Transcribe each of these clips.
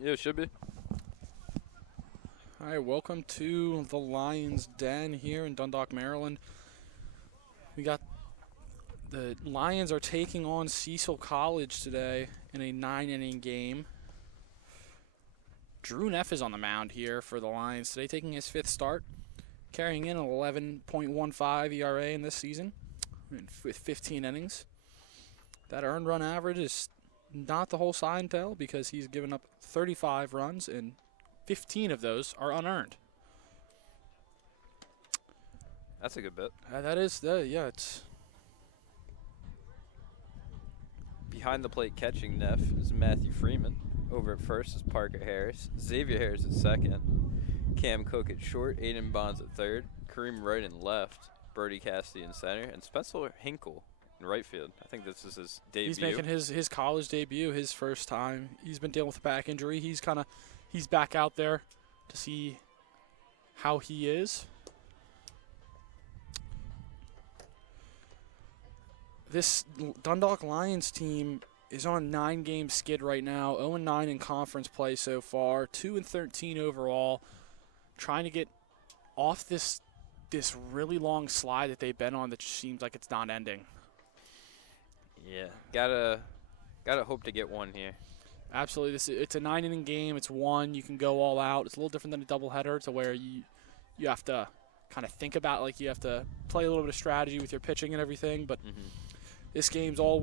Yeah, it should be. All right, welcome to the Lions Den here in Dundalk, Maryland. We got the Lions are taking on Cecil College today in a 9-inning game. Drew Neff is on the mound here for the Lions today, taking his 5th start, carrying in an 11.15 ERA in this season with 15 innings. That earned run average is not the whole sign and tell because he's given up 35 runs and 15 of those are unearned. That's a good bit. That is, it's... Behind the plate catching Neff is Matthew Freeman. Over at first is Parker Harris. Xavier Harris at second. Cam Cook at short. Aiden Bonds at third. Kareem Wright in left. Brody Cassidy in center. And Spencer Hinkle in right field. I think this is his debut. He's making his college debut, his first time. He's been dealing with a back injury. He's back out there to see how he is. This Dundalk Lions team is on a 9-game skid right now, 0-9 in conference play so far, 2-13 overall, trying to get off this really long slide that they've been on that just seems like it's not ending. Yeah, gotta hope to get one here. Absolutely, it's a 9-inning game. It's one. You can go all out. It's a little different than a doubleheader, to where you have to kind of think about, like, you have to play a little bit of strategy with your pitching and everything. But this game's all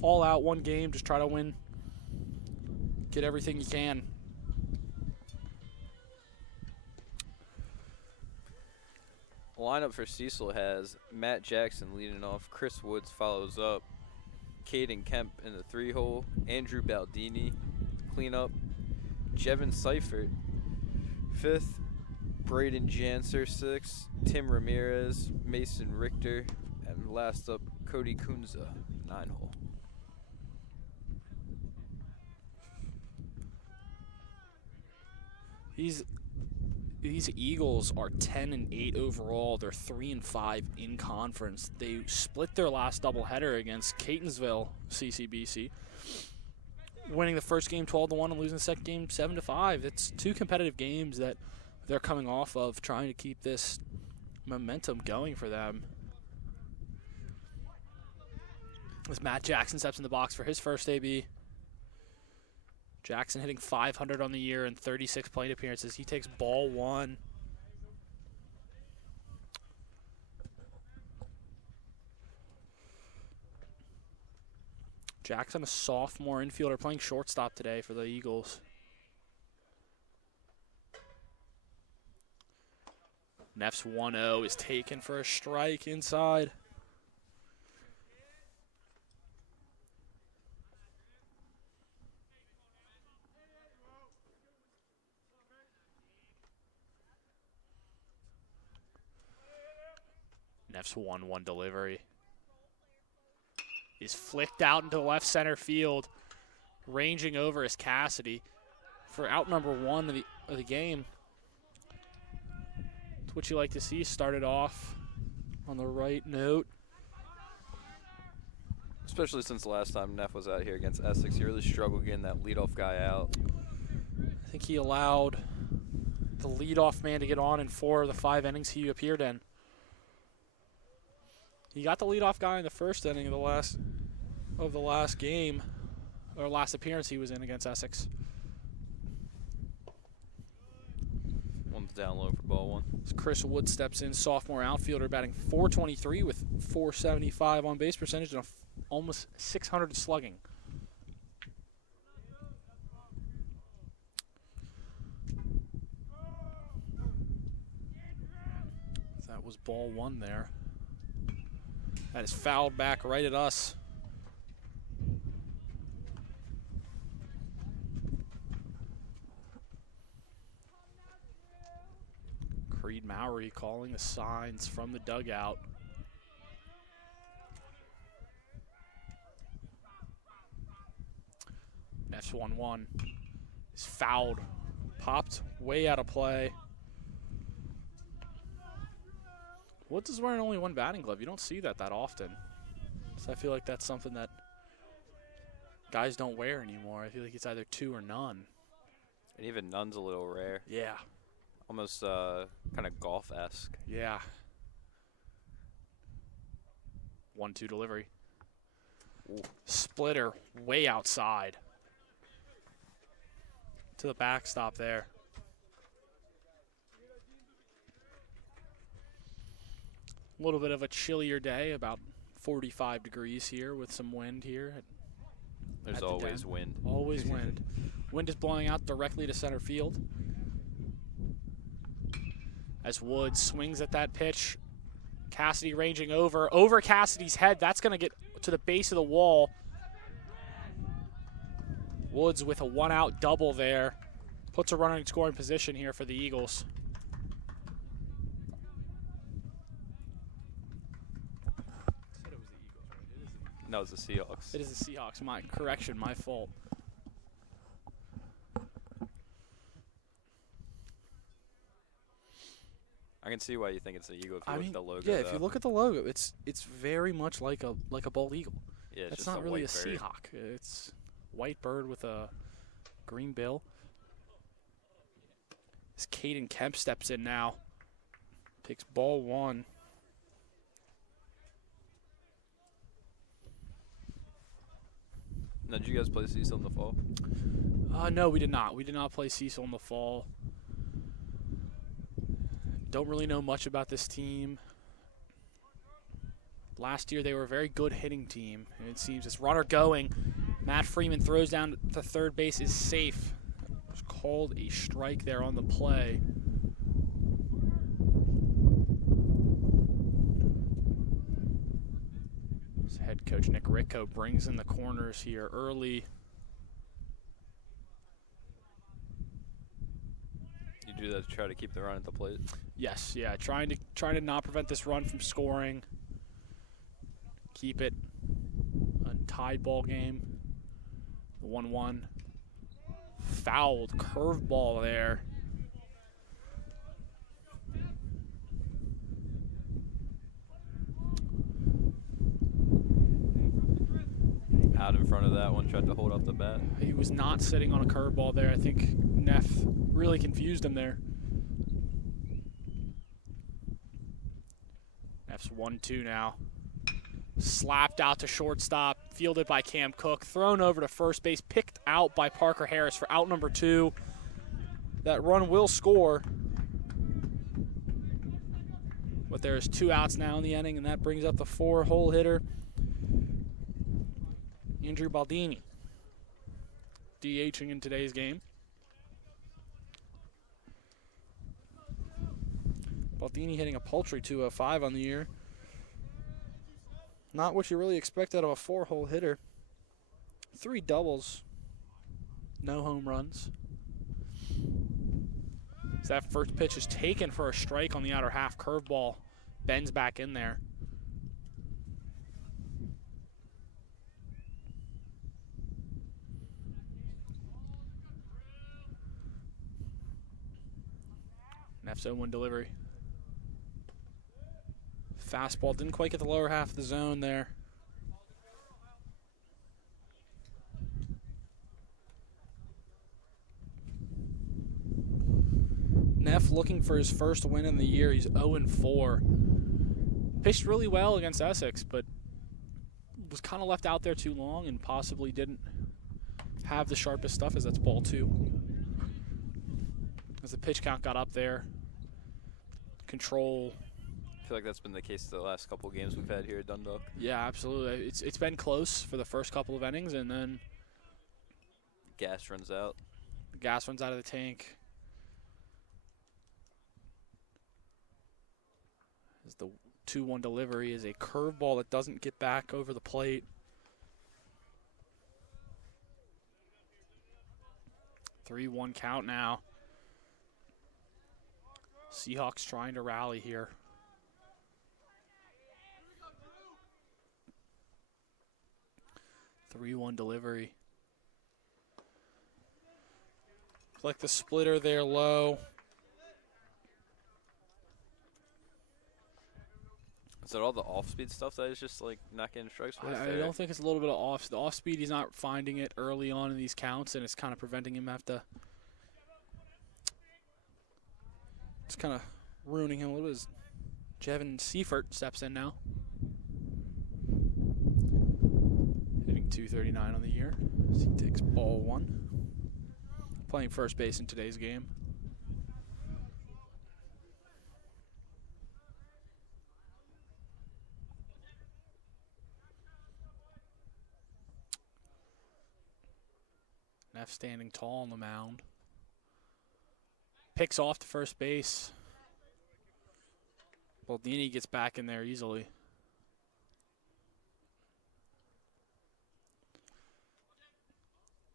all out, one game. Just try to win. Get everything you can. Lineup for Cecil has Matt Jackson leading off. Chris Woods follows up. Caden Kemp in the 3-hole. Andrew Baldini cleanup. Jevin Seifert 5th. Braden Janser 6th. Tim Ramirez, Mason Richter, and last up Cody Kunza 9-hole. These Eagles are 10-8 overall. They're 3-5 in conference. They split their last doubleheader against Catonsville CCBC, winning the first game 12-1 and losing the second game 7-5. It's 2 competitive games that they're coming off of, trying to keep this momentum going for them. As Matt Jackson steps in the box for his first AB. Jackson hitting .500 on the year and 36 plate appearances. He takes ball 1. Jackson, a sophomore infielder, playing shortstop today for the Eagles. Neff's 1-0 is taken for a strike inside. Neff's 1-1 delivery is flicked out into left center field. Ranging over is Cassidy for out number 1 of the game. It's what you like to see. Started off on the right note. Especially since the last time Neff was out here against Essex, he really struggled getting that leadoff guy out. I think he allowed the leadoff man to get on in 4 of the 5 innings he appeared in. He got the leadoff guy in the first inning of the last game, or last appearance he was in against Essex. One's down low for ball 1. As Chris Wood steps in, sophomore outfielder, batting .423 with .475 on base percentage and almost .600 slugging. That was ball 1 there. That is fouled back right at us. Creed Mowry calling the signs from the dugout. Next 1-1 is fouled. Popped way out of play. Woods is wearing only 1 batting glove. You don't see that often. So I feel like that's something that guys don't wear anymore. I feel like it's either 2 or none. And even none's a little rare. Yeah. Almost kind of golf-esque. Yeah. 1-2 delivery. Ooh. Splitter way outside. To the backstop there. A little bit of a chillier day, about 45 degrees here with some wind here. There's always wind. Always wind. Wind is blowing out directly to center field. As Woods swings at that pitch. Cassidy ranging over Cassidy's head. That's going to get to the base of the wall. Woods with a 1-out double there. Puts a runner in scoring position here for the Eagles. No, it's the Seahawks. It is the Seahawks. My fault. I can see why you think it's the Eagle if you look at the logo. Yeah, if you look at the logo, it's very much like a bald eagle. Yeah, it's That's just not really a white bird. Seahawk. It's white bird with a green bill. As Caden Kemp steps in now, takes ball 1. Now, did you guys play Cecil in the fall? No, we did not. We did not play Cecil in the fall. Don't really know much about this team. Last year, they were a very good hitting team. And it seems this runner going. Matt Freeman throws down to third base, is safe. It was called a strike there on the play. As head coach Nick Ricco brings in the corners here early. You do that to try to keep the run at the plate? Yes, yeah, trying to not prevent this run from scoring. Keep it a tied ball game. The 1-1. Fouled curveball there. Out in front of that one, tried to hold up the bat. He was not sitting on a curveball there. I think Neff really confused him there. Neff's 1-2 now. Slapped out to shortstop, fielded by Cam Cook, thrown over to first base, picked out by Parker Harris for out number 2. That run will score. But there's 2 outs now in the inning, and that brings up the 4-hole hitter, Andrew Baldini, DHing in today's game. Baldini hitting a paltry 205 on the year. Not what you really expect out of a 4-hole hitter. 3 doubles, no home runs. So that first pitch is taken for a strike on the outer half. Curveball bends back in there. Neff's 0-1 delivery. Fastball didn't quite get the lower half of the zone there. Neff looking for his first win in the year. He's 0-4. Pitched really well against Essex, but was kind of left out there too long and possibly didn't have the sharpest stuff, as that's ball 2. As the pitch count got up there, control. I feel like that's been the case the last couple of games we've had here at Dundalk. Yeah, absolutely. It's been close for the first couple of innings, and then Gas runs out. the gas runs out of the tank. As the 2-1 delivery is a curveball that doesn't get back over the plate. 3-1 count now. Seahawks trying to rally here. Three-one delivery. Like the splitter there low. Is it all the off-speed stuff that is just like not getting strikes with? I don't think it's a little bit of off. The off speed, he's not finding it early on in these counts, and it's kind of preventing him after. It's kind of ruining him a little bit. Jevin Seifert steps in now. Hitting .239 on the year. As he takes ball 1. Playing first base in today's game. Neff standing tall on the mound. Picks off to first base. Baldini gets back in there easily.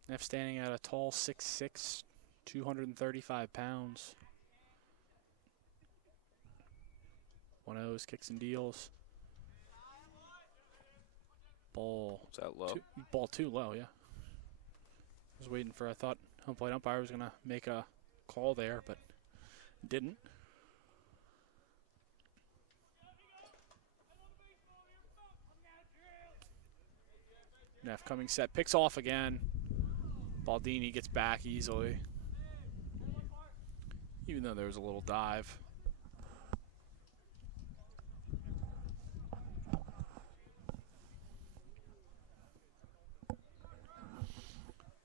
Neff standing at a tall 6'6", 235 pounds. 1-0s, kicks and deals. Ball. Is that low? Ball too low, yeah. I was waiting for, I thought home plate umpire was going to make a call there, but didn't. Neff coming set, picks off again. Baldini gets back easily. Even though there was a little dive.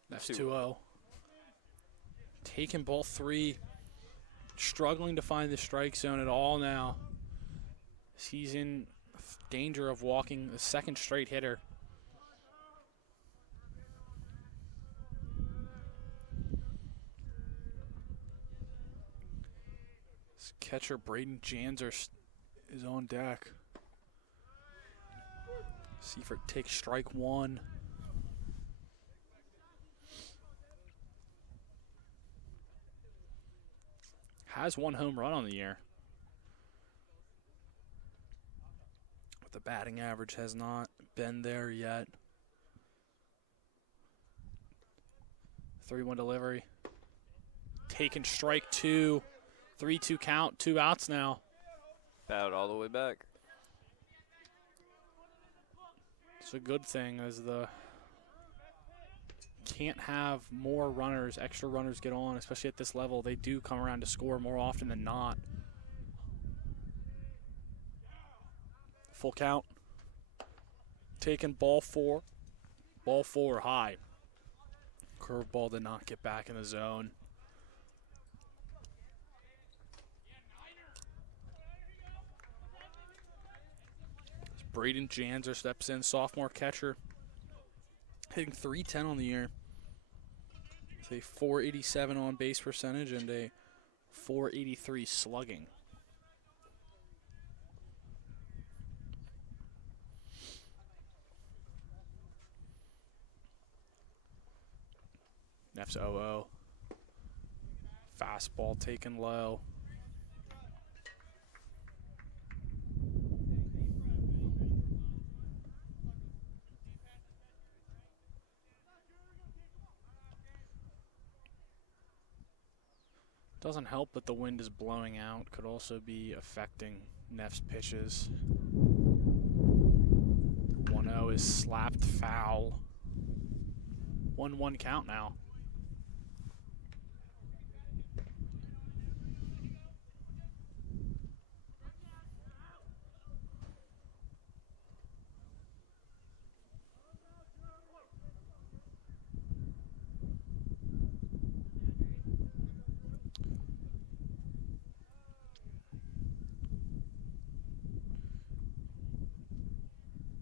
That's 2-0. Taking ball 3. Struggling to find the strike zone at all now. He's in danger of walking the second straight hitter. This catcher Braden Janzer is on deck. Seifert takes strike 1. Has 1 home run on the year. But the batting average has not been there yet. 3-1 delivery. Taking strike 2. 3-2 count. 2 outs now. Bowed all the way back. It's a good thing as the can't have more runners, extra runners get on, especially at this level. They do come around to score more often than not. Full count. Taking ball 4. Ball 4 high. Curveball did not get back in the zone. Braden Janzer steps in, sophomore catcher. Hitting .310 on the year. With a .487 on base percentage and a .483 slugging. Neff's 0-0. Fastball taken low. Doesn't help that the wind is blowing out. Could also be affecting Neff's pitches. 1-0 is slapped foul. 1-1 count now.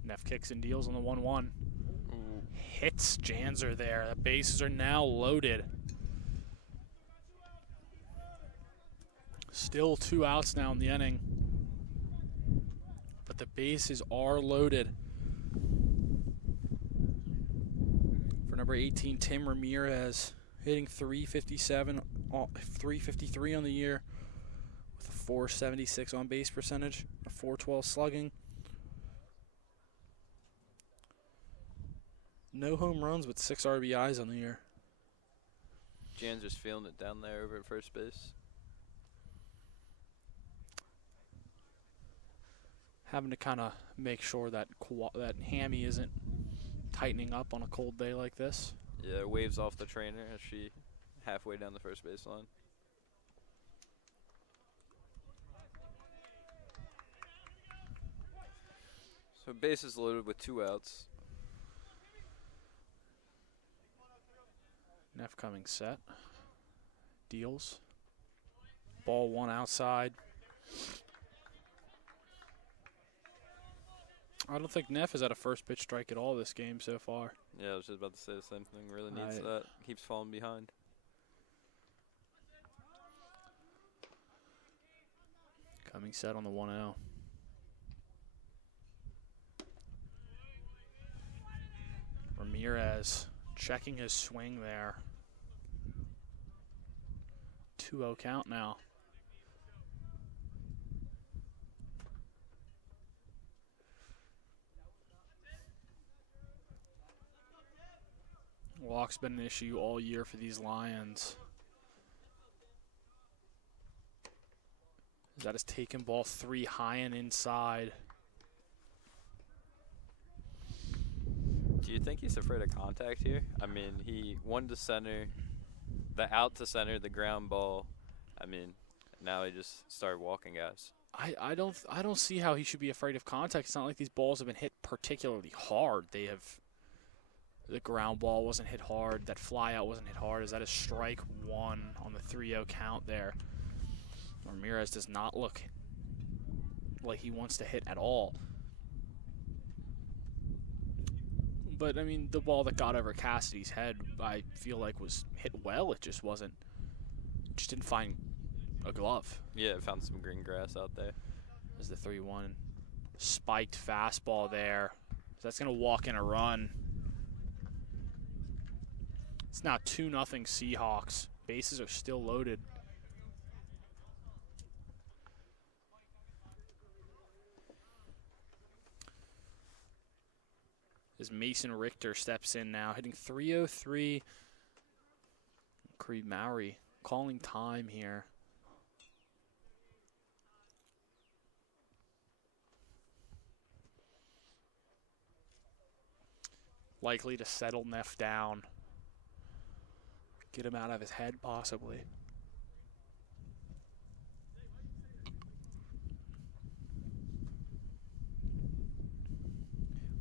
Neff kicks and deals on the 1-1. Hits Janzer there. The bases are now loaded. Still 2 outs now in the inning. But the bases are loaded. For number 18, Tim Ramirez, hitting .357, .353 on the year with a .476 on base percentage, a .412 slugging. No home runs, but 6 RBIs on the year. Janzer's feeling it down there over at first base. having to kind of make sure that that hammy isn't tightening up on a cold day like this. Yeah, waves off the trainer as she halfway down the first baseline. So bases loaded with 2 outs. Neff coming set. Deals. Ball one outside. I don't think Neff has had a first pitch strike at all this game so far. Yeah, I was just about to say the same thing. Really needs that. Keeps falling behind. Coming set on the 1-0. Ramirez checking his swing there. 2-0 count now. Walk's been an issue all year for these Lions. That is taking ball 3 high and inside. Do you think he's afraid of contact here? I mean, he won to center, the out to center, the ground ball. I mean, now he just started walking guys. I don't see how he should be afraid of contact. It's not like these balls have been hit particularly hard. The ground ball wasn't hit hard. That fly out wasn't hit hard. Is that a strike 1 on the 3-0 count there? Ramirez does not look like he wants to hit at all. But, I mean, the ball that got over Cassidy's head, I feel like was hit well. It just wasn't, just didn't find a glove. Yeah, found some green grass out there. There's the 3-1. Spiked fastball there. So that's going to walk in a run. It's now 2-0 Seahawks. Bases are still loaded. As Mason Richter steps in now, hitting .303. Creed Mowry calling time here. Likely to settle Neff down. Get him out of his head, possibly.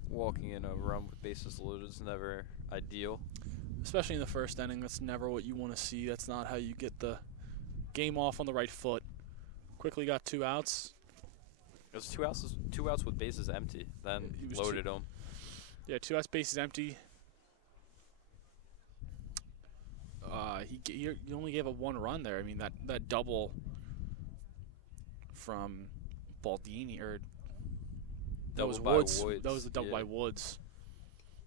Walking in a run with bases loaded is never ideal. Especially in the first inning, that's never what you want to see. That's not how you get the game off on the right foot. Quickly got 2 outs. It was 2 outs with bases empty. Then loaded them. Yeah, 2 outs, bases empty. He only gave up 1 run there. I mean, that double from Baldini, or that was Woods. That was the double by Woods.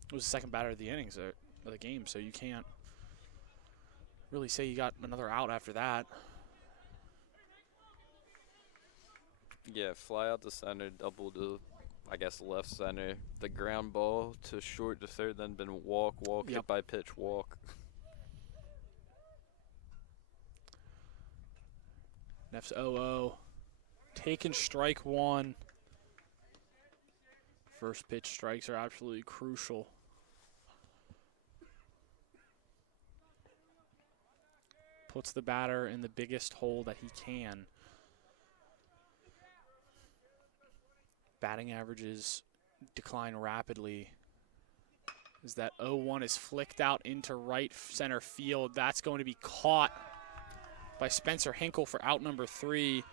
It was the second batter of the innings of the game, so you can't really say you got another out after that. Yeah, fly out to center, double to, I guess, left center. The ground ball to short to third, then been walk, Yep. hit by pitch, walk. Neff's 0-0. Taking strike 1. First pitch strikes are absolutely crucial. Puts the batter in the biggest hole that he can. Batting averages decline rapidly. As that 0-1 is flicked out into right center field. That's going to be caught by Spencer Hinkle for out number 3.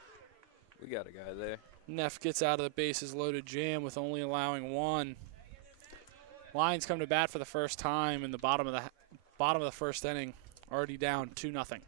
We got a guy there. Neff gets out of the bases loaded jam with only allowing 1. Lions come to bat for the first time in the bottom of the first inning, already down 2-0.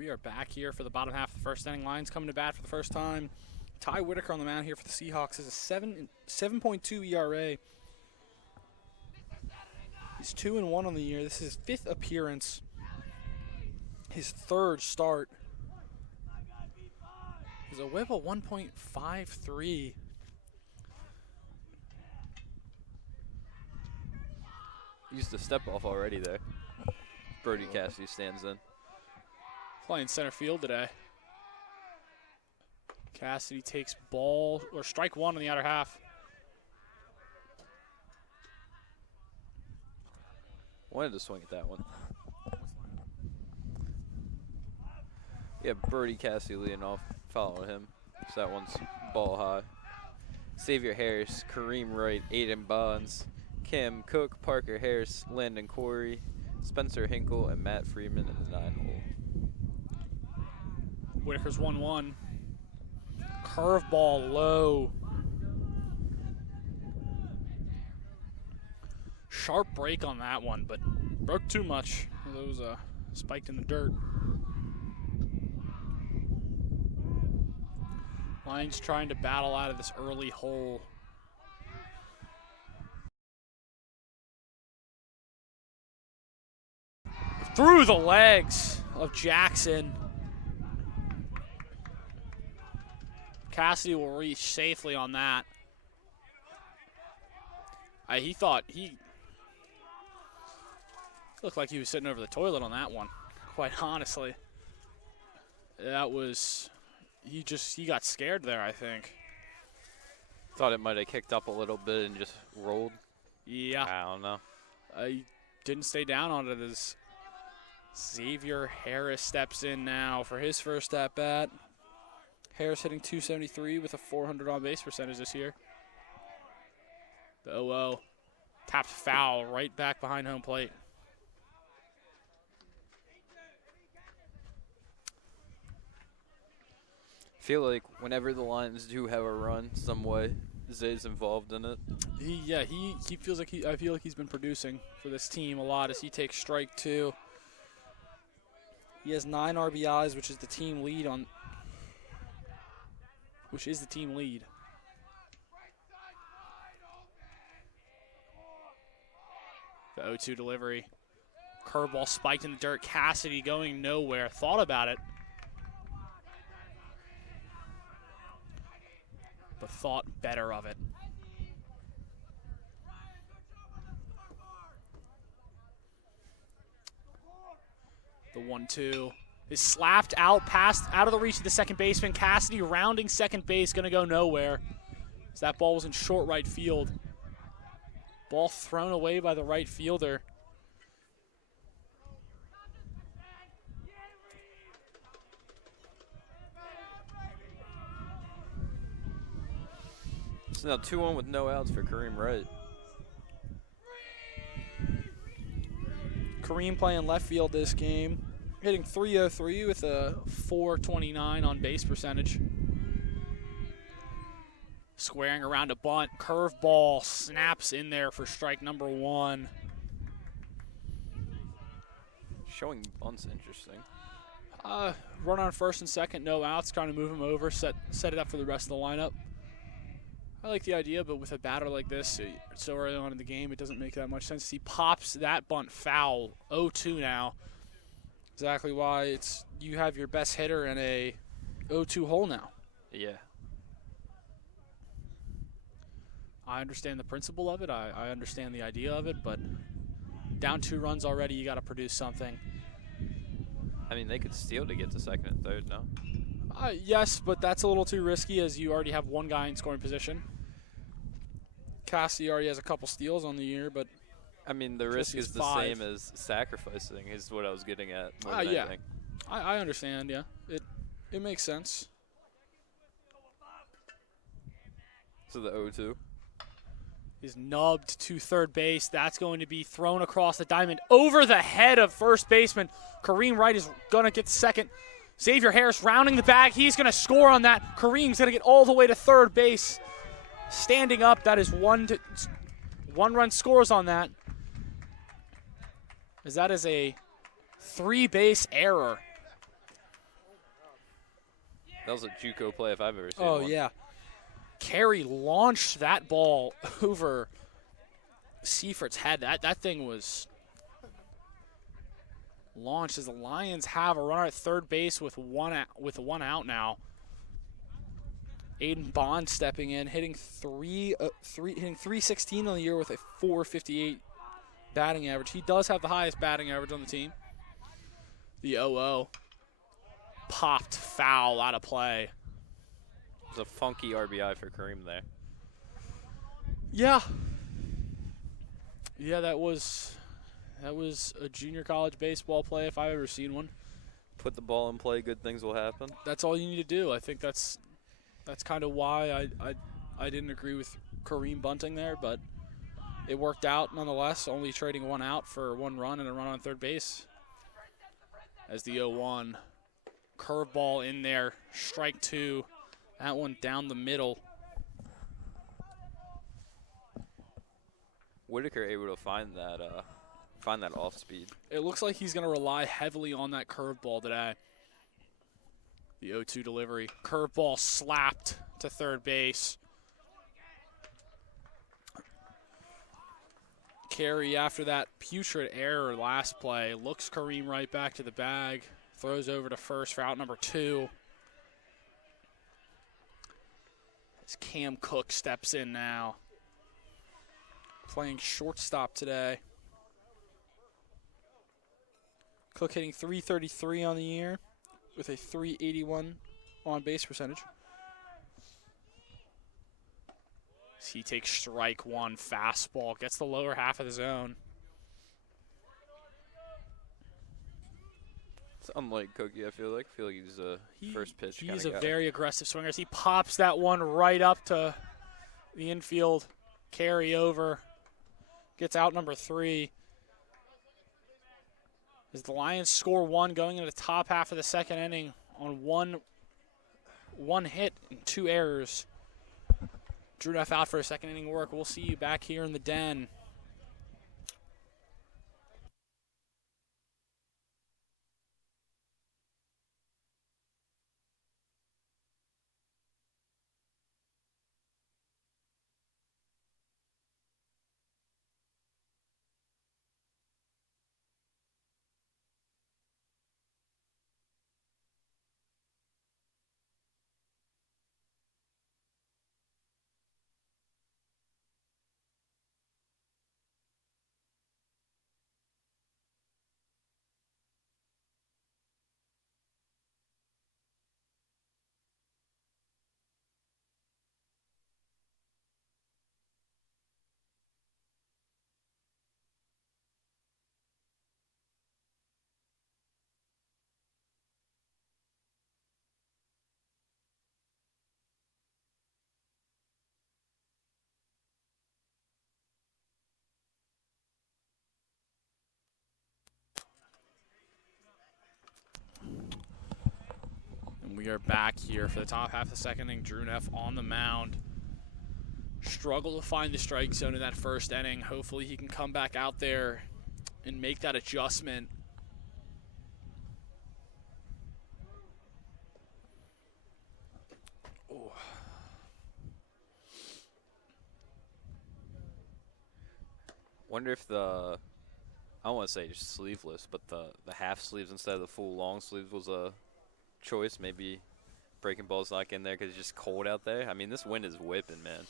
We are back here for the bottom half of the first inning. Lions coming to bat for the first time. Ty Whitaker on the mound here for the Seahawks is a 7.2 ERA. He's 2-1 on the year. This is his 5th appearance, his 3rd start. He's a whip of 1.53. Used the step off already there. Brody Cassidy stands in. Playing center field today. Cassidy takes ball or strike 1 in the outer half. Wanted to swing at that one. Yeah, Brody Cassidy leading off, following him. So that one's ball high. Xavier Harris, Kareem Wright, Aiden Bonds, Cam Cook, Parker Harris, Landon Corey, Spencer Hinkle, and Matt Freeman in the 9-hole. Whitaker's 1-1. Curveball low. Sharp break on that one, but broke too much. It was spiked in the dirt. Lions trying to battle out of this early hole. Through the legs of Jackson. Cassidy will reach safely on that. He thought he looked like he was sitting over the toilet on that one, quite honestly. That was, he got scared there, I think. Thought it might have kicked up a little bit and just rolled. Yeah. I don't know. He didn't stay down on it as Xavier Harris steps in now for his first at-bat. Harris hitting .273 with a .400 on-base percentage this year. The 0-0 tapped foul right back behind home plate. I feel like whenever the Lions do have a run some way, Zay's involved in it. He feels like I feel like he's been producing for this team a lot as he takes strike 2. He has 9 RBIs, which is the team lead on. The 0-2 delivery. Curveball spiked in the dirt. Cassidy going nowhere. Thought about it, but thought better of it. The 1-2 is slapped out of the reach of the second baseman. Cassidy rounding second base, going to go nowhere. So that ball was in short right field. Ball thrown away by the right fielder. So now 2-1 with no outs for Kareem Wright. Kareem playing left field this game, hitting .303 with a .429 on base percentage. Squaring around a bunt, curveball snaps in there for strike number 1. Showing bunts interesting. Run on first and second, no outs, trying to move him over, set it up for the rest of the lineup. I like the idea, but with a batter like this, so early on in the game, it doesn't make that much sense. He pops that bunt foul, 0-2 now. Exactly why you have your best hitter in a 0-2 hole now. Yeah. I understand the principle of it. I understand the idea of it, but down 2 runs already, you got to produce something. I mean, they could steal to get to second and third, no? Yes, but that's a little too risky as you already have 1 guy in scoring position. Cassidy already has a couple steals on the year, but I mean, the risk is the same as sacrificing is what I was getting at more than anything. I understand, yeah. It makes sense. So the 0-2. Is nubbed to third base. That's going to be thrown across the diamond over the head of first baseman. Kareem Wright is going to get second. Xavier Harris rounding the bag. He's going to score on that. Kareem's going to get all the way to third base. Standing up, that is 1 run scores on that. As that is a 3-base error. That was a JUCO play if I've ever seen Oh, one. yeah. Carey launched that ball over Seifert's head. That thing was launched as the Lions have a runner at third base with one out now. Aiden Bond stepping in, hitting 316 on the year with a 458 batting average. He does have the highest batting average on the team. The 0-0 popped foul out of play. It was a funky RBI for Kareem there. Yeah. Yeah, that was a junior college baseball play if I've ever seen one. Put the ball in play, good things will happen. That's all you need to do. I think that's kind of why I didn't agree with Kareem bunting there, but it worked out nonetheless, only trading one out for one run and a run on third base. As the 0-1 curveball in there, strike two. That one down the middle. Whitaker able to find that off speed. It looks like he's going to rely heavily on that curveball today. The 0-2 delivery. Curveball slapped to third base. Carey, after that putrid error last play, looks Kareem right back to the bag. Throws over to first for out number 2. As Cam Cook steps in now. Playing shortstop today. Cook hitting .333 on the year with a .381 on base percentage. As he takes strike one, fastball, gets the lower half of the zone. It's unlike Cookie, I feel like. He's a first pitch kind of He's a guy. very aggressive swinger. As he pops that one right up to the infield, carry over, gets out number 3. As the Lions score one going into the top half of the second inning on one hit and 2 errors. Drew Neff out for a second inning work. We'll see you back here in the den. And we are back here for the top half of the second inning. Drew Neff on the mound. Struggled to find the strike zone in that first inning. Hopefully he can come back out there and make that adjustment. Oh. Wonder if I don't want to say just sleeveless, but the half sleeves instead of the full long sleeves was a choice. Maybe breaking ball's not getting there because it's just cold out there. I mean, this wind is whipping, man.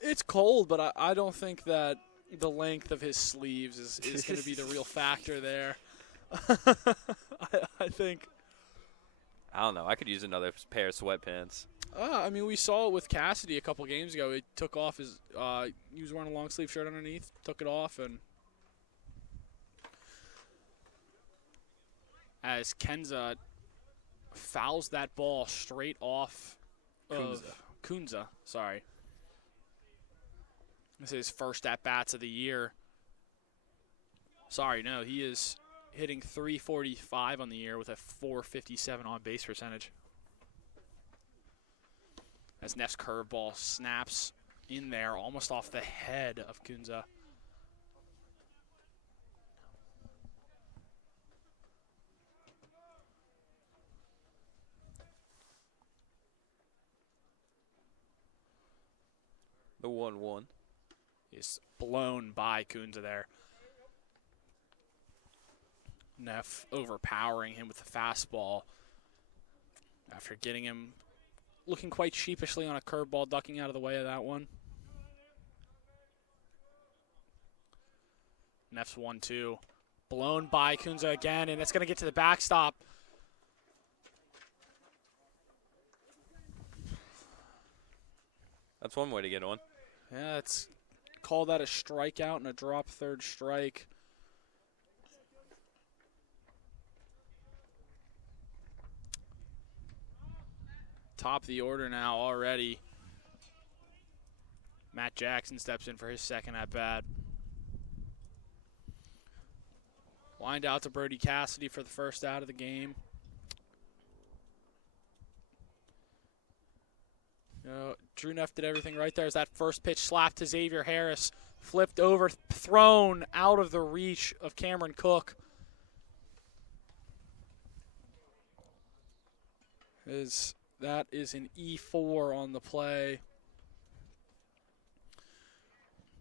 It's cold, but I don't think that the length of his sleeves is going to be the real factor there. I think. I don't know. I could use another pair of sweatpants. I mean, we saw it with Cassidy a couple games ago. He took off his he was wearing a long sleeve shirt underneath, took it off, and as Kenza fouls that ball straight off of Kunza. Sorry. This is his first at-bats of the year. Sorry, no, he is hitting .345 on the year with a .457 on base percentage. As Neff's curveball snaps in there, almost off the head of Kunza. The 1-1. Is blown by Kunza there. Neff overpowering him with the fastball after getting him looking quite sheepishly on a curveball, ducking out of the way of that one. Neff's 1-2. Blown by Kunza again, and it's going to get to the backstop. That's one way to get on. Yeah, it's call that a strikeout and a drop third strike. Top of the order now already. Matt Jackson steps in for his second at bat. Lined out to Brody Cassidy for the first out of the game. Drew Neff did everything right there as that first pitch slapped to Xavier Harris. Flipped over, thrown out of the reach of Cameron Cook. That is an E4 on the play.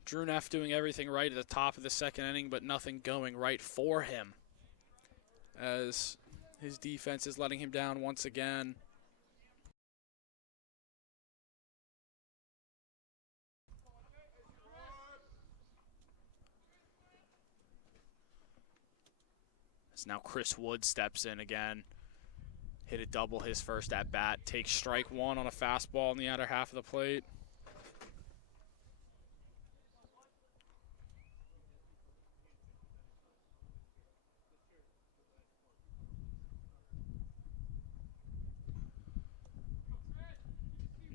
Drew Neff doing everything right at the top of the second inning, but nothing going right for him as his defense is letting him down once again. As now Chris Wood steps in again. Hit a double his first at bat. Takes strike one on a fastball in the outer half of the plate.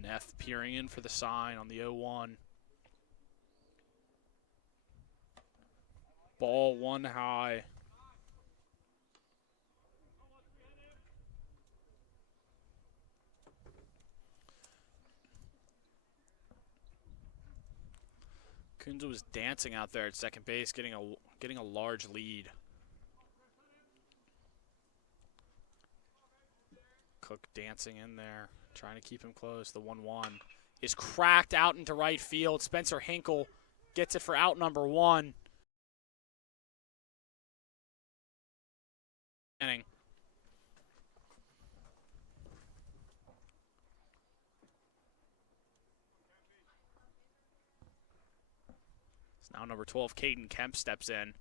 Neff peering in for the sign on the 0-1. Ball one high. Kunza was dancing out there at second base, getting a large lead. Cook dancing in there, trying to keep him close. The 1-1 is cracked out into right field. Spencer Hinkle gets it for out number one. Inning. Now number 12, Caden Kemp steps in.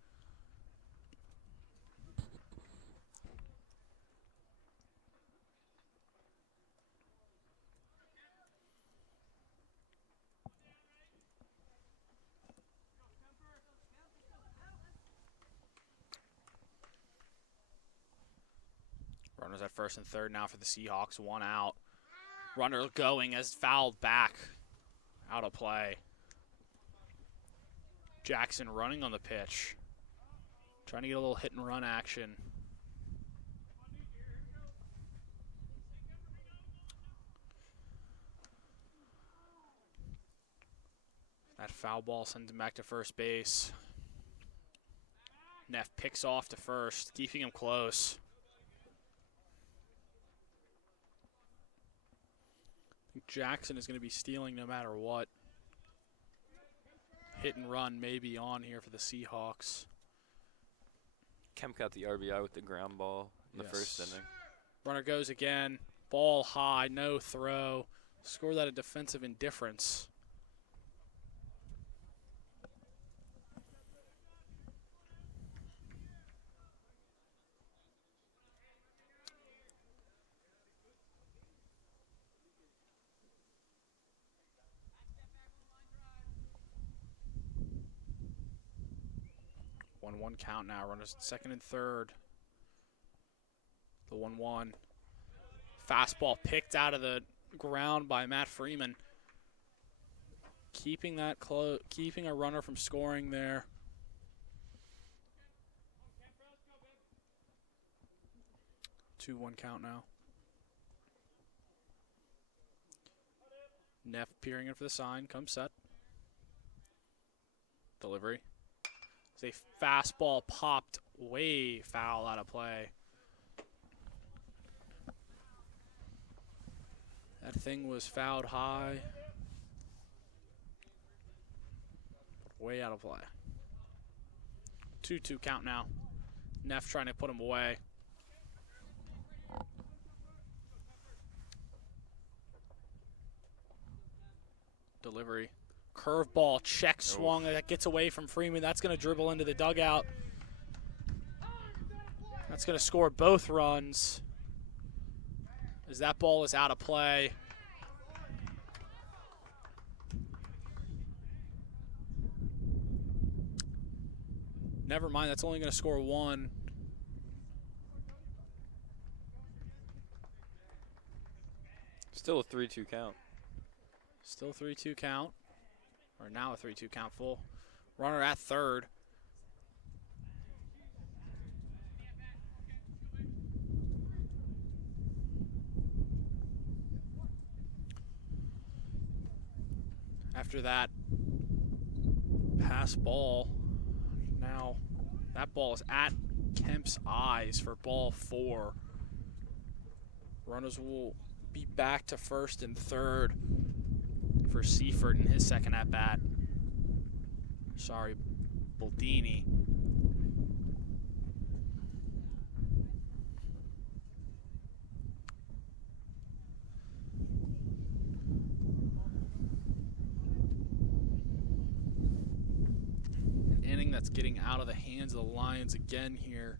Runners at first and third now for the Seahawks, one out. Runner going as fouled back, out of play. Jackson running on the pitch, trying to get a little hit and run action. That foul ball sends him back to first base. Neff picks off to first, keeping him close. I think Jackson is going to be stealing no matter what. Hit and run may be on here for the Seahawks. Kemp got the RBI with the ground ball in the first inning. Runner goes again. Ball high, no throw. Score that a defensive indifference. One count now. Runners at second and third. The 1-1. Fastball picked out of the ground by Matt Freeman. Keeping that close, keeping a runner from scoring there. 2-1 count now. Neff peering in for the sign. Comes set. Delivery. A fastball popped way foul out of play. That thing was fouled high. Way out of play. 2-2 count now. Neff trying to put him away. Delivery. Curveball, check swung. That gets away from Freeman. That's going to dribble into the dugout. That's going to score both runs as that ball is out of play. Never mind, that's only going to score one. Still a 3-2 count. Still 3-2 count. Or now a 3-2 count full. Runner at third. After that pass ball, now that ball is at Kemp's eyes for ball 4. Runners will be back to first and third for Seifert in his second at-bat. Sorry, Baldini. An inning that's getting out of the hands of the Lions again here.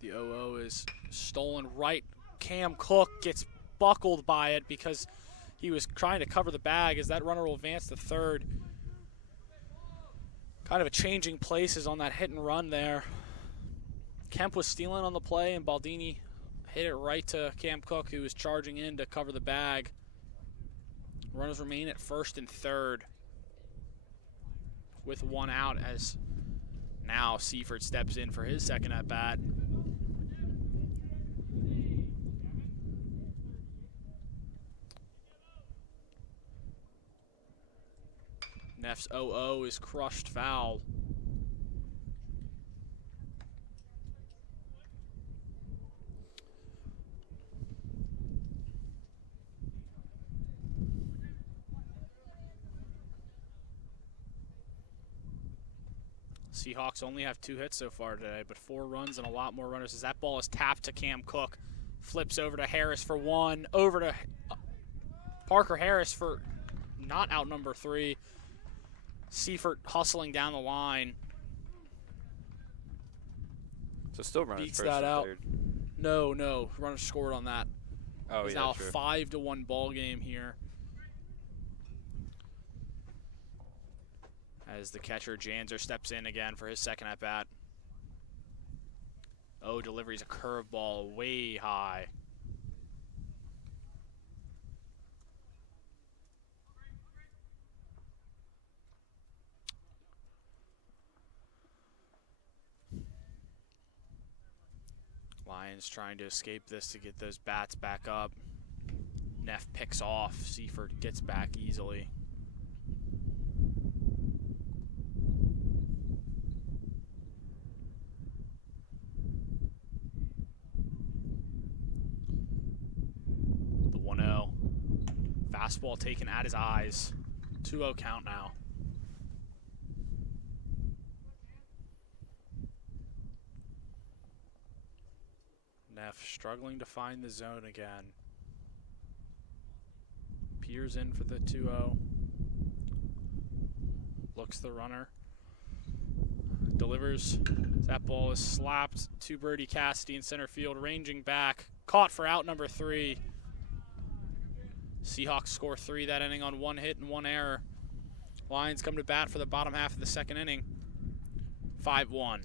The 0-0 is stolen right. Cam Cook gets buckled by it because he was trying to cover the bag as that runner will advance to third. Kind of a changing places on that hit and run there. Kemp was stealing on the play and Baldini hit it right to Cam Cook, who was charging in to cover the bag. Runners remain at first and third with one out as now Seifert steps in for his second at bat. Neff's 0-0 is crushed foul. Seahawks only have 2 hits so far today, but 4 runs and a lot more runners as that ball is tapped to Cam Cook. Flips over to Harris for 1. Over to Parker Harris for not out number 3. Seifert hustling down the line. So still running beats first that and out. third. No. Runner scored on that. Oh, It's yeah, now true. a 5-1 ball game here. As the catcher Janzer steps in again for his second at bat. Oh, delivery's a curveball way high. Lions trying to escape this to get those bats back up. Neff picks off. Seifert gets back easily. The 1-0. Fastball taken at his eyes. 2-0 count now. Neff struggling to find the zone again. Peers in for the 2-0. Looks the runner. Delivers. That ball is slapped to Brody Cassidy in center field, ranging back. Caught for out number 3. Seahawks score 3 that inning on 1 hit and 1 error. Lions come to bat for the bottom half of the second inning. 5-1.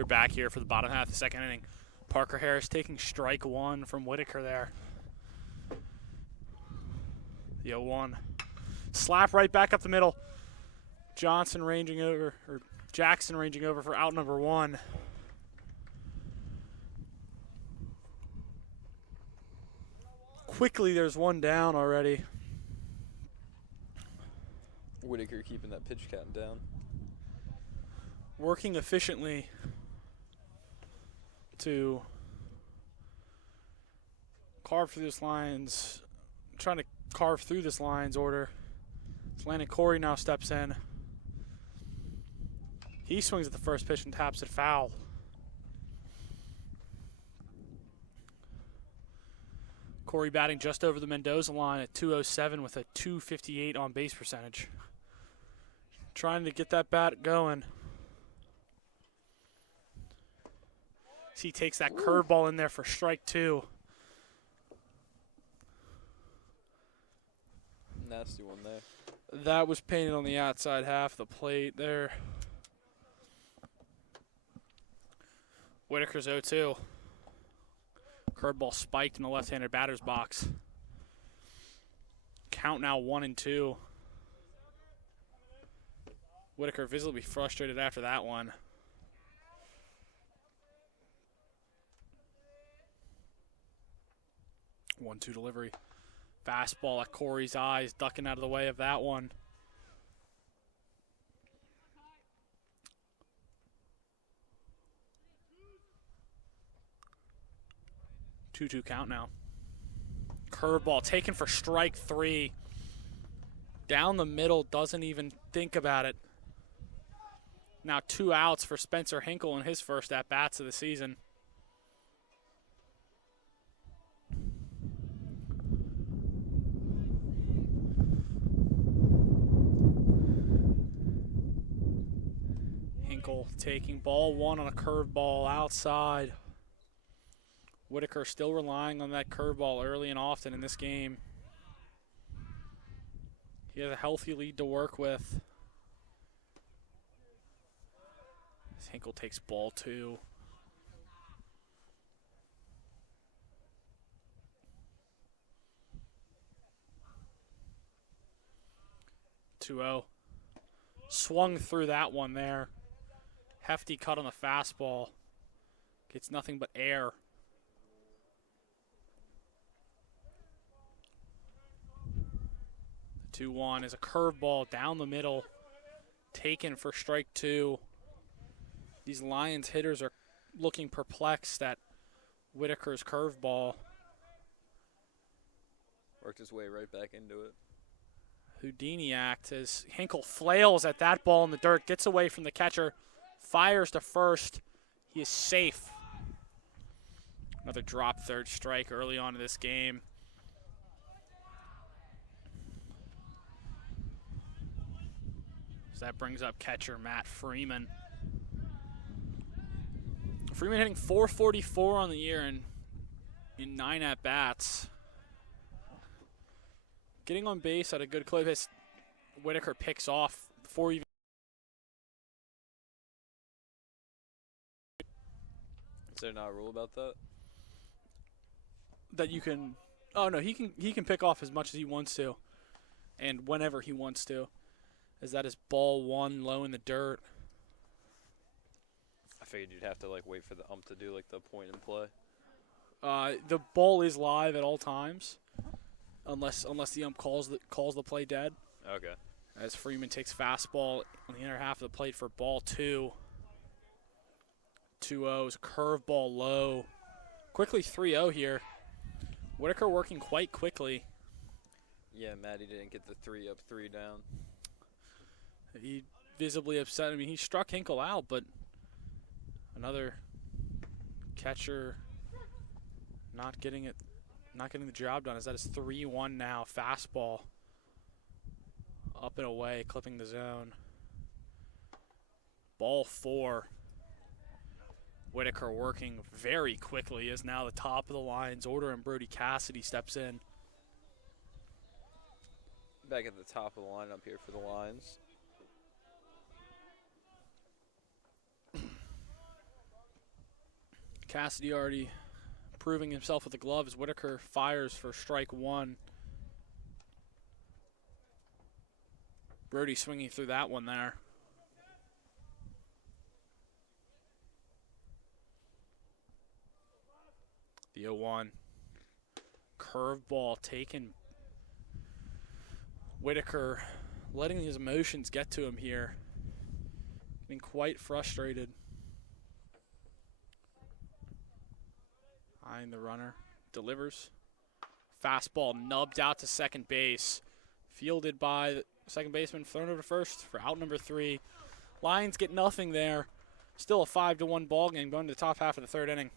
We're back here for the bottom half of the second inning. Parker Harris taking strike one from Whitaker there. The 0-1. Slap right back up the middle. Jackson ranging over for out number one. Quickly, there's one down already. Whitaker keeping that pitch count down. Working efficiently to carve through this lines, trying to carve through this lines order. Landon Corey now steps in. He swings at the first pitch and taps it foul. Corey batting just over the Mendoza line at 207 with a 258 on base percentage. Trying to get that bat going. He takes that curveball in there for strike two. Nasty one there. That was painted on the outside half of the plate there. Whitaker's 0-2. Curveball spiked in the left-handed batter's box. Count now 1-2. Whitaker visibly frustrated after that one. 1-2 delivery. Fastball at Corey's eyes, ducking out of the way of that one. Two count now. Curveball taken for strike three. Down the middle, doesn't even think about it. Now 2 outs for Spencer Hinkle in his first at-bats of the season. Hinkle taking ball one on a curveball outside. Whitaker still relying on that curveball early and often in this game. He has a healthy lead to work with. Hinkle takes ball two. Two-0. Swung through that one there. Hefty cut on the fastball. Gets nothing but air. 2-1 is a curveball down the middle. Taken for strike two. These Lions hitters are looking perplexed at Whitaker's curveball. Worked his way right back into it. Houdini act as Hinkle flails at that ball in the dirt, gets away from the catcher, fires to first. He is safe. Another drop third strike early on in this game. So that brings up catcher Matt Freeman. Freeman hitting .444 on the year in 9 at-bats. Getting on base at a good clip as Whitaker picks off before even. Is there not a rule about that? That you can. Oh no, he can pick off as much as he wants to, and whenever he wants to, as that is ball one low in the dirt. I figured you'd have to like wait for the ump to do like the point and play. The ball is live at all times, unless the ump calls the play dead. Okay. As Freeman takes fastball on the inner half of the plate for ball two. 2-0 is a curveball low. Quickly 3-0 here. Whitaker working quite quickly. Yeah, Matty didn't get the 3 up, 3 down. He visibly upset. I mean, he struck Hinkle out, but another catcher not getting the job done. As that is 3-1 now. Fastball up and away, clipping the zone. Ball 4. Whitaker working very quickly is now the top of the Lions order, and Brody Cassidy steps in. Back at the top of the lineup here for the Lions. Cassidy already proving himself with the glove as Whitaker fires for strike one. Brody swinging through that one there. The 0-1. Curveball taken. Whitaker letting his emotions get to him here. Getting quite frustrated. Eyeing the runner. Delivers. Fastball nubbed out to second base. Fielded by the second baseman, thrown over to first for out number 3. Lions get nothing there. Still a 5-1 ball game going to the top half of the third inning.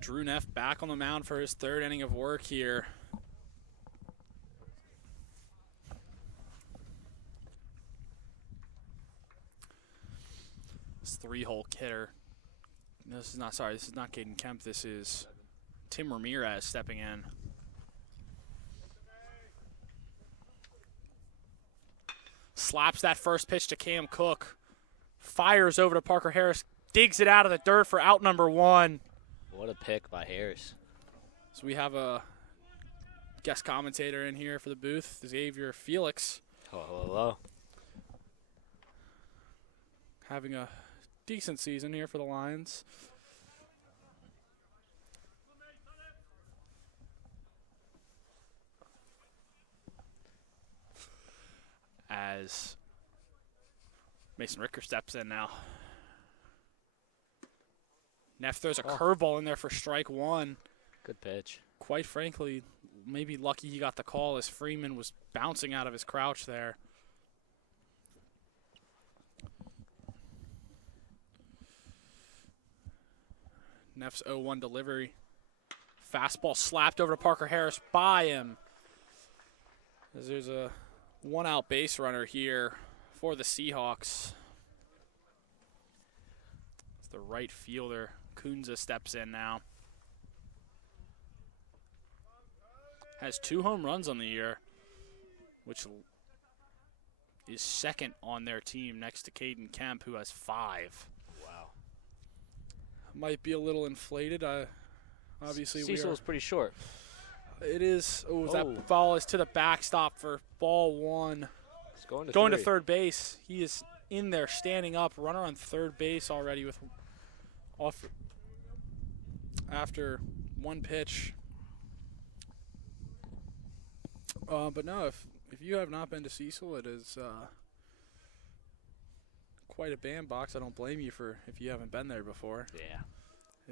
Drew Neff back on the mound for his third inning of work here. This 3-hole hitter. This is not Caden Kemp. This is Tim Ramirez stepping in. Slaps that first pitch to Cam Cook. Fires over to Parker Harris. Digs it out of the dirt for out number 1. What a pick by Harris. So we have a guest commentator in here for the booth, Xavier Felix. Hello. Having a decent season here for the Lions. As Mason Ricker steps in now. Neff throws a curveball in there for strike 1. Good pitch. Quite frankly, maybe lucky he got the call as Freeman was bouncing out of his crouch there. Neff's 0-1 delivery. Fastball slapped over to Parker Harris by him. As there's a 1-out base runner here for the Seahawks. It's the right fielder. Kunza steps in now. Has 2 home runs on the year, which is second on their team next to Caden Kemp, who has 5. Wow. Might be a little inflated. Obviously, Cecil's pretty short. It is. Oh, that ball is to the backstop for ball 1. It's going to third base. He is in there, standing up. Runner on third base already with after 1 pitch. But no, if you have not been to Cecil, it is quite a bandbox. I don't blame you for if you haven't been there before. Yeah.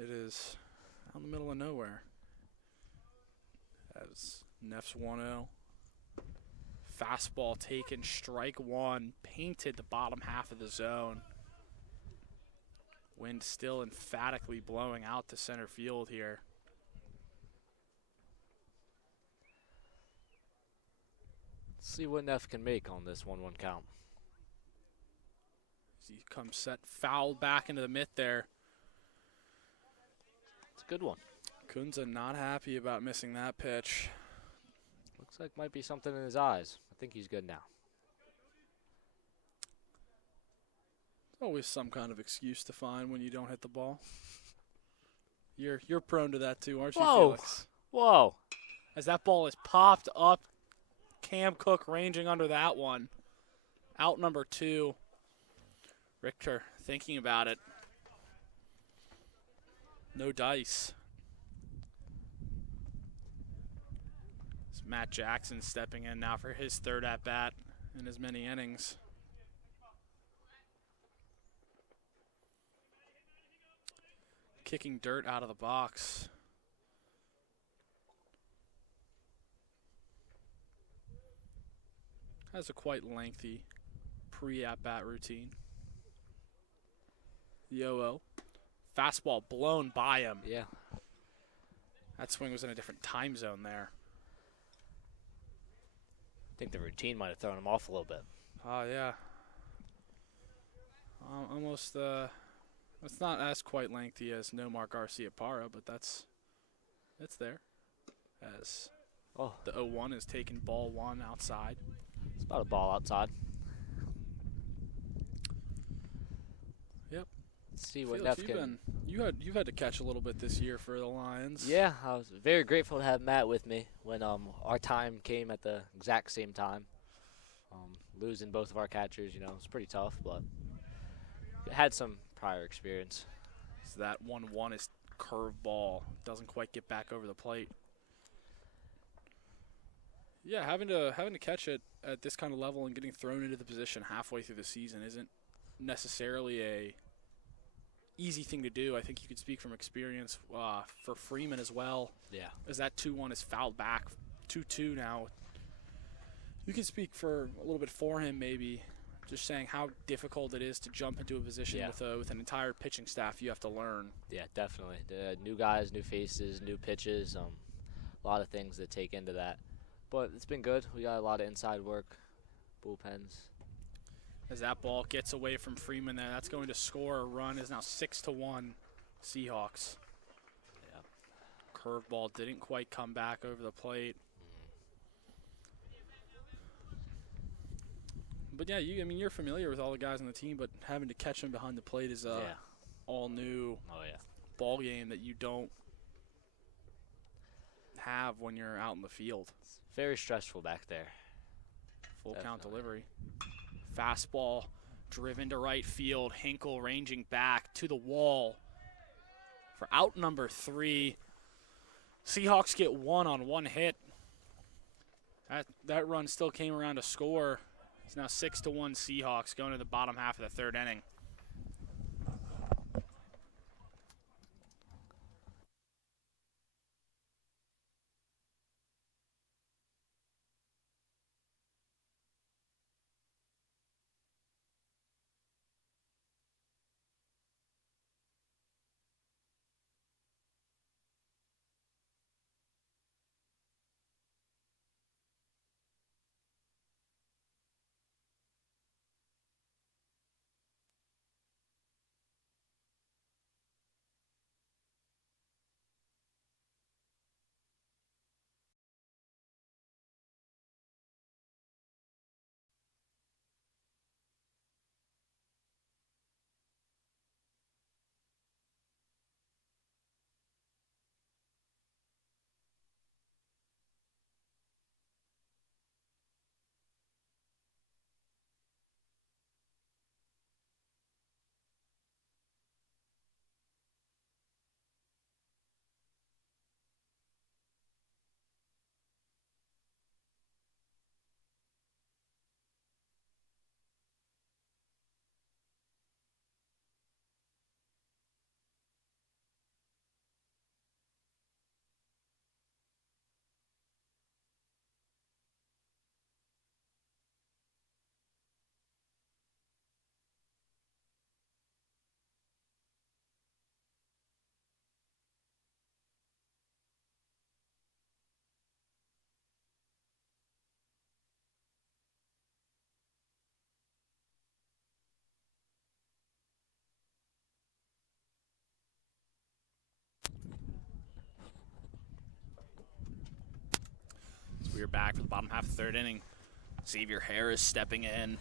It is out in the middle of nowhere. As Neff's 1-0. Fastball taken, strike 1, painted the bottom half of the zone. Wind still emphatically blowing out to center field here. See what Neff can make on this 1-1 count. As he comes set, fouled back into the mitt there. It's a good one. Kunza not happy about missing that pitch. Looks like might be something in his eyes. I think he's good now. Always some kind of excuse to find when you don't hit the ball. You're prone to that too, aren't you, Whoa. Felix? Whoa. As that ball is popped up, Cam Cook ranging under that one. Out number 2. Richter thinking about it. No dice. It's Matt Jackson stepping in now for his 3rd at-bat in as many innings. Kicking dirt out of the box. Has a quite lengthy pre-at-bat routine. Yo-oh. Fastball blown by him. Yeah. That swing was in a different time zone there. I think the routine might have thrown him off a little bit. Oh, yeah. Almost, it's not as quite lengthy as Nomar Garcia Parra, but it's there. As the 0-1 is taking ball 1 outside. It's about a ball outside. Yep. Let's see what Felix, Neff can. you've had to catch a little bit this year for the Lions. Yeah, I was very grateful to have Matt with me when our time came at the exact same time. Losing both of our catchers, it was pretty tough, but had some prior experience. So that 1-1 is curved ball. Doesn't quite get back over the plate. Yeah, having to catch it at this kind of level and getting thrown into the position halfway through the season isn't necessarily a easy thing to do. I think you could speak from experience for Freeman as well. Yeah. As that 2-1 is fouled back, 2-2 now. You can speak for a little bit for him, maybe, just saying how difficult it is to jump into a position with an entire pitching staff you have to learn. Yeah, definitely. The new guys, new faces, new pitches, a lot of things that take into that. But it's been good. We got a lot of inside work, bullpens. As that ball gets away from Freeman there, that's going to score a run. Is now 6-1 Seahawks. Yeah. Curveball didn't quite come back over the plate. But yeah, you're familiar with all the guys on the team, but having to catch them behind the plate is all new ball game that you don't have when you're out in the field. It's very stressful back there. Full count delivery. Fastball driven to right field. Hinkle ranging back to the wall for out number 3. Seahawks get 1 on 1 hit. That run still came around to score. It's now 6-1 Seahawks going to the bottom half of the 3rd inning. We are back for the bottom half of the third inning. Xavier Harris stepping in.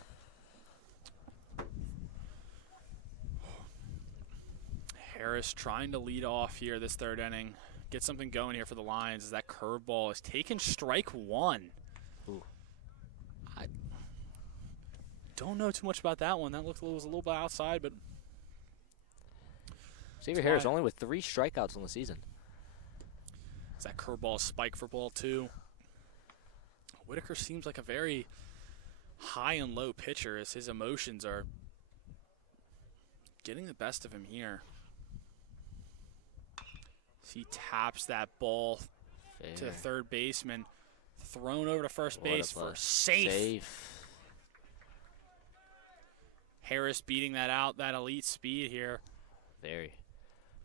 Harris trying to lead off here this third inning. Get something going here for the Lions as that curveball is taken strike one. Ooh. I don't know too much about that one. That was a little bit outside, but Xavier Harris only with 3 strikeouts on the season. As that curveball spike for ball 2. Whitaker seems like a very high and low pitcher as his emotions are getting the best of him here. He taps that ball to the third baseman. Thrown over to first base for safe. Harris beating that out, that elite speed here. Very.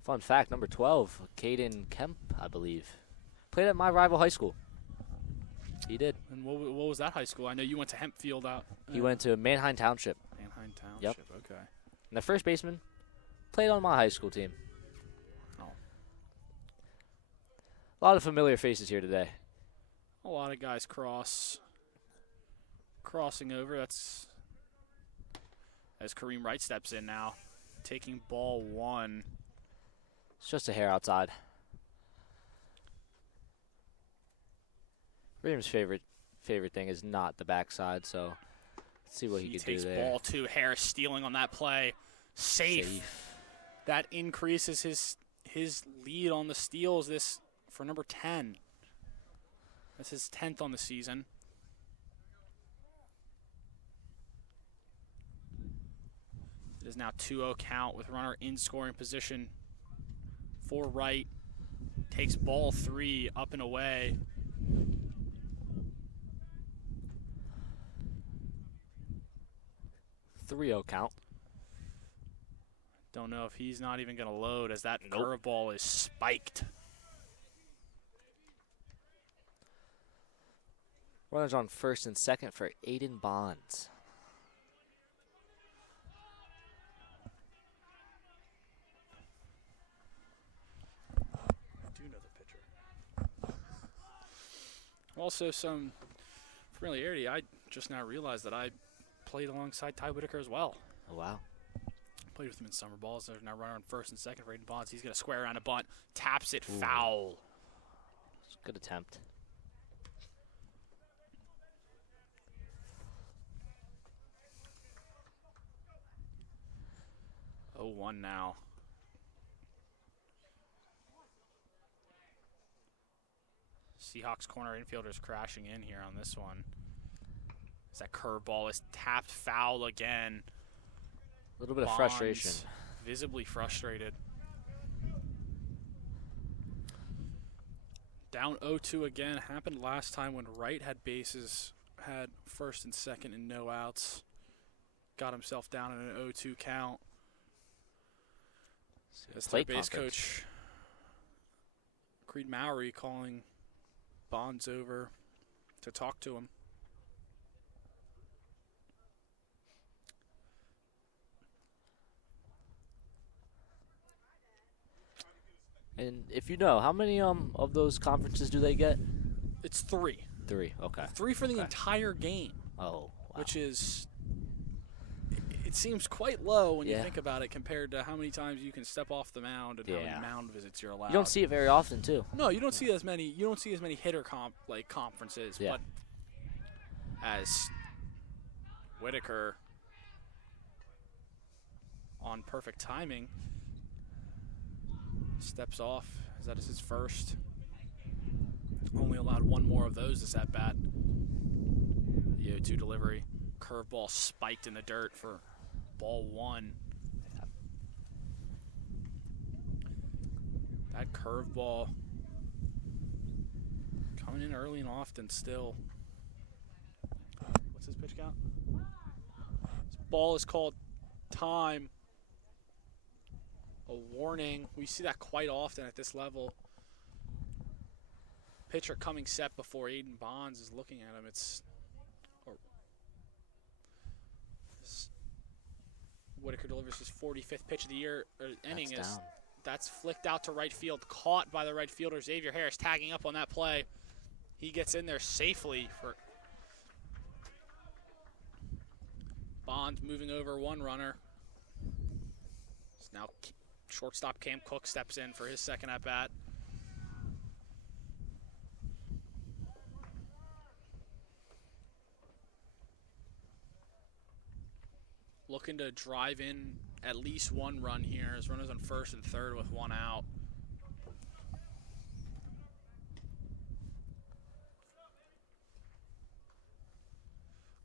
Fun fact, number 12, Caden Kemp, I believe. Played at my rival high school. He did. And what was that high school? I know you went to Hempfield out. He went to Manheim Township. Manheim Township, Yep. Okay. And the first baseman played on my high school team. Oh. A lot of familiar faces here today. A lot of guys crossing over. That's as Kareem Wright steps in now, taking ball 1. It's just a hair outside. Kareem's favorite thing is not the backside, so let's see what he can do there. He takes ball 2. Harris stealing on that play. Safe. That increases his lead on the steals this for number 10. That's his 10th on the season. It is now 2-0 count with runner in scoring position for Wright. Takes ball 3 up and away. .30 count. Don't know if he's not even going to load as that curveball is spiked. Runners on first and second for Aiden Bonds. I do know the pitcher. Also, some familiarity. I just now realized that I played alongside Ty Whitaker as well. Oh, wow. Played with him in summer balls. There's now runner on first and second for Aiden Bonds. He's going to square around a bunt. Taps it foul. Good attempt. Oh, 1 now. Seahawks corner infielders crashing in here on this one. As that curveball is tapped foul again. A little bit of Bonds frustration. Visibly frustrated. Down 0-2 again. Happened last time when Wright had bases, had first and second and no outs. Got himself down in an 0-2 count. As third base coach Creed Mowry calling Bonds over to talk to him. And if you know, how many of those conferences do they get? It's 3. 3, okay. 3 for the entire game. Oh, wow. Which is, it seems quite low when you Yeah. think about it compared to how many times you can step off the mound and how many mound visits you're allowed. You don't see it very often, too. No, you don't see as many. You don't see as many hitter conferences. Yeah. But as Whitaker on perfect timing steps off, as that is his first. Only allowed 1 more of those this at bat. The 0-2 delivery, curveball spiked in the dirt for ball 1. That curveball coming in early and often still. What's his pitch count? This ball is called time. A warning. We see that quite often at this level. Pitcher coming set before Aiden Bonds is looking at him. Whitaker delivers his 45th pitch of the year or inning. That's flicked out to right field, caught by the right fielder Xavier Harris, tagging up on that play. He gets in there safely for Bond, moving over one runner. So now shortstop Cam Cook steps in for his second at-bat. Looking to drive in at least one run here as runners on first and third with one out.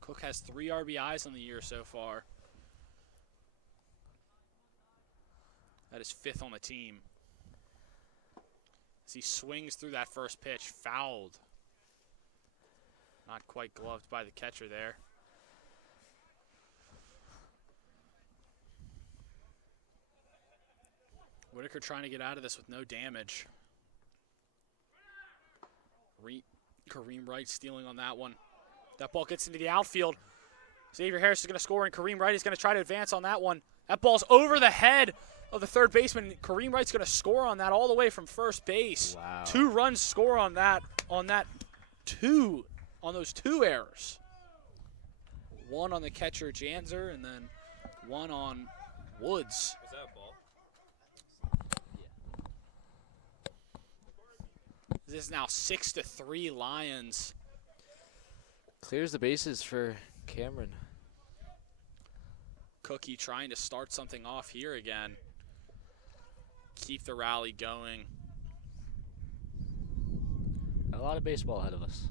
Cook has 3 RBIs on the year so far. That is 5th on the team. As he swings through that first pitch, fouled. Not quite gloved by the catcher there. Whitaker trying to get out of this with no damage. Kareem Wright stealing on that one. That ball gets into the outfield. Xavier Harris is going to score, and Kareem Wright is going to try to advance on that one. That ball's over the head of the third baseman. Kareem Wright's going to score on that all the way from first base. Wow. 2 runs score on those 2 errors. 1 on the catcher Janzer, and then 1 on Woods. Was that a ball? This is now 6-3 Lions. Clears the bases for Cameron. Cookie trying to start something off here again. Keep the rally going. A lot of baseball ahead of us.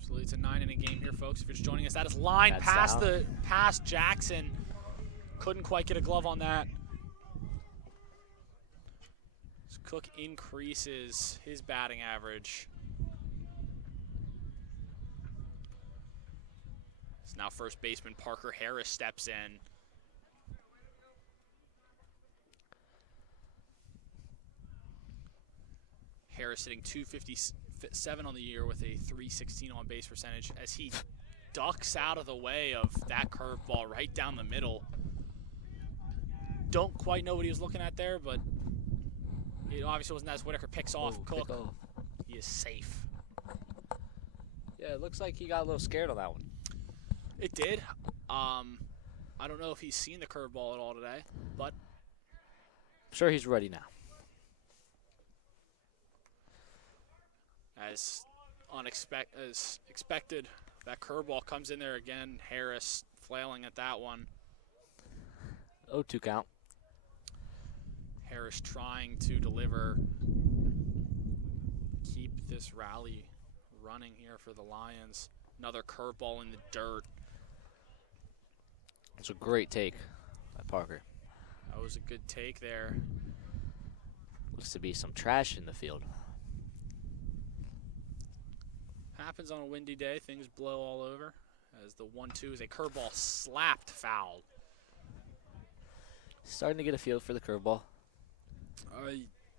So it's a 9-inning game here, folks. If you're just joining us, that is line That's past Jackson. Couldn't quite get a glove on that. So Cook increases his batting average. So now first baseman Parker Harris steps in. Harris hitting .257 on the year with a .316 on base percentage as he ducks out of the way of that curveball right down the middle. Don't quite know what he was looking at there, but it obviously wasn't as Whitaker picks off Cook. He is safe. Yeah, it looks like he got a little scared on that one. It did. I don't know if he's seen the curveball at all today, but I'm sure he's ready now. As expected, that curveball comes in there again. Harris flailing at that one. 0-2 count. Harris trying to deliver, keep this rally running here for the Lions. Another curveball in the dirt. It's a great take by Parker. That was a good take there. Looks to be some trash in the field. Happens on a windy day. Things blow all over. As the 1-2 is a curveball slapped foul. Starting to get a feel for the curveball.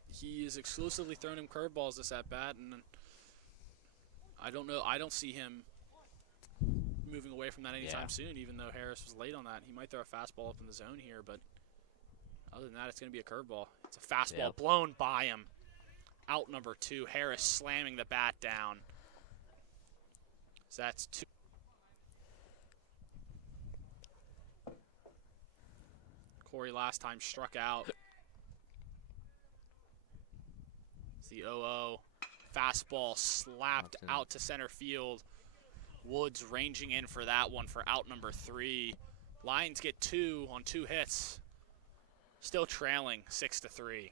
He is exclusively throwing him curveballs this at bat, and I don't know. I don't see him moving away from that anytime soon. Even though Harris was late on that, he might throw a fastball up in the zone here, but other than that, it's going to be a curveball. It's a fastball blown by him. Out number 2. Harris slamming the bat down. So that's 2. Corey last time struck out. It's the 0-0. Fastball slapped out to center field. Woods ranging in for that one for out number 3. Lions get 2 on 2 hits. Still trailing 6-3.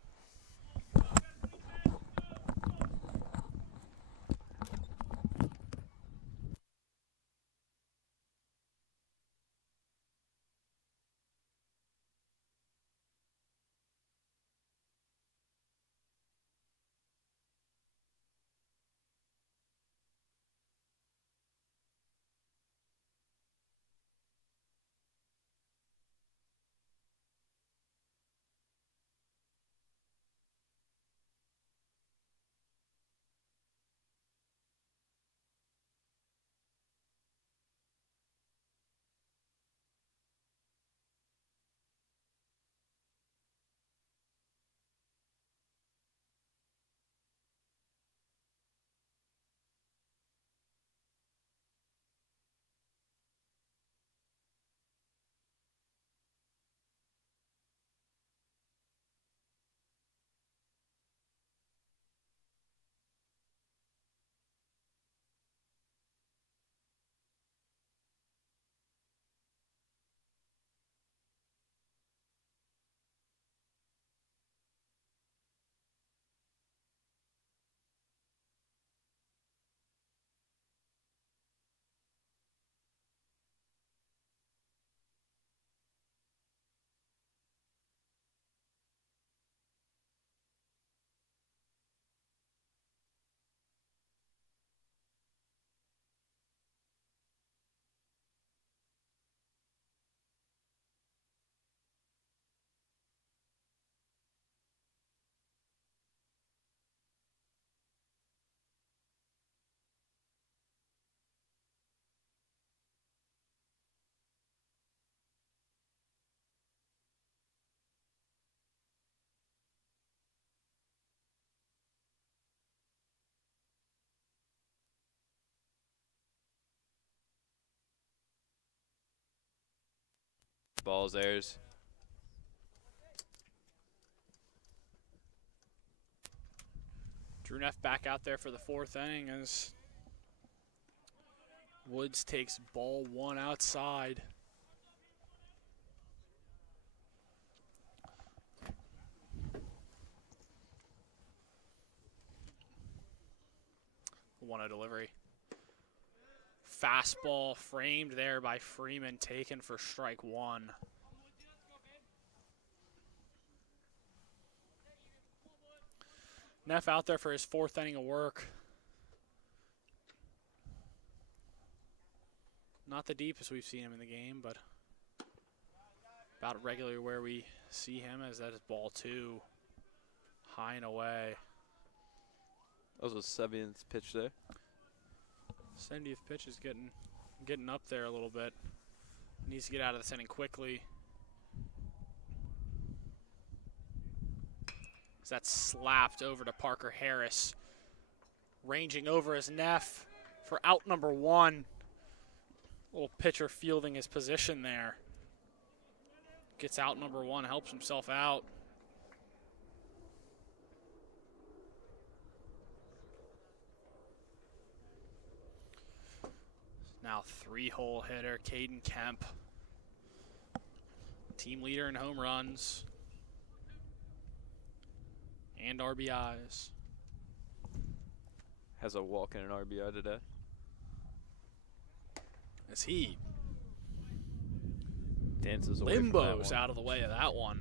balls, errors. Drew Neff back out there for the 4th inning as Woods takes ball 1 outside. One-0 delivery. Fastball framed there by Freeman, taken for strike 1. Neff out there for his 4th inning of work. Not the deepest we've seen him in the game, but about regularly where we see him, as that is ball 2, high and away. That was a 7th pitch there. 70th pitch is getting up there a little bit. Needs to get out of this inning quickly. That's slapped over to Parker Harris. Ranging over his Neff for out number 1. Little pitcher fielding his position there. Gets out number 1, helps himself out. Now 3-hole hitter, Caden Kemp. Team leader in home runs and RBIs. Has a walk and an RBI today. As he dances away from that limbos one. out of the way of that one.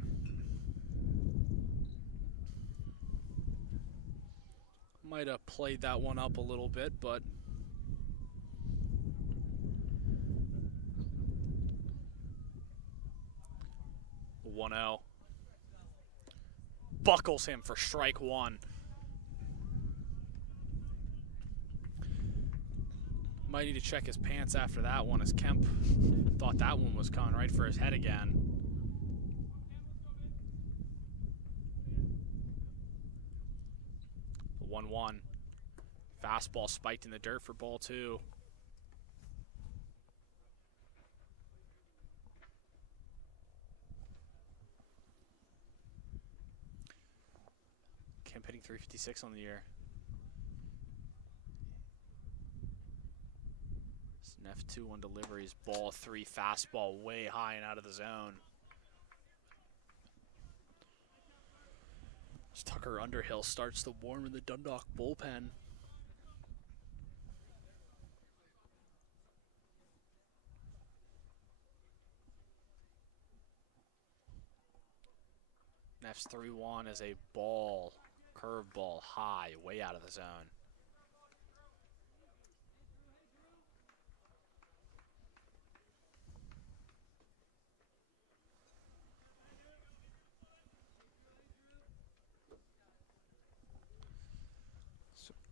Might have played that one up a little bit, but the 1-0. Buckles him for strike 1. Might need to check his pants after that one, as Kemp thought that one was coming right for his head again. The 1-1. Fastball spiked in the dirt for ball 2. Kemp hitting .356 on the year. Neff 2-1 deliveries, ball 3, fastball way high and out of the zone. As Tucker Underhill starts to warm in the Dundalk bullpen. Neff's 3-1 is a ball, curveball high, way out of the zone.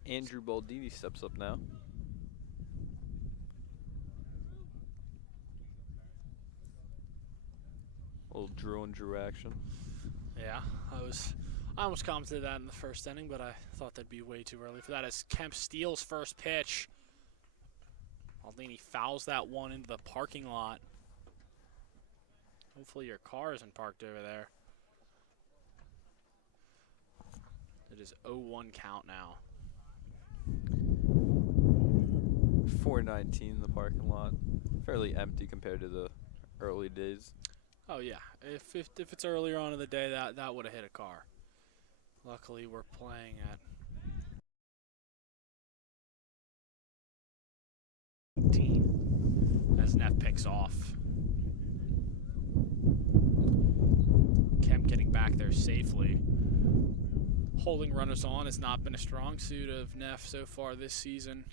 Andrew Baldini steps up now. Little Drew and Drew action. Yeah, I almost commented that in the first inning, but I thought that'd be way too early for that, as Kemp steals first pitch. Baldini fouls that one into the parking lot. Hopefully your car isn't parked over there. It is 0-1 count now. 419 in the parking lot. Fairly empty compared to the early days. Oh yeah, if it's earlier on in the day, that would have hit a car. Luckily, we're playing at 18 as Neff picks off. Kemp getting back there safely. Holding runners on has not been a strong suit of Neff so far this season.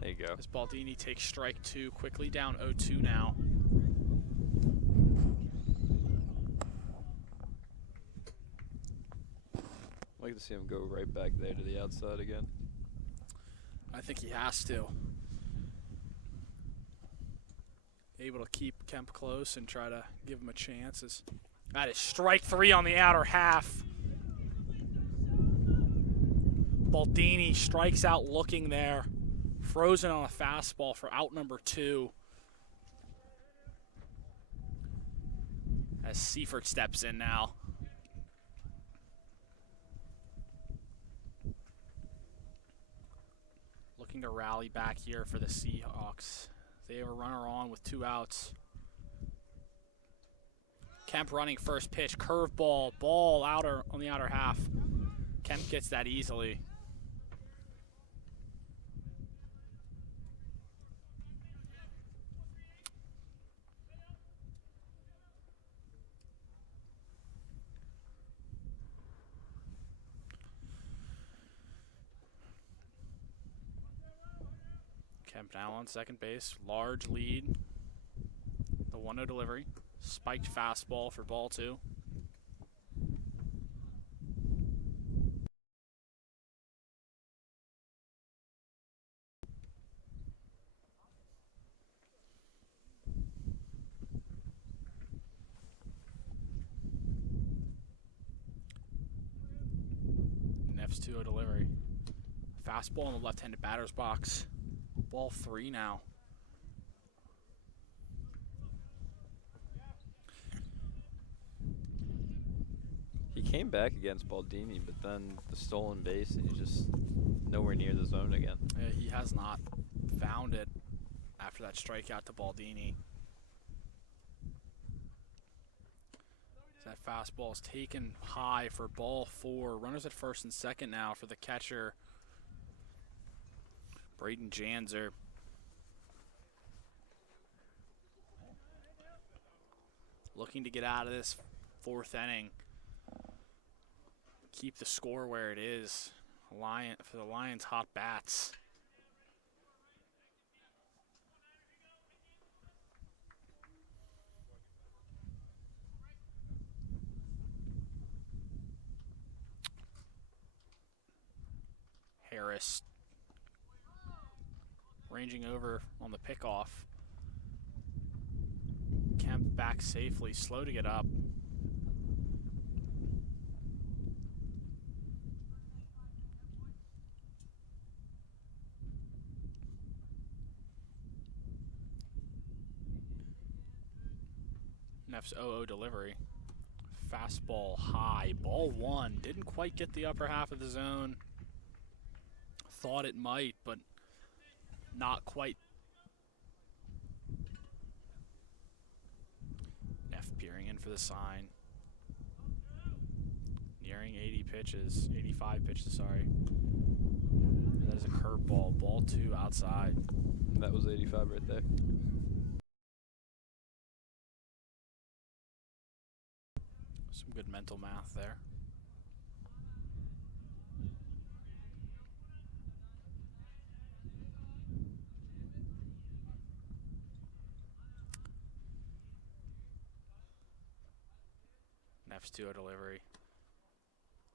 There you go. As Baldini takes strike 2, quickly down 0-2 now. I'd like to see him go right back there to the outside again. I think he has to. Able to keep Kemp close and try to give him a chance. That is strike 3 on the outer half. Baldini strikes out looking there. Frozen on a fastball for out number 2. as Seifert steps in now. Looking to rally back here for the Seahawks. They have a runner on with 2 outs. Kemp running first pitch, curveball, ball outer on the outer half. Kemp gets that easily. Kemp now on second base, large lead. The 1-0 delivery, spiked fastball for ball 2. Neff's 2-0 delivery. Fastball in the left-handed batter's box. Ball 3 now. He came back against Baldini, but then the stolen base, and he's just nowhere near the zone again. Yeah, he has not found it after that strikeout to Baldini. That fastball is taken high for ball 4. Runners at first and second now for the catcher, Braden Janzer. Looking to get out of this 4th inning. Keep the score where it is. For the Lions' hot bats. Harris ranging over on the pickoff. Kemp back safely, slow to get up. Neff's 0-0 delivery. Fastball high, ball 1. Didn't quite get the upper half of the zone. Thought it might, but not quite. Neff peering in for the sign. Nearing 85 pitches, sorry. That is a curveball, ball 2 outside. That was 85 right there. Some good mental math there. Neff's 2-0 delivery.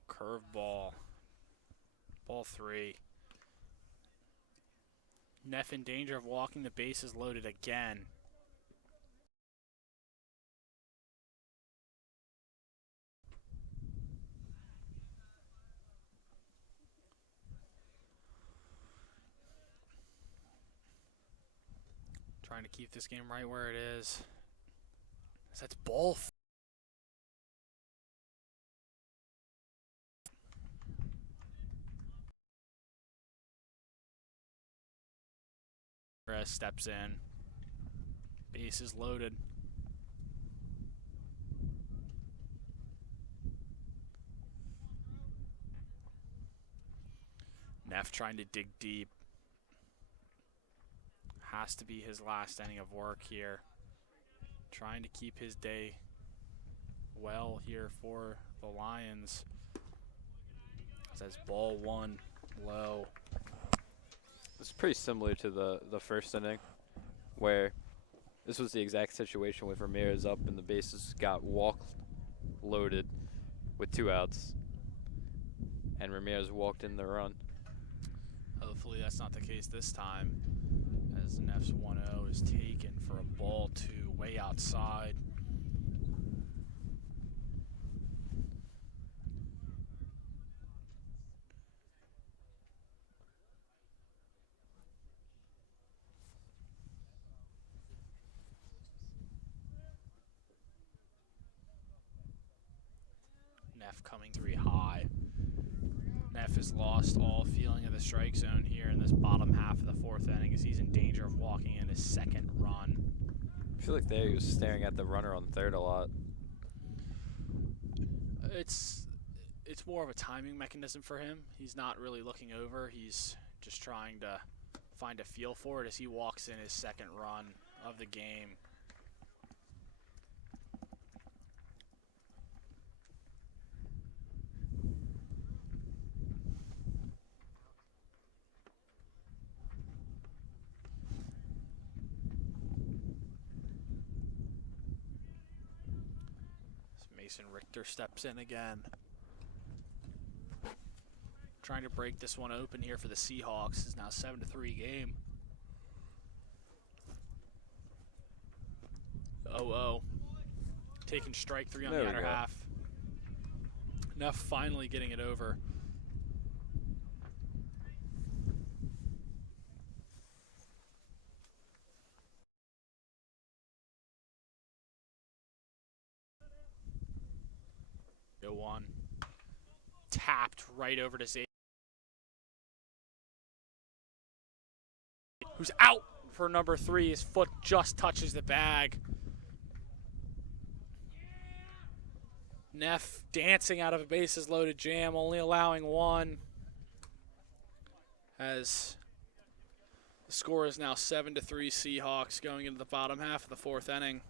Curveball. Ball 3. Neff in danger of walking the bases loaded again. Trying to keep this game right where it is. That's ball 4. Steps in. Bases loaded. Neff trying to dig deep. Has to be his last inning of work here. Trying to keep his day well here for the Lions. Says ball 1 low. It's pretty similar to the first inning, where this was the exact situation with Ramirez up and the bases got loaded with 2 outs, and Ramirez walked in the run. Hopefully that's not the case this time, as Neff's 1-0 is taken for a ball 2 way outside. Neff coming three high. Neff has lost all feeling of the strike zone here in this bottom half of the fourth inning as he's in danger of walking in his second run. I feel like there he was staring at the runner on third a lot. It's more of a timing mechanism for him. He's not really looking over. He's just trying to find a feel for it as he walks in his second run of the game. Mason Richter steps in again. Trying to break this one open here for the Seahawks. It's now 7-3 game. 0-0. Taking strike three on the outer half. Neff finally getting it over. Go one. Tapped right over to Cecil, who's out for number 3. His foot just touches the bag. Neff dancing out of a bases loaded jam, only allowing one. As the score is now 7-3 Seahawks going into the bottom half of the fourth inning.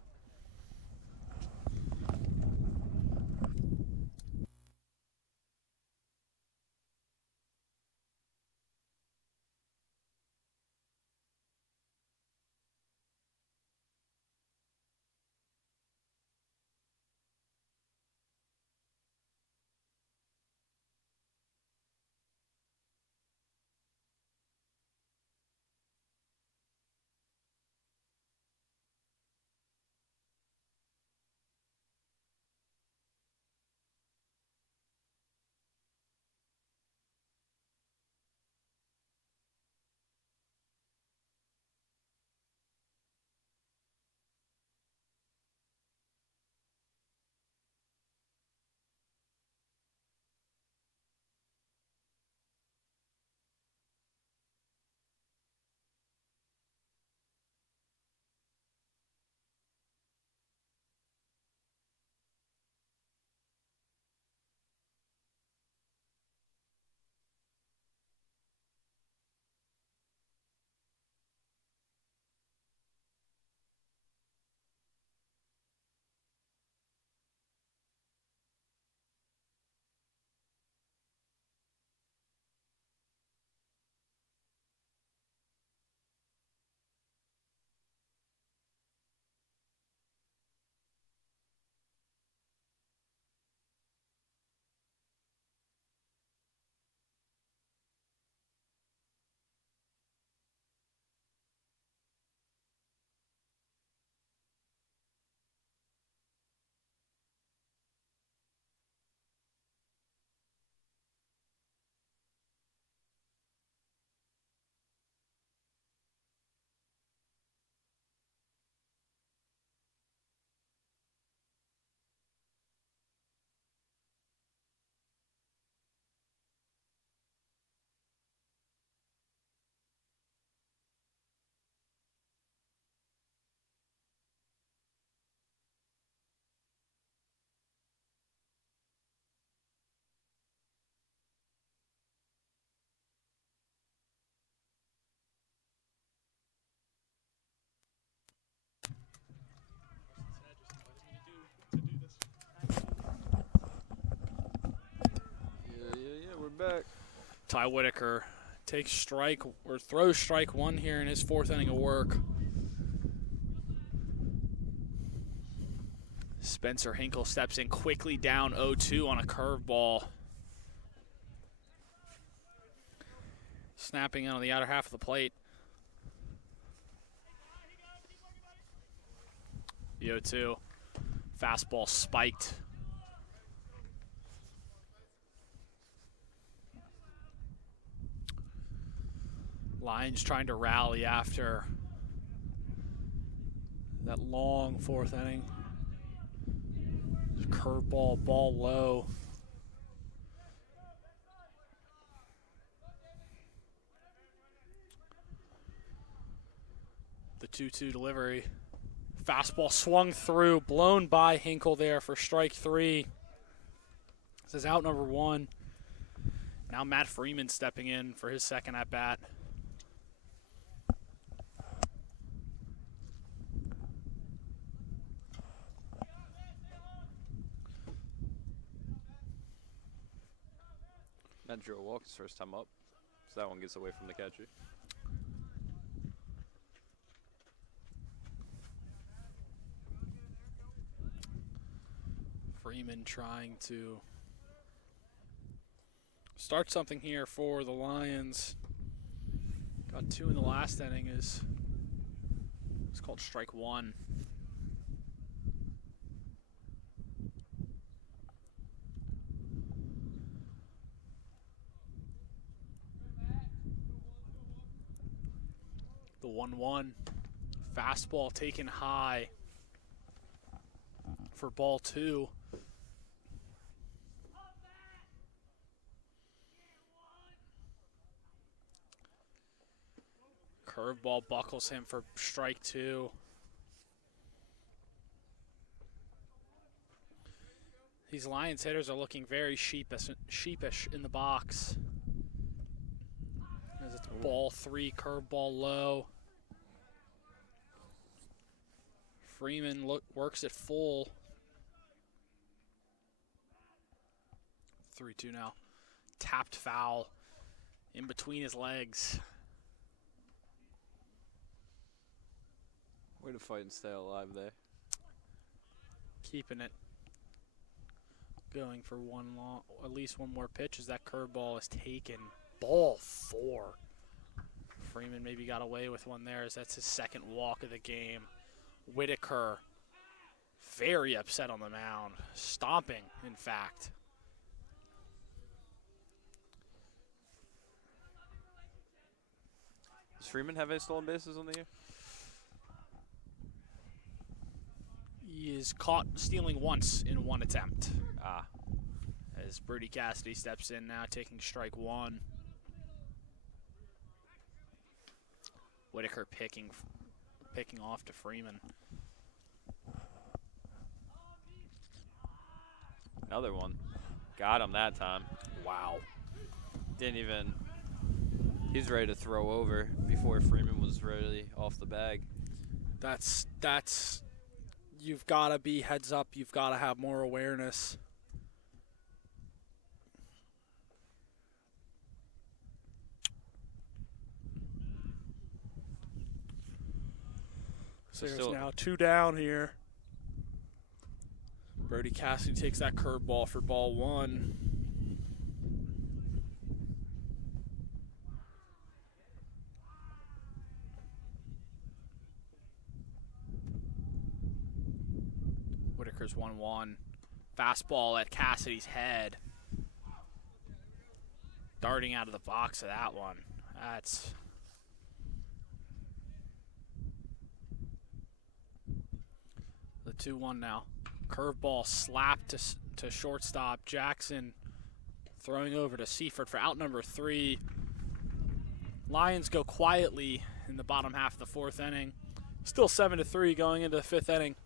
Yeah, we're back. Ty Whitaker takes strike or throws strike one here in his fourth inning of work. Spencer Hinkle steps in quickly down 0-2 on a curveball. Snapping in on the outer half of the plate. The 0-2. Fastball spiked. Lions trying to rally after that long fourth inning. Curveball, ball low. 2-2 delivery. Fastball swung through, blown by Hinkle there for strike 3. This is out number 1. Now Matt Freeman stepping in for his second at bat. Matt drew a walk his first time up, so that one gets away from the catcher. Freeman trying to start something here for the Lions. Got 2 in the last inning. It's called strike 1. The 1-1 fastball taken high for ball 2. Curveball buckles him for strike 2. These Lions hitters are looking very sheepish in the box. As it's ball 3, curveball low. Freeman works it full. 3-2 now. Tapped foul in between his legs. Way to fight and stay alive there. Keeping it going for at least one more pitch as that curveball is taken. Ball 4. Freeman maybe got away with one there as that's his second walk of the game. Whitaker very upset on the mound. Stomping, in fact. Does Freeman have any stolen bases on the year? He is caught stealing once in one attempt. Ah. As Brody Cassidy steps in now, taking strike 1. Whitaker picking off to Freeman. Another one. Got him that time. Wow. Didn't even. He's ready to throw over before Freeman was ready off the bag. That's. You've got to be heads up. You've got to have more awareness. So there's now 2 down here. Brody Cassidy takes that curveball for ball 1. Whitaker's 1-1. Fastball at Cassidy's head. Darting out of the box of that one. That's... The 2-1 now. Curveball slapped to shortstop. Jackson throwing over to Seaford for out number 3. Lions go quietly in the bottom half of the 4th inning. Still 7-3 going into the 5th inning.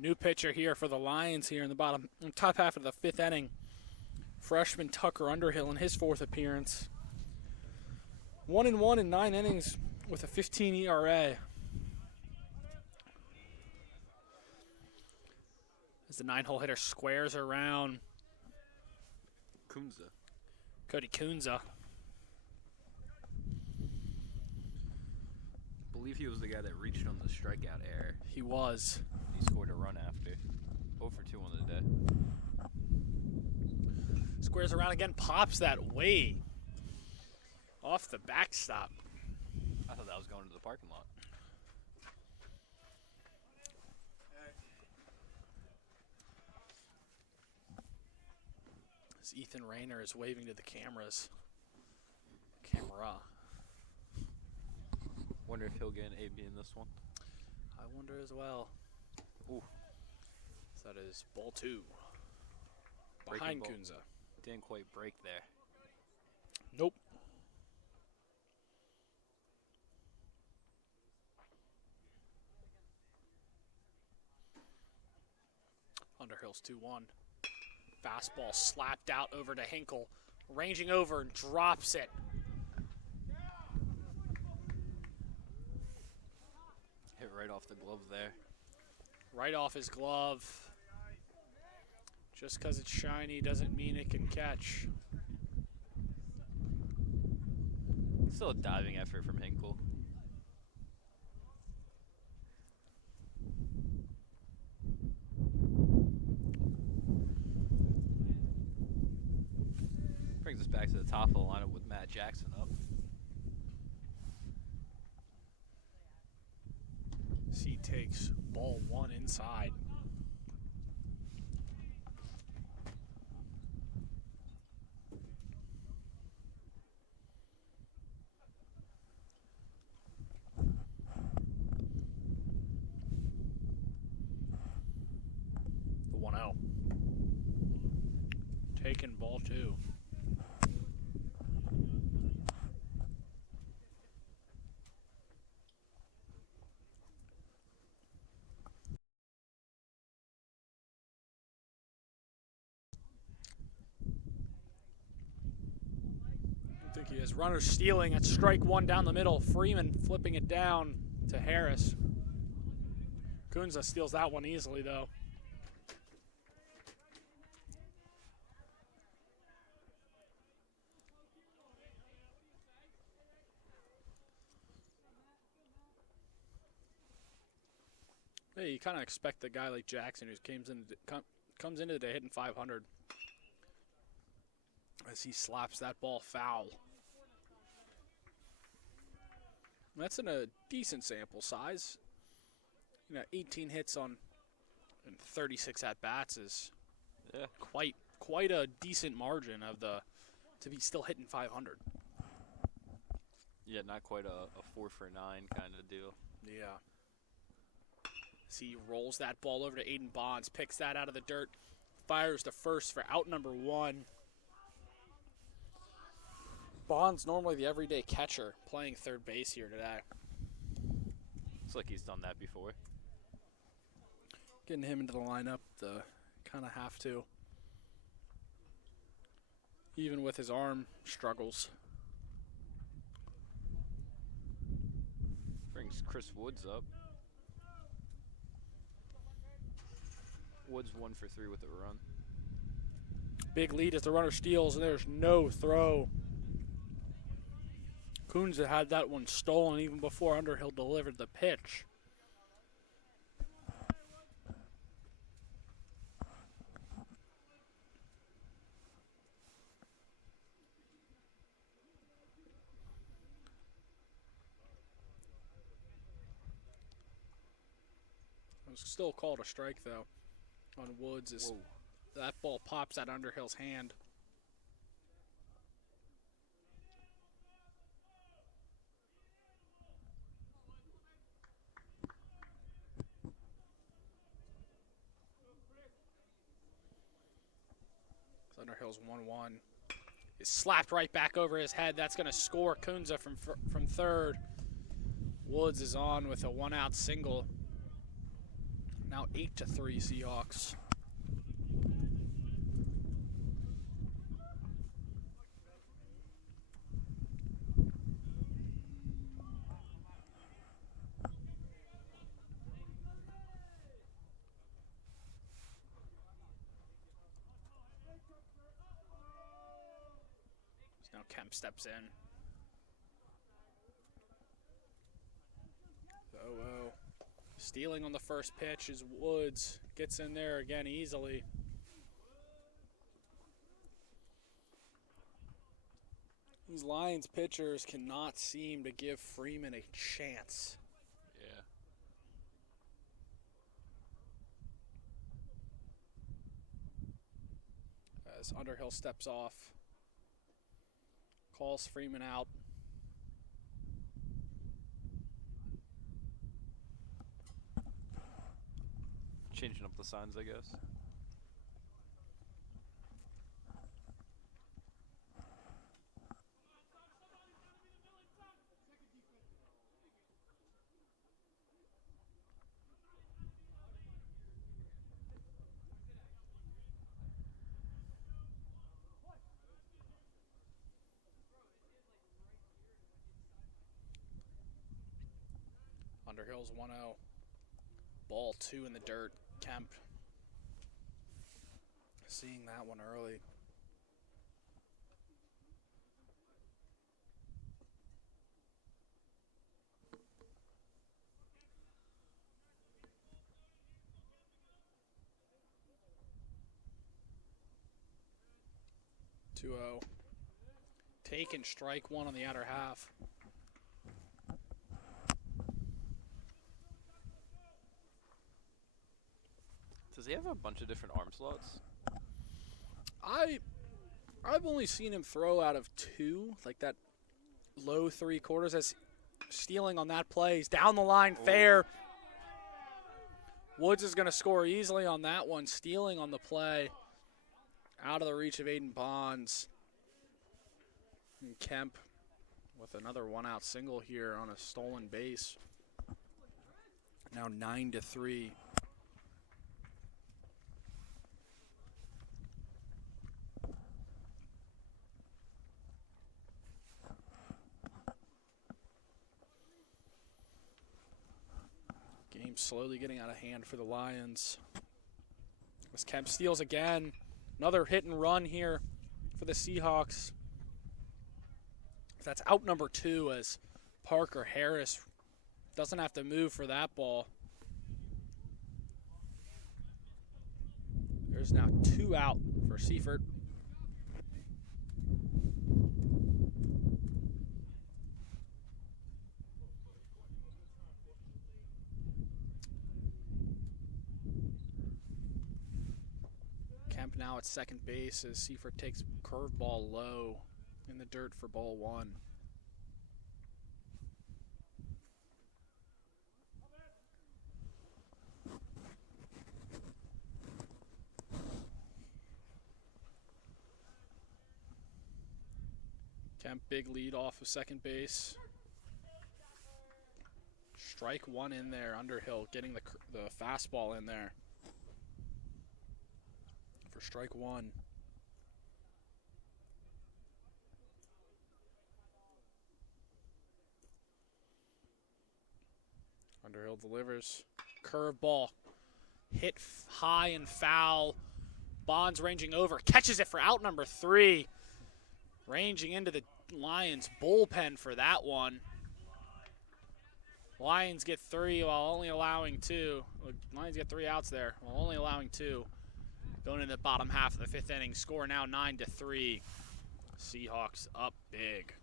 New pitcher here for the Lions here in the top half of the 5th inning. Freshman Tucker Underhill in his 4th appearance. 1-1 in 9 innings with a 15 ERA. As the 9-hole hitter squares around Cody Kunza. I believe he was the guy that reached on the strikeout error. He was. He scored a run after. 0 for 2 on the day. Squares around again, pops that way. Off the backstop. I thought that was going to the parking lot. As Ethan Rayner is waving to the cameras. Wonder if he'll get an AB in this one. I wonder as well. Ooh. So that is ball 2. Breaking Behind ball. Kunza. Didn't quite break there. Nope. Underhill's 2-1. Fastball slapped out over to Hinkle. Ranging over and drops it. Hit right off the glove there. Right off his glove. Just because it's shiny doesn't mean it can catch. Still a diving effort from Hinkle. Brings us back to the top of the lineup with Matt Jackson up. C takes ball 1 inside. The 1-0. Taking ball 2. I think he has runners stealing at strike 1 down the middle. Freeman flipping it down to Harris. Kunza steals that one easily, though. Hey, you kind of expect a guy like Jackson who comes into the day hitting 500 as he slaps that ball foul. That's in a decent sample size. 18 hits on and 36 at bats is quite a decent margin to be still hitting 500. Yeah, not quite a 4 for 9 kind of deal. Yeah. So he rolls that ball over to Aiden Bonds, picks that out of the dirt, fires to first for out number 1. Bonds normally the everyday catcher, playing third base here today. Looks like he's done that before. Getting him into the lineup, kind of have to. Even with his arm struggles. Brings Chris Woods up. Woods 1 for 3 with a run. Big lead as the runner steals, and there's no throw. Kunza had that one stolen even before Underhill delivered the pitch. It was still called a strike, though, on Woods. As that ball pops out Underhill's hand. Underhill's 1-1. Is slapped right back over his head. That's going to score Kunza from third. Woods is on with a 1-out single. Now Now 8-3 Seahawks. Now Kemp steps in. Oh. Stealing on the first pitch is Woods. Gets in there again easily. These Lions pitchers cannot seem to give Freeman a chance. Yeah. As Underhill steps off. Calls Freeman out. Changing up the signs, I guess. Underhill's 1-0. Ball 2 in the dirt. Kemp seeing that one early. Two 0. Taken strike one on the outer half. Does he have a bunch of different arm slots? I've only seen him throw out of 2, like that low 3/4. As stealing on that play, he's down the line, fair. Woods is going to score easily on that one. Stealing on the play, out of the reach of Aiden Bonds. And Kemp with another 1-out single here on a stolen base. Now 9-3. Game slowly getting out of hand for the Lions. As Kemp steals again. Another hit and run here for the Seahawks. That's out number 2 as Parker Harris doesn't have to move for that ball. There's now 2 out for Seifert. Kemp now at second base as Seifert takes curveball low in the dirt for ball 1. Kemp big lead off of second base. Strike 1 in there. Underhill getting the fastball in there for strike 1. Underhill delivers. Curveball. Hit high and foul. Bonds ranging over. Catches it for out number 3. Ranging into the Lions bullpen for that one. Lions get 3 while only allowing 2. Lions get 3 outs there while only allowing 2. Going into the bottom half of the 5th inning. Score now 9-3. Seahawks up big.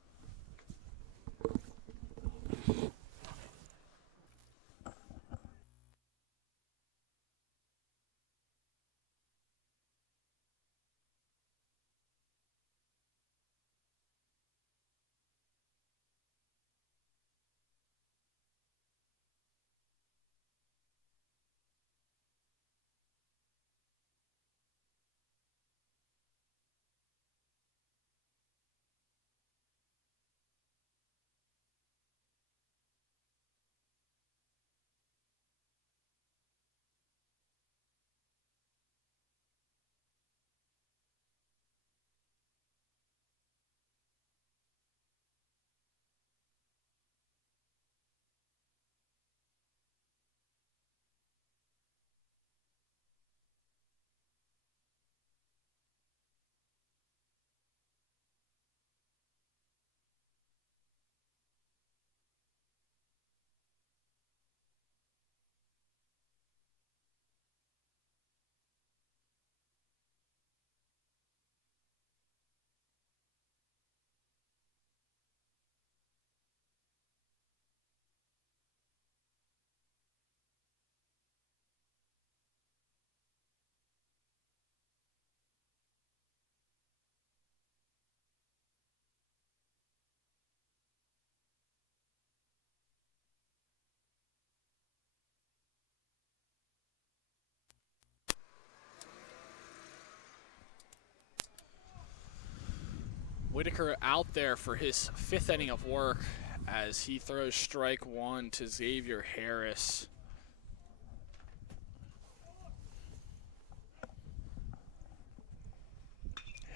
Whitaker out there for his 5th inning of work as he throws strike 1 to Xavier Harris.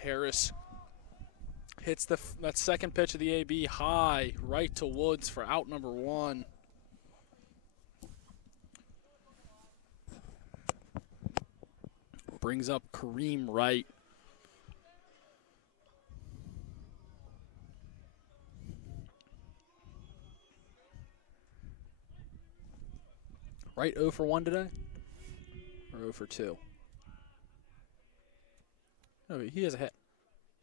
Harris hits that second pitch of the AB high right to Woods for out number 1. Brings up Kareem Wright. Wright 0 for 1 today? Or 0 for 2? No, he has a hit.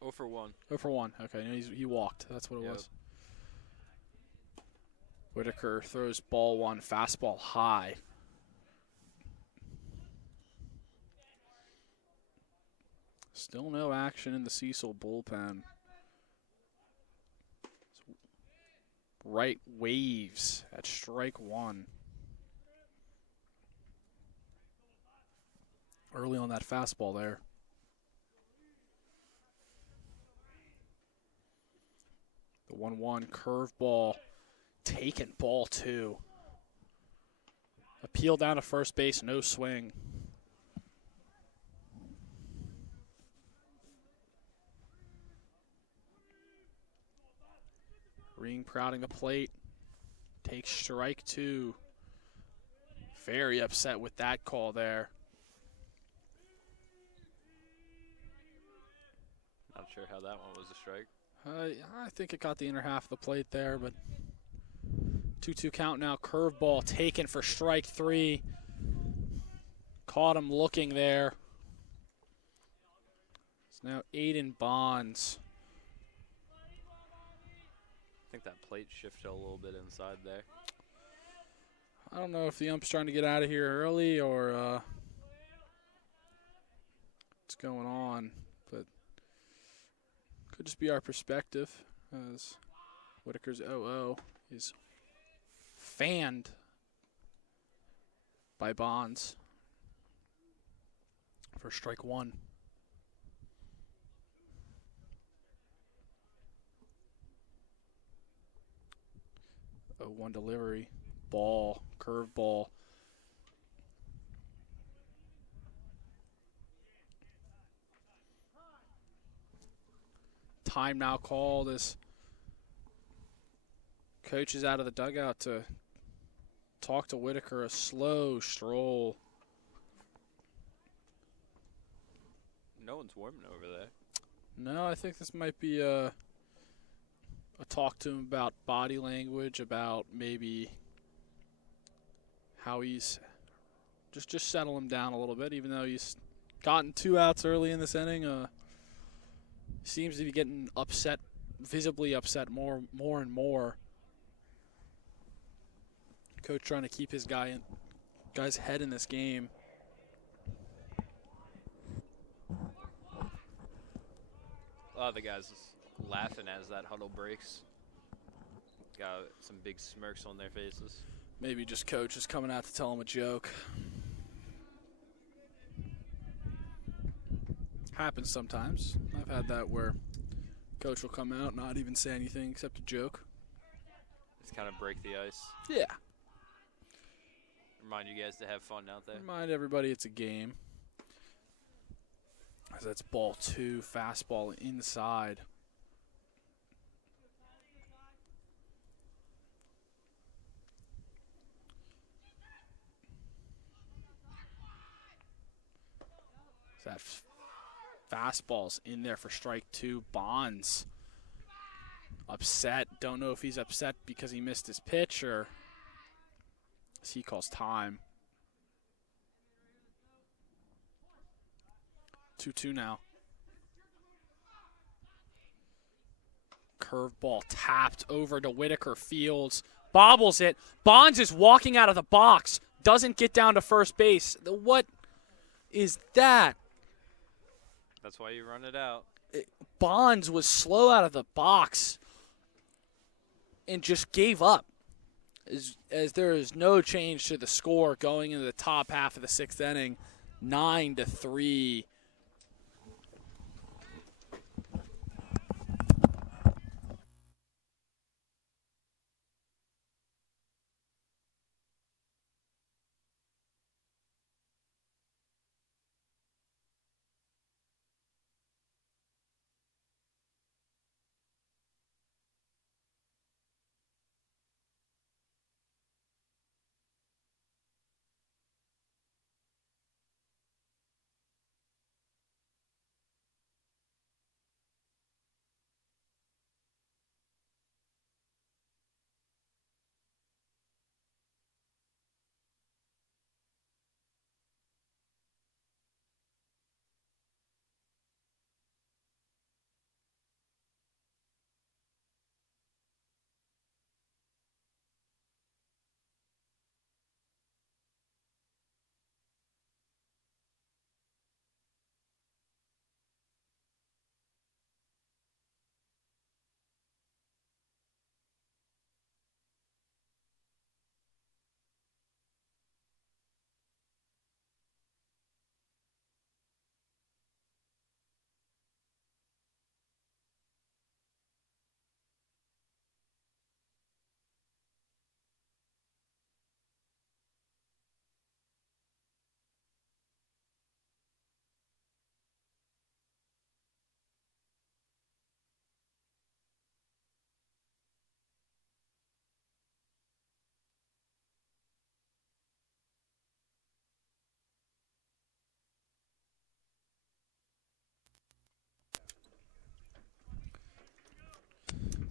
0 for 1. 0 for 1. Okay, no, he walked. That's what it was. Whitaker throws ball 1, fastball high. Still no action in the Cecil bullpen. Wright waves at strike 1. Early on that fastball there. The 1-1 curveball taken, ball 2. Appeal down to first base, no swing. Ring crowding the plate. Takes strike 2. Very upset with that call there. Not sure how that one was a strike. I think it got the inner half of the plate there, but 2-2 count now. Curveball taken for strike 3. Caught him looking there. It's now Aiden Bonds. I think that plate shifted a little bit inside there. I don't know if the ump's trying to get out of here early or what's going on, but could just be our perspective as Whitaker's 0-0 is fanned by Bonds for strike 1. 0-1 delivery, ball, curveball. Time now called as coach is out of the dugout to talk to Whitaker. A slow stroll. No one's warming over there. No, I think this might be a talk to him about body language, about maybe how he's just settle him down a little bit, even though he's gotten 2 outs early in this inning. Seems to be getting upset, visibly upset more and more. Coach trying to keep his guy's head in this game. A lot of the guys laughing as that huddle breaks. Got some big smirks on their faces. Maybe just coach is coming out to tell him a joke. Happens sometimes. I've had that where coach will come out, not even say anything except a joke. Just kind of break the ice. Yeah. Remind you guys to have fun out there. Remind everybody it's a game. As that's ball 2, fastball inside. That fastball's in there for strike 2. Bonds upset. Don't know if he's upset because he missed his pitch or as he calls time. 2-2 now. Curveball tapped over to Whitaker. Fields bobbles it. Bonds is walking out of the box. Doesn't get down to first base. What is that? That's why you run it out. Bonds was slow out of the box and just gave up. As there is no change to the score going into the top half of the 6th inning, 9-3.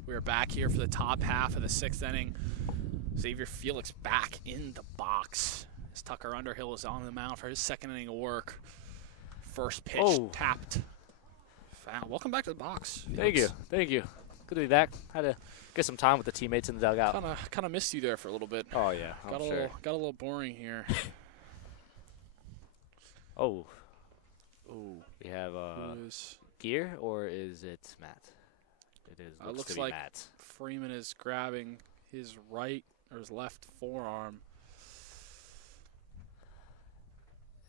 We're back here for the top half of the 6th inning. Xavier Felix back in the box. As Tucker Underhill is on the mound for his 2nd inning of work. First pitch tapped. Foul. Welcome back to the box, Felix. Thank you. Good to be back. Had to get some time with the teammates in the dugout. Kind of missed you there for a little bit. Oh yeah, got a little boring here. Oh. Ooh. We have Gear, or is it Matt? It is. Looks to be like Matt. Freeman is grabbing his right or his left forearm.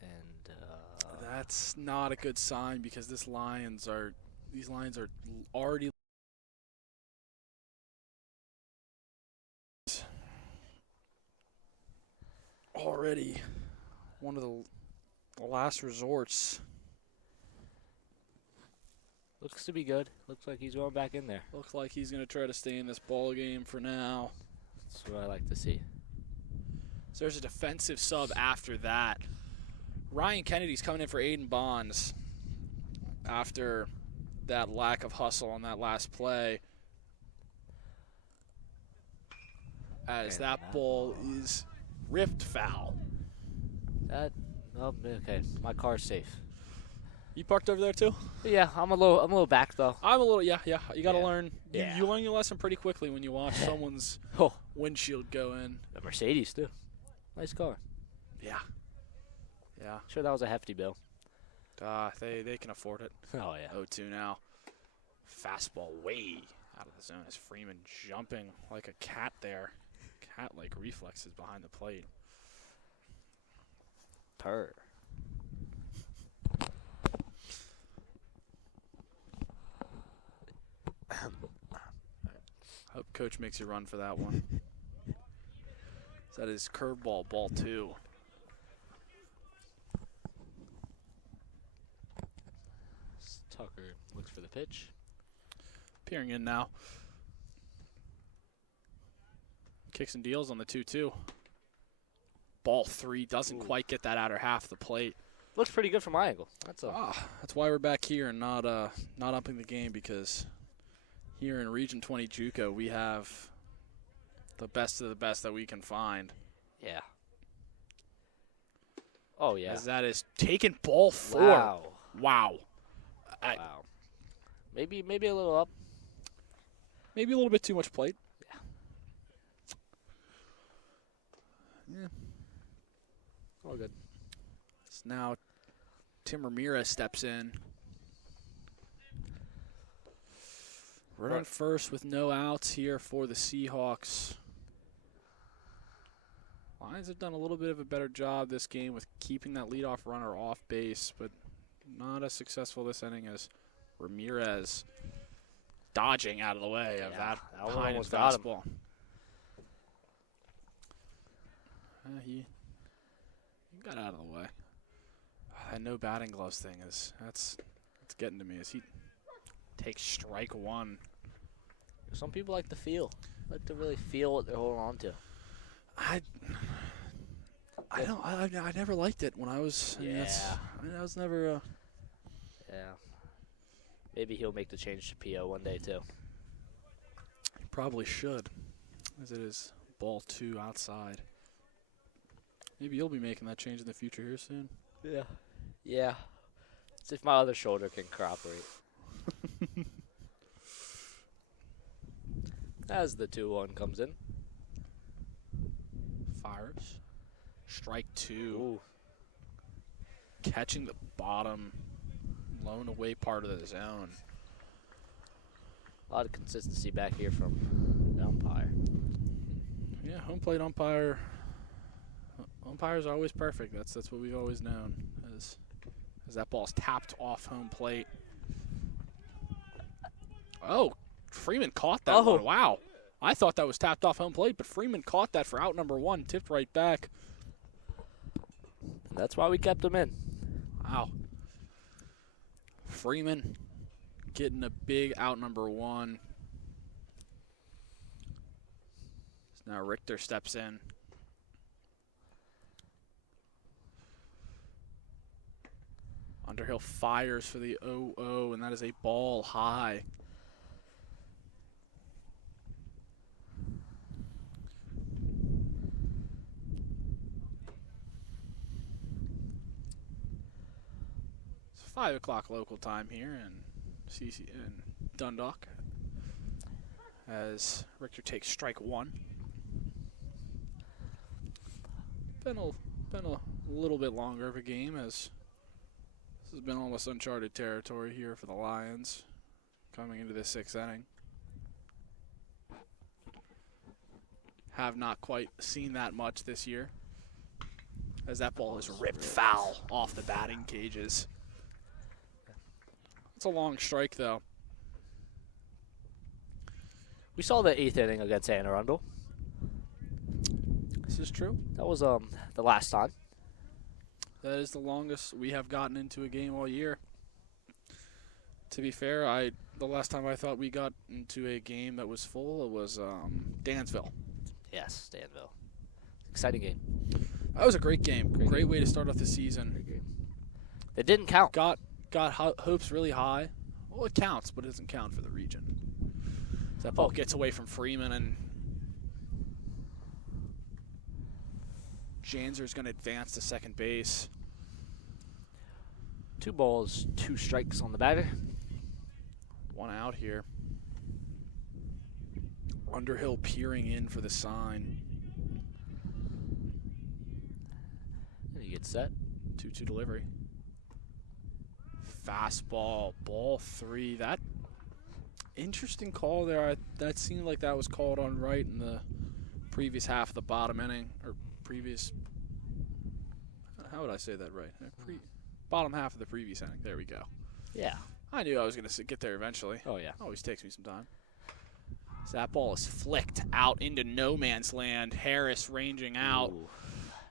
And that's not a good sign because these lines are already one of the last resorts. Looks to be good. Looks like he's going back in there. Looks like he's going to try to stay in this ball game for now. That's what I like to see. So there's a defensive sub after that. Ryan Kennedy's coming in for Aiden Bonds after that lack of hustle on that last play. As that ball is ripped foul. Okay. My car's safe. You parked over there too? Yeah, I'm a little back though. Yeah. You got to learn. Yeah. You learn your lesson pretty quickly when you watch someone's windshield go in. The Mercedes too. Nice car. Yeah. Sure, that was a hefty bill. They can afford it. Oh yeah. 0-2 now. Fastball way out of the zone as Freeman jumping like a cat there. Cat-like reflexes behind the plate. Purr. Hope coach makes you run for that one. That is curveball, ball 2. Tucker looks for the pitch. Peering in now. Kicks and deals on the 2-2. Ball 3 doesn't quite get that outer half of the plate. Looks pretty good from my angle. That's why we're back here and not upping the game, because here in Region 20 JUCO we have the best of the best that we can find. Yeah. Oh yeah. As that is taken ball 4. Wow. Wow. Maybe a little up. Maybe a little bit too much plate. Yeah. All good. So now Tim Ramirez steps in. Running first with no outs here for the Seahawks. Lions have done a little bit of a better job this game with keeping that leadoff runner off base, but not as successful this inning as Ramirez dodging out of the way of that behind his fastball. He got out of the way. That no batting gloves thing that's getting to me as he takes strike 1. Some people like to really feel what they're holding on to. I never liked it when I was. I was never. Yeah. Maybe he'll make the change to PO one day too. He probably should, as it is ball 2 outside. Maybe you'll be making that change in the future here soon. Yeah. Yeah. It's if my other shoulder can cooperate. As the 2-1 comes in. Fires. Strike 2. Ooh. Catching the bottom, blown away part of the zone. A lot of consistency back here from the umpire. Yeah, home plate umpire. Umpires are always perfect. That's what we've always known. As that ball's tapped off home plate. Oh, Freeman caught that one. Wow. I thought that was tapped off home plate, but Freeman caught that for out number 1, tipped right back. That's why we kept him in. Wow. Freeman getting a big out number 1. So now Richter steps in. Underhill fires for the 0-0, and that is a ball high. 5 o'clock local time here in Dundalk. As Richter takes strike one. Been a little bit longer of a game, as this has been almost uncharted territory here for the Lions coming into the 6th inning. Have not quite seen that much this year, as that ball is ripped foul off the batting cages. It's a long strike, though. We saw the 8th inning against Anne Arundel. This is true. That was the last time. That is the longest we have gotten into a game all year. To be fair, the last time I thought we got into a game that was full, it was Dansville. Yes, Danville. Exciting game. That was a great game. Great way to start off the season. Great game. It didn't count. Got hopes really high. Well, it counts, but it doesn't count for the region. That ball gets away from Freeman, and Janzer's going to advance to second base. 2 balls, 2 strikes on the batter. 1 out here. Underhill peering in for the sign. And he gets set. 2-2 delivery. Fastball, ball 3. That interesting call there. That seemed like that was called on right in the previous half of the bottom inning, or previous. How would I say that right? Bottom half of the previous inning. There we go. Yeah. I knew I was going to get there eventually. Oh, yeah. Always takes me some time. So that ball is flicked out into no man's land. Harris ranging out. Ooh.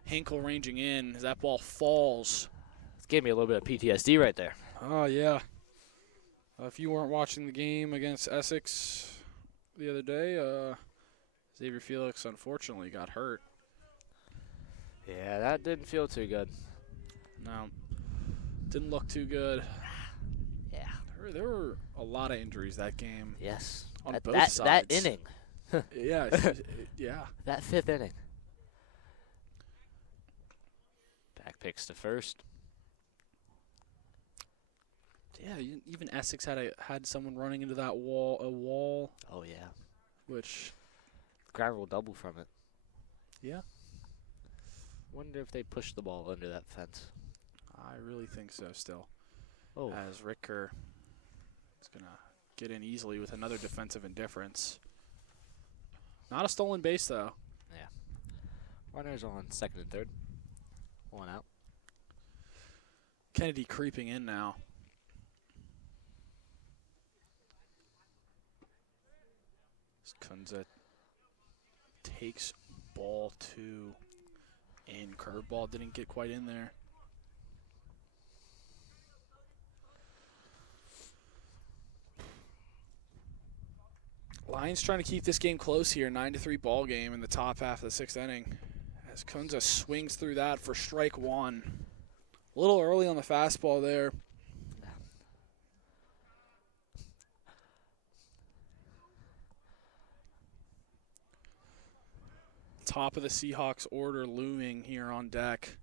Hinkle ranging in as that ball falls. It gave me a little bit of PTSD right there. Oh, yeah. If you weren't watching the game against Essex the other day, Xavier Felix unfortunately got hurt. Yeah, that didn't feel too good. No. Didn't look too good. Yeah. There were a lot of injuries that game. Yes. On both that sides. inning. Yeah. Yeah. That 5th inning. Back picks to first. Yeah, even Essex had someone running into that wall. Oh, yeah. Which Ground rule double from it. Yeah. Wonder if they pushed the ball under that fence. I really think so still. Oh. As Ricker is going to get in easily with another defensive indifference. Not a stolen base, though. Yeah. Runners on 2nd and 3rd. 1 out. Kennedy creeping in now. Kunza takes ball 2 in. Curveball didn't get quite in there. Lions trying to keep this game close here. 9-3 ball game in the top half of the 6th inning. As Kunza swings through that for strike 1. A little early on the fastball there. Top of the Seahawks order looming here on deck.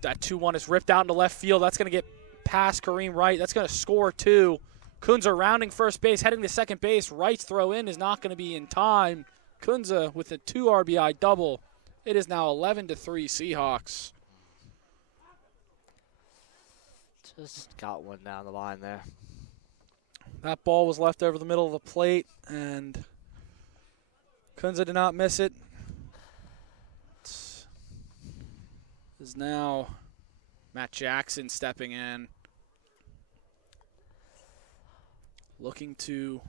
That 2-1 is ripped out into left field. That's going to get past Kareem Wright. That's going to score 2. Kunza rounding first base, heading to second base. Wright's throw in is not going to be in time. Kunza with a 2 RBI double. It is now 11-3 Seahawks. Just got one down the line there. That ball was left over the middle of the plate, and Kunza did not miss it. Is now Matt Jackson stepping in, looking to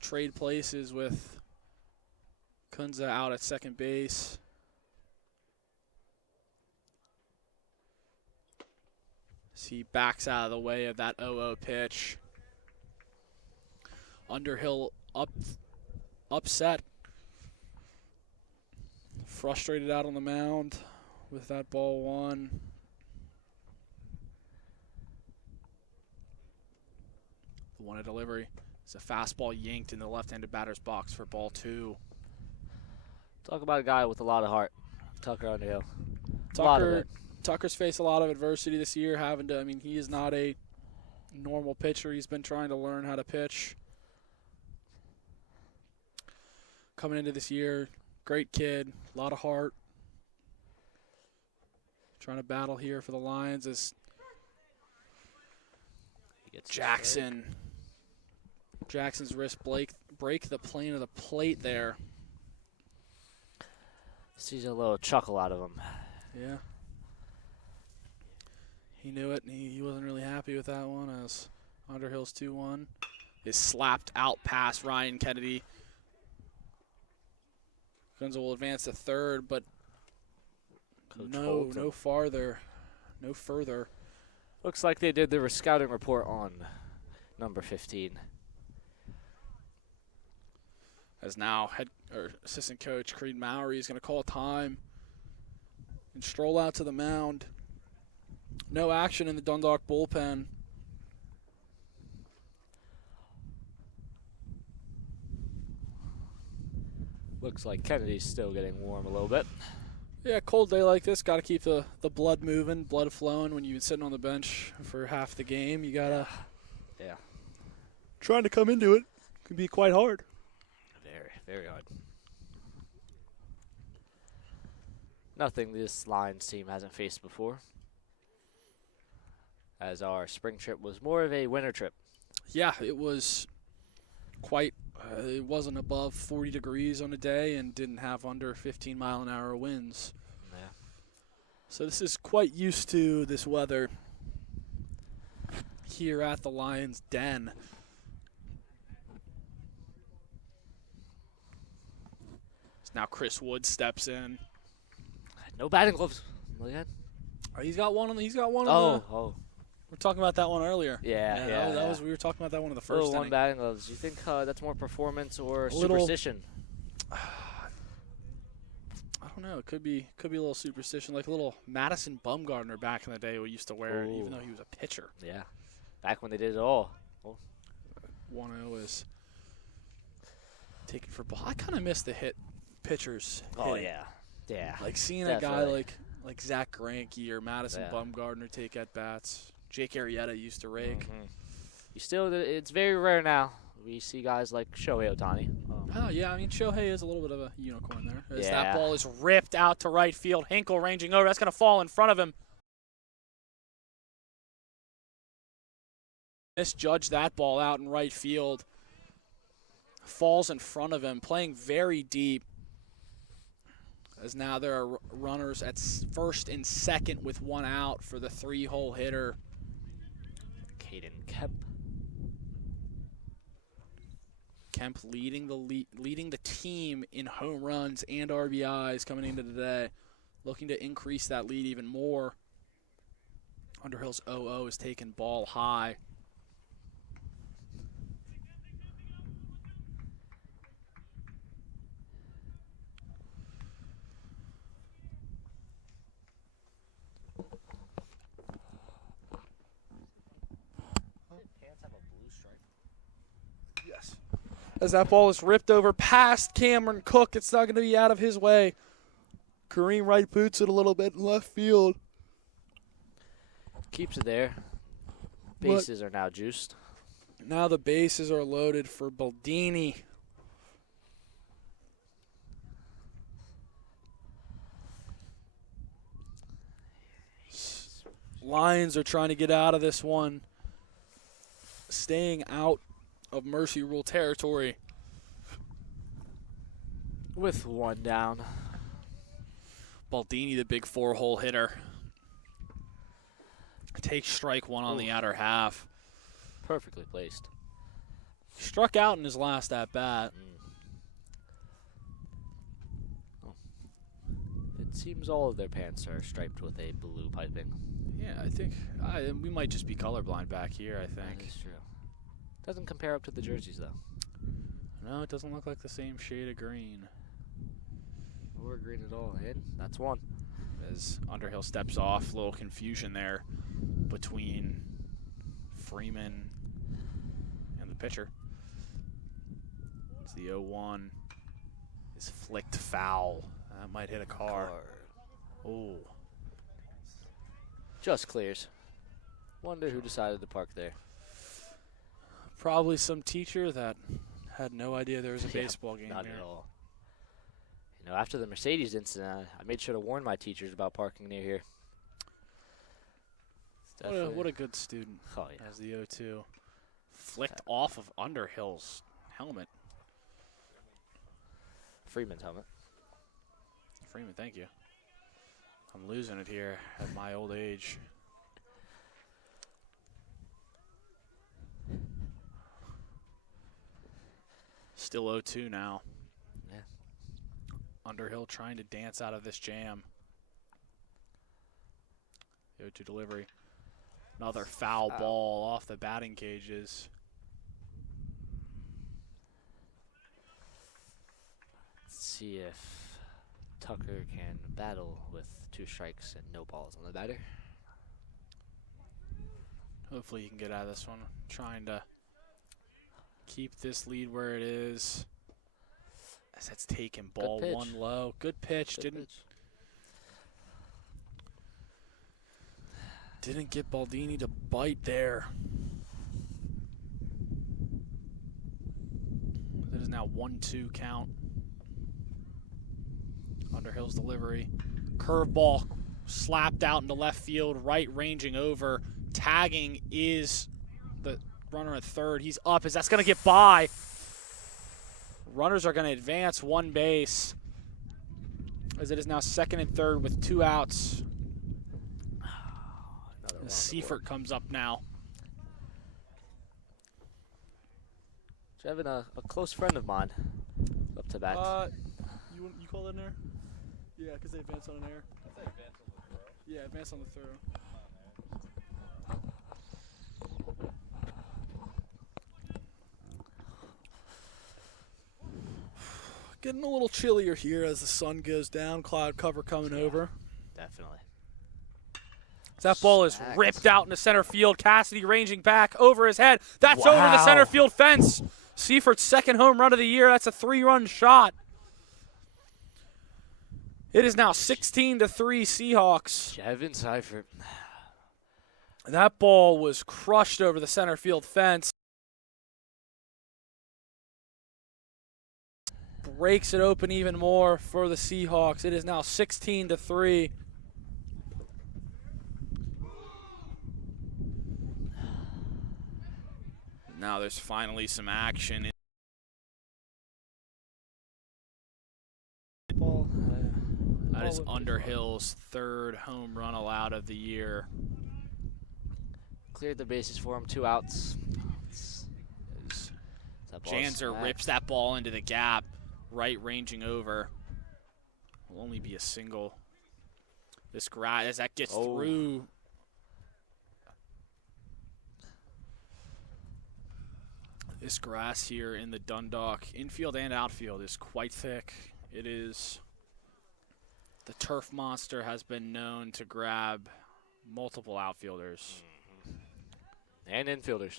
trade places with Kunza out at second base. As he backs out of the way of that 0-0 pitch. Underhill upset. Frustrated out on the mound with that ball 1. The 1-0 delivery. It's a fastball yanked in the left-handed batter's box for ball 2. Talk about a guy with a lot of heart. Tucker Underhill. A lot of it. Tucker's faced a lot of adversity this year, having to, I mean, he is not a normal pitcher. He's been trying to learn how to pitch. Coming into this year, great kid, a lot of heart. Trying to battle here for the Lions as Jackson's wrist break the plane of the plate there. Sees a little chuckle out of him. Yeah. He knew it, and he wasn't really happy with that one as Underhill's 2-1 is slapped out past Ryan Kennedy. Gunza will advance to third, but no further. Looks like they did their scouting report on number 15. As now assistant coach Creed Mowry is going to call time and stroll out to the mound. No action in the Dundalk bullpen. Looks like Kennedy's still getting warm a little bit. Yeah, cold day like this, got to keep the blood moving, blood flowing. When you've been sitting on the bench for half the game, you got to... Yeah. Trying to come into it can be quite hard. Very, very hard. Nothing this Lions team hasn't faced before, as our spring trip was more of a winter trip. Yeah, it was quite... it wasn't above 40 degrees on a day and didn't have under 15-mile-an-hour winds. Yeah. So this is quite used to this weather here at the Lions' Den. So now Chris Wood steps in. No batting gloves. Look at. He's got one on. He's got one. Oh. We're talking about that one earlier. Yeah. That was. We were talking about that one in the first inning. One batting gloves. Do you think that's more performance or little, superstition? I don't know. It could be a little superstition, like a little Madison Bumgarner back in the day who used to wear it, even though he was a pitcher. Yeah, back when they did it all. 1-0 is taken for ball. I kind of miss the hit pitchers. Oh hitting. Yeah. Like seeing definitely. a guy like Zach Greinke or Madison Bumgarner take at bats. Jake Arrieta used to rake. Mm-hmm. It's very rare now. We see guys like Shohei Ohtani. Oh yeah, I mean Shohei is a little bit of a unicorn there. As Yeah. that ball is ripped out to right field. Hinkle ranging over. That's going to fall in front of him. Misjudged that ball out in right field. Falls in front of him, playing very deep. As now there are runners at first and second with one out for the 3-hole hitter. Caden Kemp. Kemp leading the team in home runs and RBIs coming into today, looking to increase that lead even more. Underhill's 0-0 is taking ball high. Yes. As that ball is ripped over past Cameron Cook, it's not going to be out of his way. Kareem Wright boots it a little bit in left field. Keeps it there. Bases are now juiced. Now the bases are loaded for Baldini. Lions are trying to get out of this one, staying out of mercy rule territory. With one down. Baldini, the big 4-hole hitter, takes strike one on the outer half. Perfectly placed. Struck out in his last at-bat. It seems all of their pants are striped with a blue piping. Yeah, I think we might just be colorblind back here, I think. That is true. Doesn't compare up to the jerseys, though. No, it doesn't look like the same shade of green. Or green at all. And that's one. As Underhill steps off, a little confusion there between Freeman and the pitcher. As the 0-1 is flicked foul. That might hit a car. Oh. Just clears. Wonder who decided to park there. Probably some teacher that had no idea there was a Yeah, baseball game Not here. at all. You know, after the Mercedes incident, I made sure to warn my teachers about parking near here. It's What a good student. Oh, yeah. As the 0-2 flicked off of Underhill's helmet. Freeman's helmet. Freeman, thank you. I'm losing it here at my old age. Still 0-2 now. Yeah. Underhill trying to dance out of this jam. 0-2 delivery. Another foul ball off the batting cages. Let's see if Tucker can battle with 2 strikes and no balls on the batter. Hopefully he can get out of this one. Trying to keep this lead where it is. As that's taken ball pitch. 1 low. Good pitch. Good Didn't get Baldini to bite there. It is now 1-2 count. Underhill's delivery. Curveball slapped out into left field, right ranging over. Tagging is the runner at third. He's up as that's going to get by. Runners are going to advance 1 base as it is now 2nd and 3rd with 2 outs. Seifert comes up now. Having a close friend of mine up to bat. You call that an error? Yeah, because they advance on an error. Yeah, advance on the throw. Getting a little chillier here as the sun goes down. Cloud cover coming over. Definitely. That ball is ripped out into center field. Cassidy ranging back over his head. That's over the center field fence. Seifert's 2nd home run of the year. That's a 3-run shot. It is now 16-3 Seahawks. Kevin Seifert. That ball was crushed over the center field fence. Breaks it open even more for the Seahawks. It is now 16-3. Now there's finally some action. That is Underhill's 3rd home run allowed of the year. Cleared the bases for him. 2 outs. Janzer rips that ball into the gap, right ranging over. Will only be a single. This grass, as that gets through. This grass here in the Dundalk, infield and outfield, is quite thick. It is. The turf monster has been known to grab multiple outfielders. And infielders.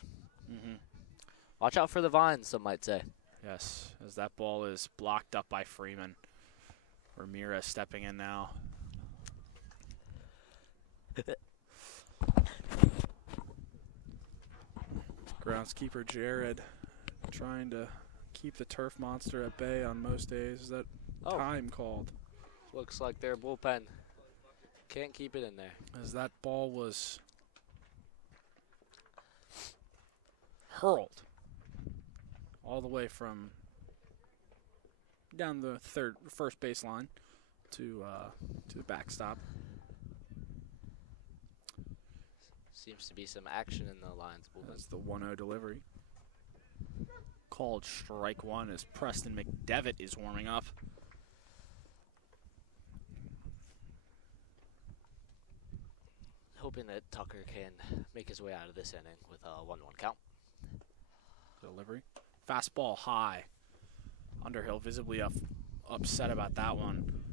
Watch out for the vines, some might say. Yes, as that ball is blocked up by Freeman. Ramirez stepping in now. Groundskeeper Jared trying to keep the turf monster at bay on most days. Is that time called? Looks like their bullpen can't keep it in there. As that ball was hurled all the way from down the first baseline to the backstop. Seems to be some action in the Lions bullpen. That's the 1-0 delivery. Called strike 1 as Preston McDevitt is warming up. Hoping that Tucker can make his way out of this inning with a 1-1 count. Delivery. Fastball high. Underhill visibly upset about that one.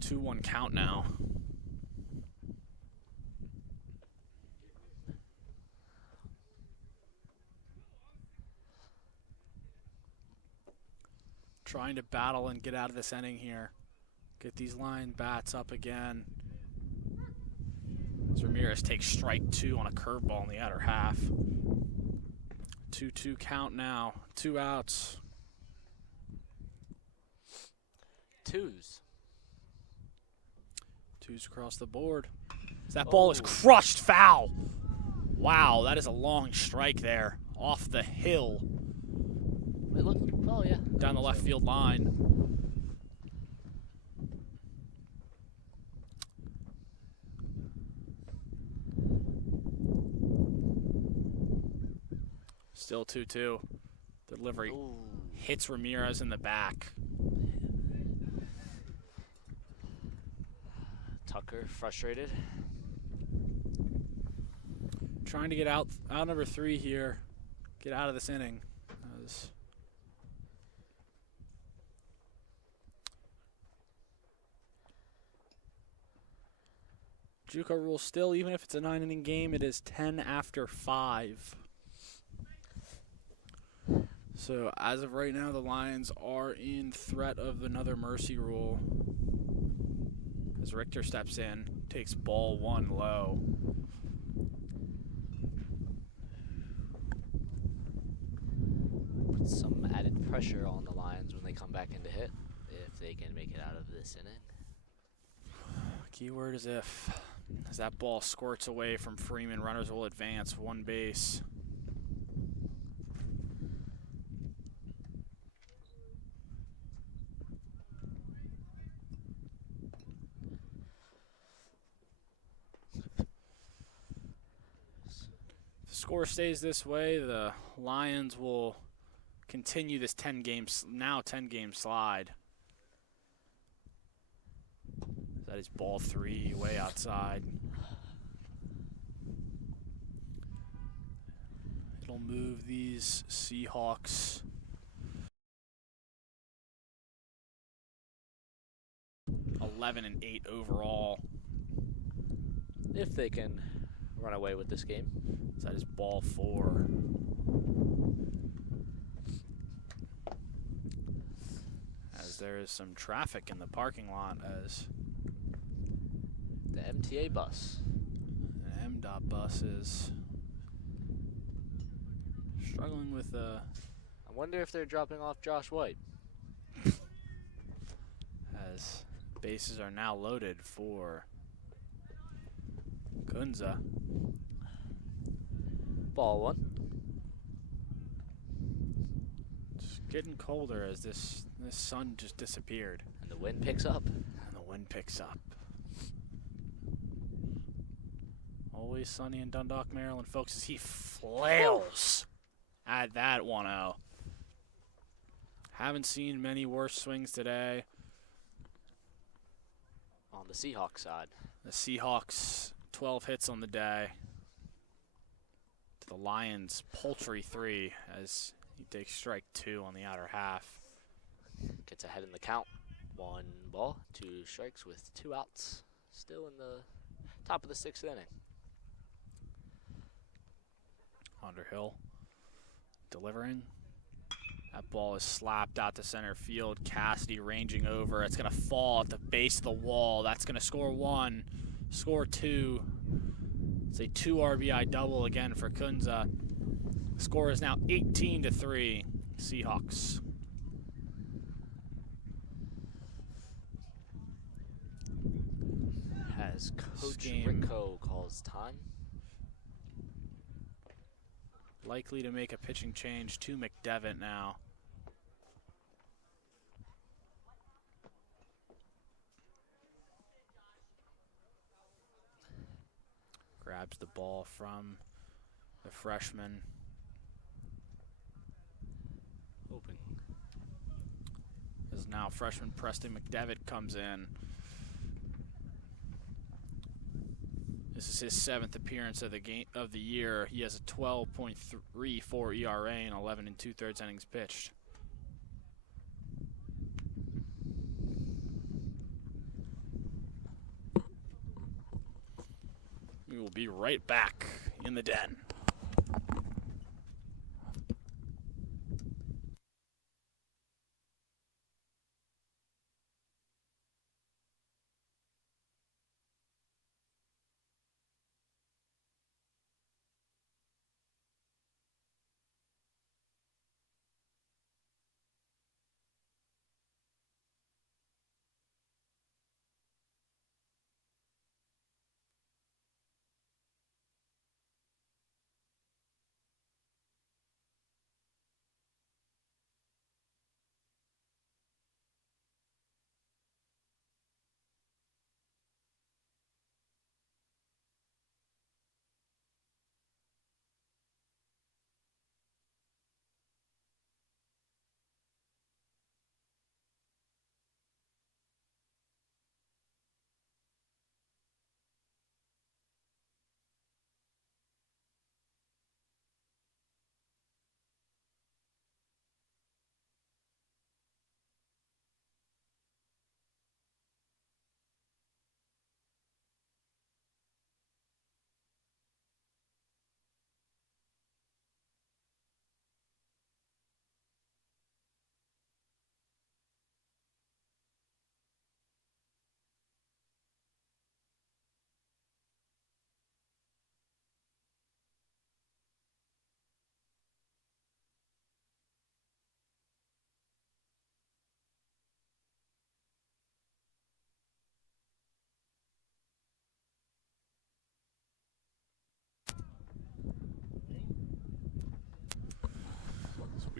2-1 count now. Trying to battle and get out of this inning here. Get these line bats up again. As Ramirez takes strike 2 on a curveball in the outer half. 2-2 count now. 2 outs. Twos across the board. That ball is crushed foul. Wow, that is a long strike there. Off the hill. Wait, look. Oh, yeah. Down the left field line. Still 2-2. Delivery hits Ramirez in the back. Tucker frustrated. Trying to get out number 3 here. Get out of this inning. JUCO rule still, even if it's a 9-inning game, it is 10 after 5. So as of right now, the Lions are in threat of another mercy rule. As Richter steps in, takes ball 1 low. Put some added pressure on the Lions when they come back in to hit, if they can make it out of this inning. Keyword is if. As that ball squirts away from Freeman, runners will advance 1 base. Score stays this way, the Lions will continue this 10-game slide. That is ball 3 way outside. It'll move these Seahawks 11-8 overall. If they can run away with this game. So that is ball 4. As there is some traffic in the parking lot as the MTA bus. An MDOT bus is struggling with I wonder if they're dropping off Josh White. As bases are now loaded for Kunza. Ball 1. It's getting colder as this sun just disappeared. And the wind picks up. Always sunny in Dundalk, Maryland, folks, as he flails at that 1-0. Haven't seen many worse swings today. On the Seahawks side. The Seahawks, 12 hits on the day. To the Lions, paltry 3 as he takes strike 2 on the outer half. Gets ahead in the count. 1 ball, 2 strikes with 2 outs. Still in the top of the 6th inning. Underhill delivering. That ball is slapped out to center field. Cassidy ranging over. It's going to fall at the base of the wall. That's going to score 1, score 2. It's a 2 RBI double again for Kunza. Score is now 18-3, Seahawks. As Coach Rico calls time. Likely to make a pitching change to McDevitt now. Grabs the ball from the freshman. Hoping. As now freshman Preston McDevitt comes in. This is his 7th appearance of the year. He has a 12.34 ERA and 11 2/3 innings pitched. We will be right back in the den.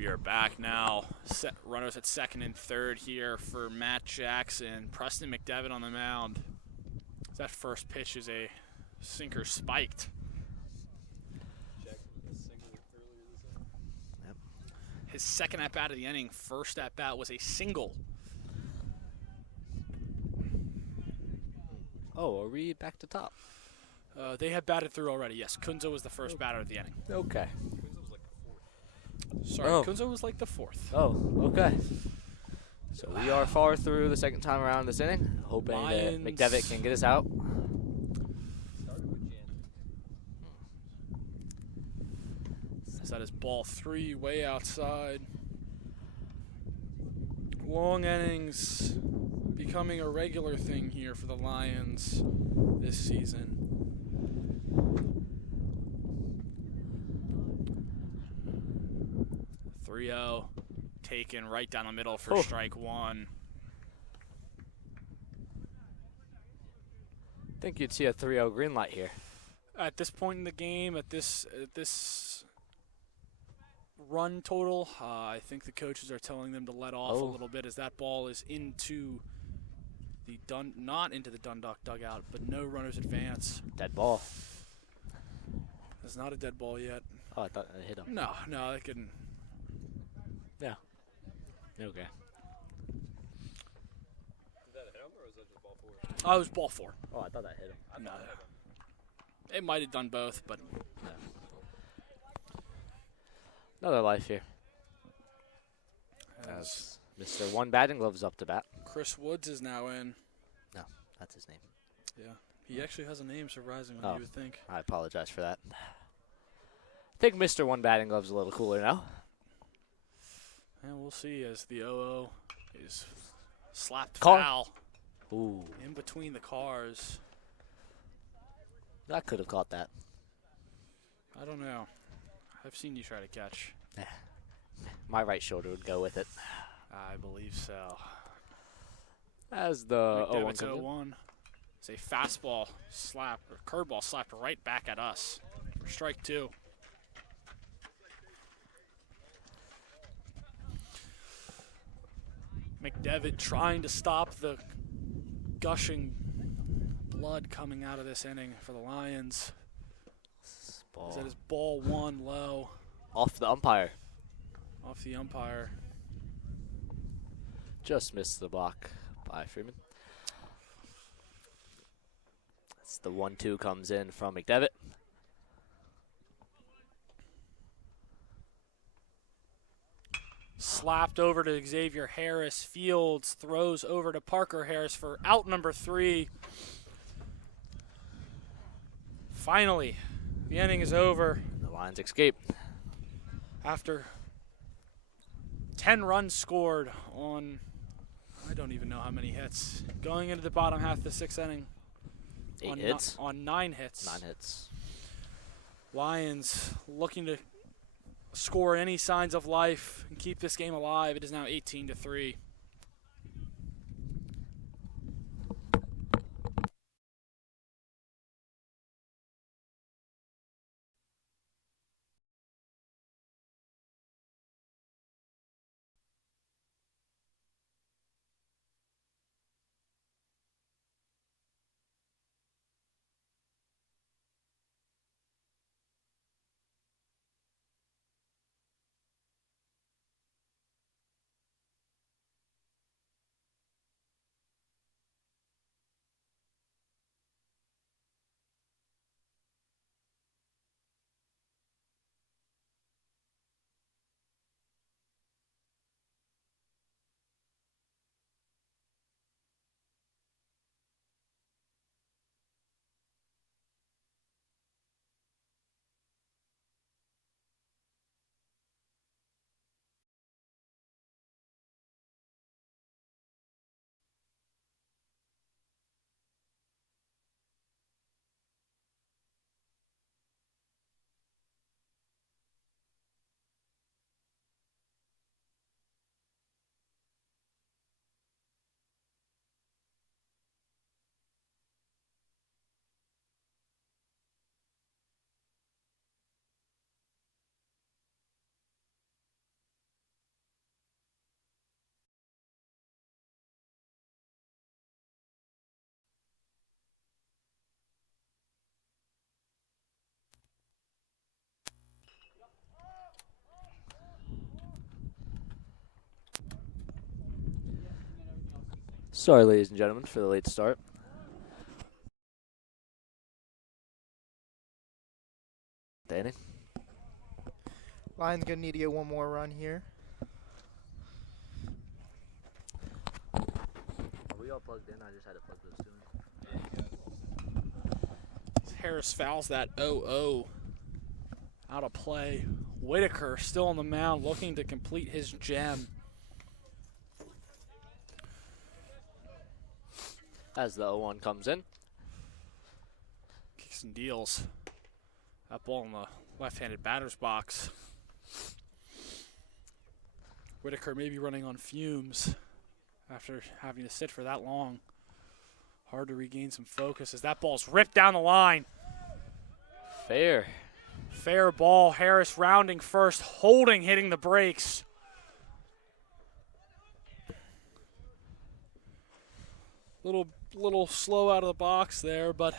We are back now. Runners at second and third here for Matt Jackson. Preston McDevitt on the mound. That first pitch is a sinker spiked. Yep. His second at-bat of the inning, first at-bat was a single. Oh, are we back to top? They had batted through already, yes. Kunzo was the first batter of the inning. Okay. Sorry, Oh. Kunzo was like the fourth. Oh, okay. So we are far through the second time around this inning. Hoping Lions. that McDevitt can get us out. That is ball 3, way outside. Long innings becoming a regular thing here for the Lions this season. 3-0, taken right down the middle for strike one. I think you'd see a 3-0 green light here. At this point in the game, at this run total, I think the coaches are telling them to let off a little bit as that ball is into the not into the Dundalk dugout, but no runners advance. Dead ball. It's not a dead ball yet. Oh, I thought it hit him. No, it couldn't. Yeah. Okay. Is that him or is that just ball 4? Oh, it was ball 4. Oh, I thought that hit him. No. It might have done both, but Another life here. as Mr. One Batting Gloves up to bat. Chris Woods is now in. No, that's his name. Yeah, he actually has a name surprisingly, you would think. I apologize for that. I think Mr. One Batting Gloves is a little cooler now. And we'll see as the 0-0 is slapped Car. foul Ooh, in between the cars. I could have caught that. I don't know. I've seen you try to catch. My right shoulder would go with it. I believe so. As the 0-1 McDevitt's comes in. 0-1. It's a fastball slap, or curveball slapped right back at us for strike 2. McDevitt trying to stop the gushing blood coming out of this inning for the Lions. Ball. That is ball 1 low Off the umpire. off the umpire. Just missed the block by Freeman. That's the 1-2 comes in from McDevitt. Slapped over to Xavier Harris. Fields throws over to Parker Harris for out number 3. Finally, the inning is over The Lions escape. after 10 runs scored on, I don't even know how many hits. Going into the bottom half of the 6th inning. 8 hits. On 9 hits. 9 hits. Lions looking to score any signs of life and keep this game alive. It is now 18-3. Sorry, ladies and gentlemen, for the late start. The inning. Lions gonna need to get one more run here. Are we all plugged in? I just had to plug those two in. Harris fouls that 0-0 out of play. Whitaker still on the mound looking to complete his gem. As the 0-1 comes in. Kicks and deals. That ball in the left-handed batter's box. Whitaker may be running on fumes after having to sit for that long. Hard to regain some focus as that ball's ripped down the line. Fair. Fair ball. Harris rounding first, Holding hitting the brakes. Little slow out of the box there, but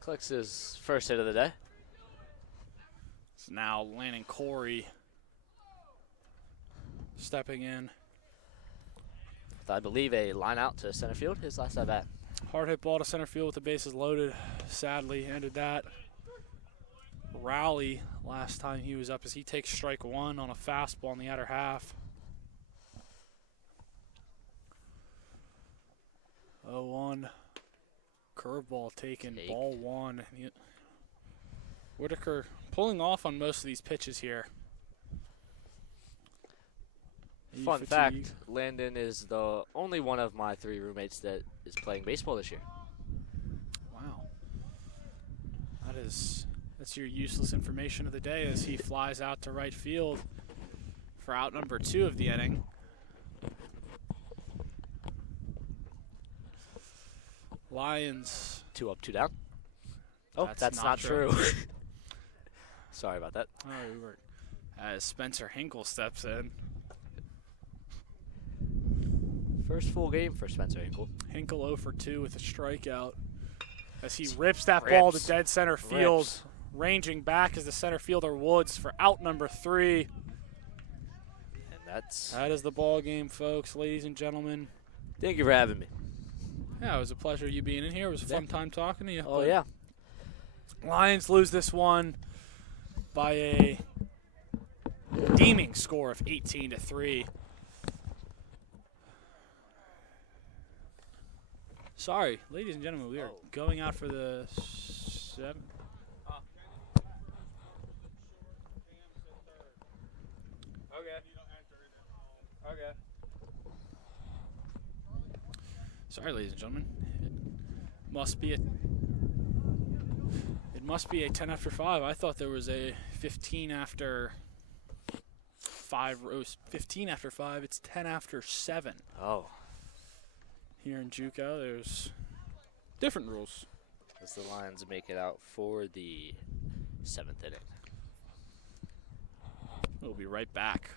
Collects his first hit of the day. it's now Landon Corey stepping in. With, I believe, a line out to center field. His last at bat. Hard hit ball to center field with the bases loaded. Sadly ended that rally last time he was up as he takes strike one on a fastball in the outer half. 0-1. Curveball taken, ball one. Whitaker pulling off on most of these pitches here. Fun fact, Landon is the only one of my 3 roommates that is playing baseball this year. Wow. That's your useless information of the day as he flies out to right field for out number 2 of the inning. Lions. 2 up, 2 down. Oh, that's not true. Sorry about that. Oh, we were, as Spencer Hinkle steps in. First full game for Spencer Hinkle. Hinkle 0 for 2 with a strikeout as he rips that ball to dead center field. Ranging back is the center fielder Woods for out number 3. And that is the ball game, folks, ladies and gentlemen. Thank you for having me. Yeah, it was a pleasure you being in here. It was a fun time talking to you. Oh, yeah. Lions lose this one by a redeeming score of 18-3. Sorry, ladies and gentlemen, we are going out for the 7th. Okay. Sorry, ladies and gentlemen. It must be a 10 after 5. I thought there was a 15 after 5. It was 15 after 5. It's 10 after 7. Oh. Here in JUCO, there's different rules. As the Lions make it out for the 7th inning. We'll be right back.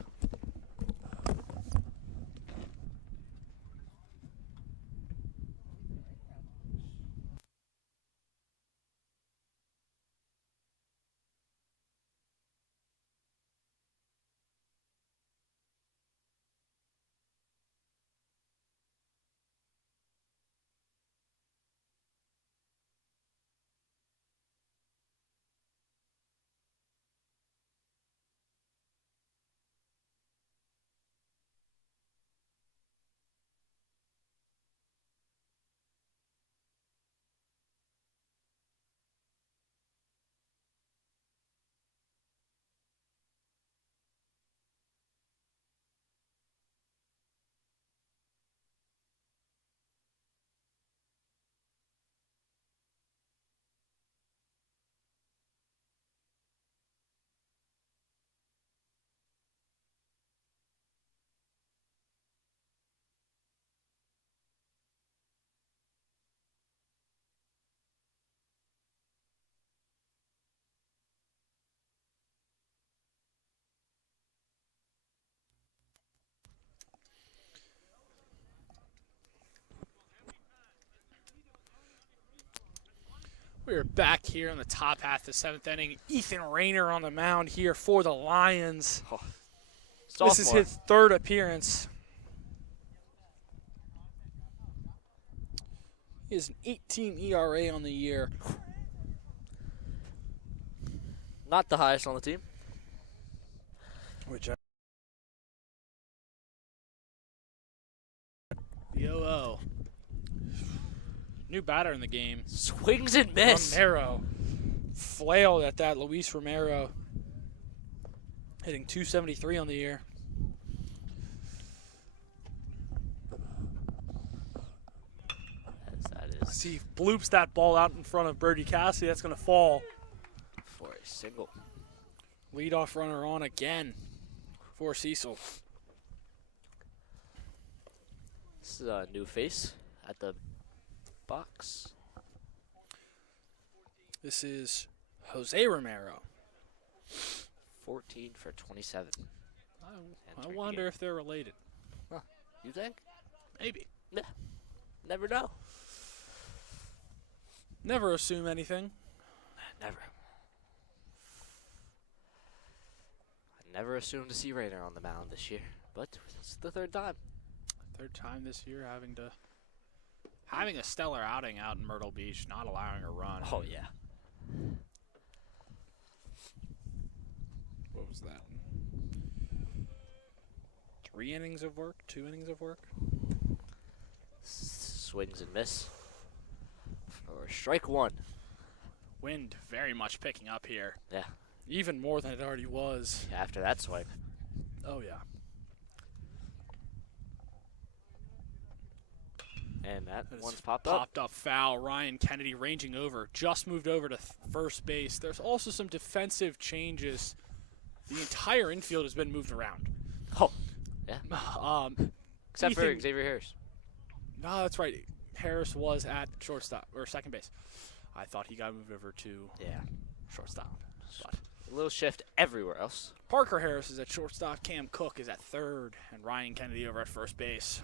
We're back here in the top half of the 7th inning. Ethan Rayner on the mound here for the Lions. This is his 3rd appearance. He has an 18 ERA on the year. Not the highest on the team. Which Yo. New batter in the game. Swings and miss. Romero. Flailed at that. Luis Romero. Hitting 273 on the year. As that is See, bloops that ball out in front of Birdie Cassidy. That's going to fall. for a single. Leadoff runner on again for Cecil. This is a new face at the box. This is Jose Romero. 14 for 27. I wonder if they're related. You think? Maybe. Never know. Never assume anything. Never. I never assumed to see Rayner on the mound this year, but it's the third time. Third time this year having a stellar outing out in Myrtle Beach, not allowing a run. Oh, yeah. What was that? 3 innings of work? 2 innings of work? Swings and miss. For strike one. Wind very much picking up here. Yeah. Even more than it already was. After that swipe. Oh, yeah. And that That is one's popped up. Popped up foul. Ryan Kennedy ranging over. Just moved over to first base. There's also some defensive changes. The entire infield has been moved around. Oh, yeah. Except for Ethan- Xavier Harris. No, that's right. Harris was at shortstop or second base. I thought he got moved over to Yeah. shortstop. But A little shift everywhere else. Parker Harris is at shortstop. Cam Cook is at third, and Ryan Kennedy over at first base.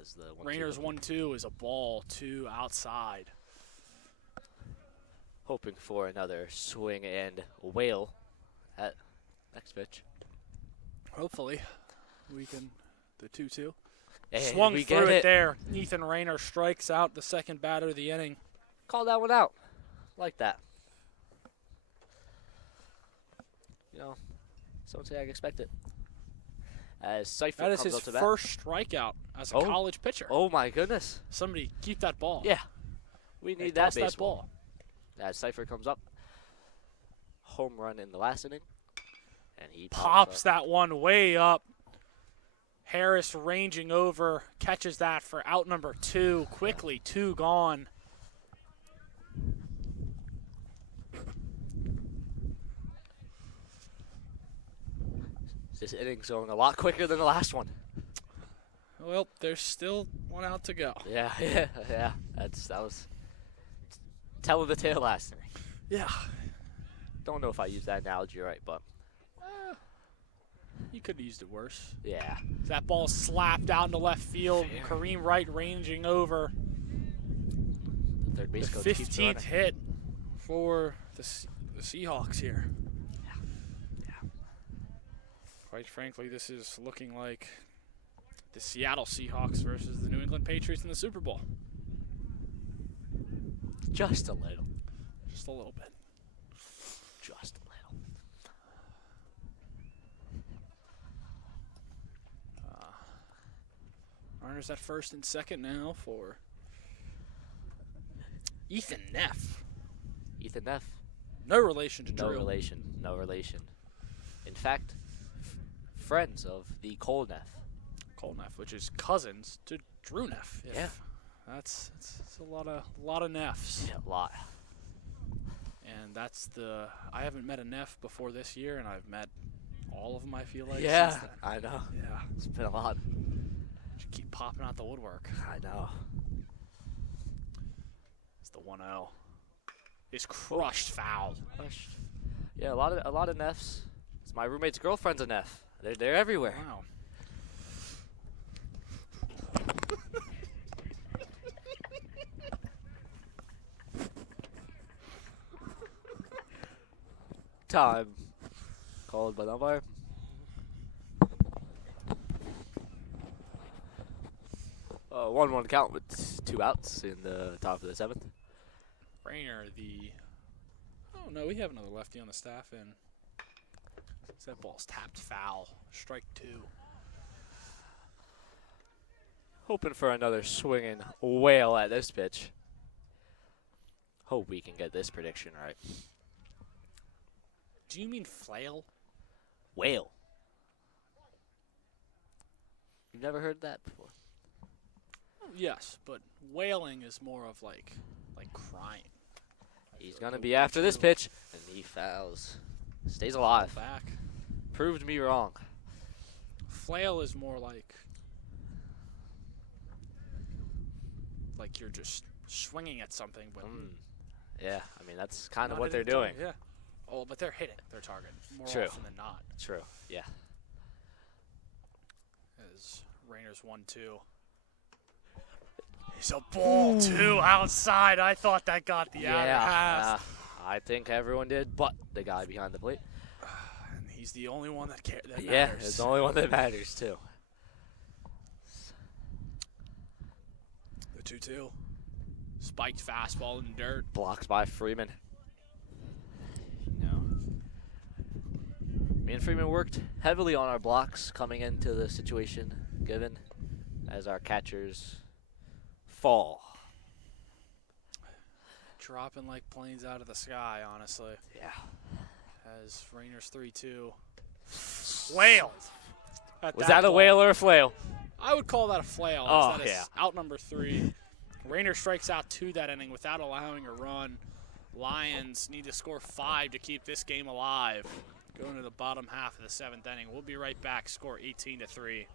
As the 1-2 Rainer's one. 1-2 is a ball 2 outside. Hoping for another swing and whale at next pitch. Hopefully, we can the 2-2. And Swung we through get it there. Ethan Rayner strikes out the second batter of the inning. Call that one out. Like that. You know, something I expect it. As Seifert That is comes his up to bat. first strikeout as a Oh. college pitcher. Oh my goodness. Somebody keep that ball. Yeah. We Hey, need that toss baseball. ball. As Seifert comes up. Home run in the last inning. And he Pops up. that one way up. Harris ranging over, catches that for out number 2. Quickly, 2 gone. This inning's going a lot quicker than the last one. Well, there's still 1 out to go. Yeah, yeah. That was telling the tale last inning. Yeah. Don't know if I used that analogy right, but You could have used it worse. yeah. That ball slapped out into left field. Fair. Kareem Wright ranging over. The third base The coach keeps 15th running. hit for the Seahawks here. Yeah. Quite frankly, this is looking like the Seattle Seahawks versus the New England Patriots in the Super Bowl. Just a little. Just a little bit. Just a little. Runners at first and second now for Ethan Neff. Ethan Neff. No relation to No Drew. relation. No relation. In fact, friends of the Cole Neff. Cole Neff, which is cousins to Drew Neff. Yeah. That's a lot of Neffs. Yeah, a lot. And that's I haven't met a Neff before this year, and I've met all of them, I feel like. Yeah, Since then. I know. Yeah. It's been a lot. Just keep popping out the woodwork. I know. It's the 1-0. Is crushed foul. Yeah, a lot of Neffs. It's my roommate's girlfriend's a Neff. They're everywhere. Wow. Time called by the umpire. 1-1 count with 2 outs in the top of the 7th. Rayner, oh, no, we have another lefty on the staff, and that ball's tapped foul. Strike 2. Hoping for another swinging whale at this pitch. Hope we can get this prediction right. Do you mean flail? Whale. You've never heard that before? Yes, but wailing is more of like crying. He's going to be after this pitch, and he fouls. Stays alive. Back. Proved me wrong. Flail is more like you're just swinging at something, but Yeah, I mean, that's kind of not what they're hitting doing. target, yeah. Oh, but they're hitting their target more True. often than not. True, yeah. As Rayner's 1-2. He's a ball, 2 outside. I thought that got the outer half. I think everyone did, but the guy behind the plate. And he's the only one that matters. Yeah, it's the only one that matters, too. The 2-2. Spiked fastball in the dirt. Blocked by Freeman. No. Me and Freeman worked heavily on our blocks coming into the situation given as our catchers fall. Dropping like planes out of the sky, honestly. Yeah. As Rayner's 3-2. Whaled. Was that a whale or a flail? I would call that a flail. Oh, That is yeah. out number 3. Rayner strikes out 2 that inning without allowing a run. Lions need to score 5 to keep this game alive. Going to the bottom half of the 7th inning. We'll be right back. Score 18-3.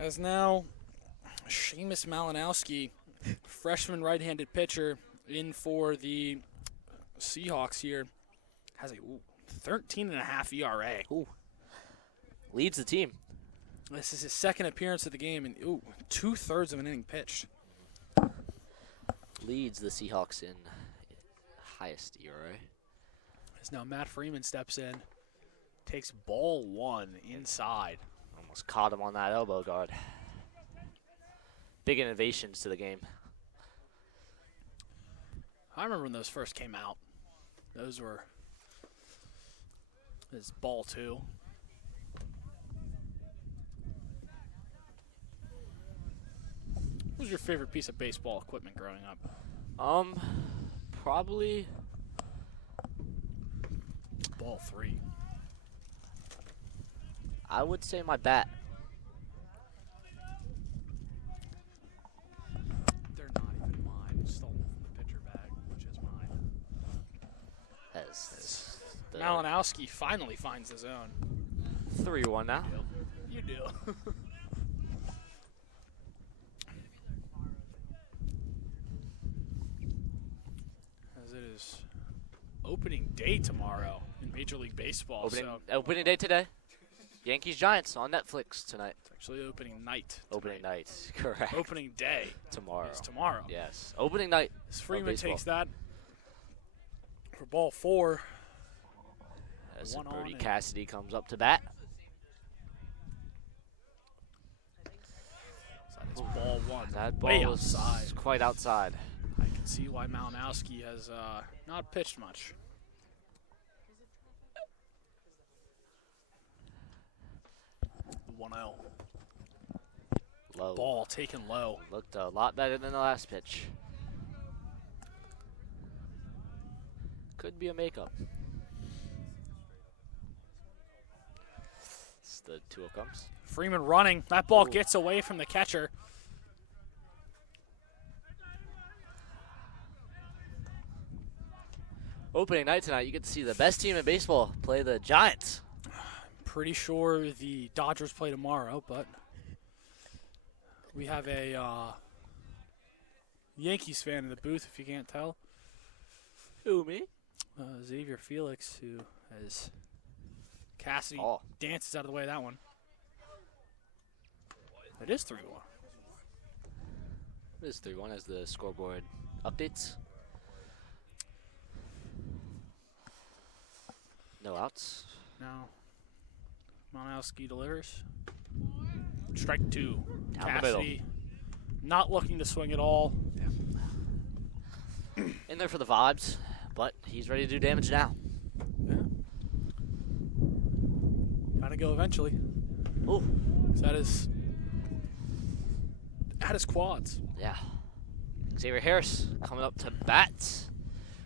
As now, Seamus Malinowski, freshman right-handed pitcher, in for the Seahawks here, has a 13.5 ERA. Ooh. Leads the team. This is his 2nd appearance of the game, and 2/3 of an inning pitched. Leads the Seahawks in highest ERA. As now Matt Freeman steps in, takes ball 1 inside. Almost caught him on that elbow guard. Big innovations to the game. I remember when those first came out. Those were this ball 2. What was your favorite piece of baseball equipment growing up? Probably Ball 3. I would say my bat. They're not even mine. Stolen from the pitcher bag, which is mine. As the Malinowski finally finds the zone. 3-1 now. You do. As it is opening day tomorrow in Major League Baseball. Opening day today. Yankees Giants on Netflix tonight. It's actually opening night. Opening night, correct. Opening day tomorrow. is tomorrow. Yes, opening night. As Freeman baseball. takes that for ball 4. As One Brody on Cassidy comes up to bat. So that is ball 1. That way ball is outside. quite outside. I can see why Malinowski has not pitched much. The 1-0. Low. Ball taken low. Looked a lot better than the last pitch. Could be a makeup. It's the 2-0 comes. Freeman running. That ball Ooh. gets away from the catcher. Opening night tonight, you get to see the best team in baseball play the Giants. Pretty sure the Dodgers play tomorrow, but we have a Yankees fan in the booth, if you can't tell. Who, me? Xavier Felix, who has Cassidy Oh. dances out of the way of that one. It is 3-1. It is 3-1 as the scoreboard updates. No outs. Now, Malinowski delivers. Strike 2. Down the middle. Cassidy not looking to swing at all. In there for the vibes, but he's ready to do damage now. Yeah. Gotta go eventually. Ooh. So that is at his quads. Yeah. Xavier Harris coming up to bat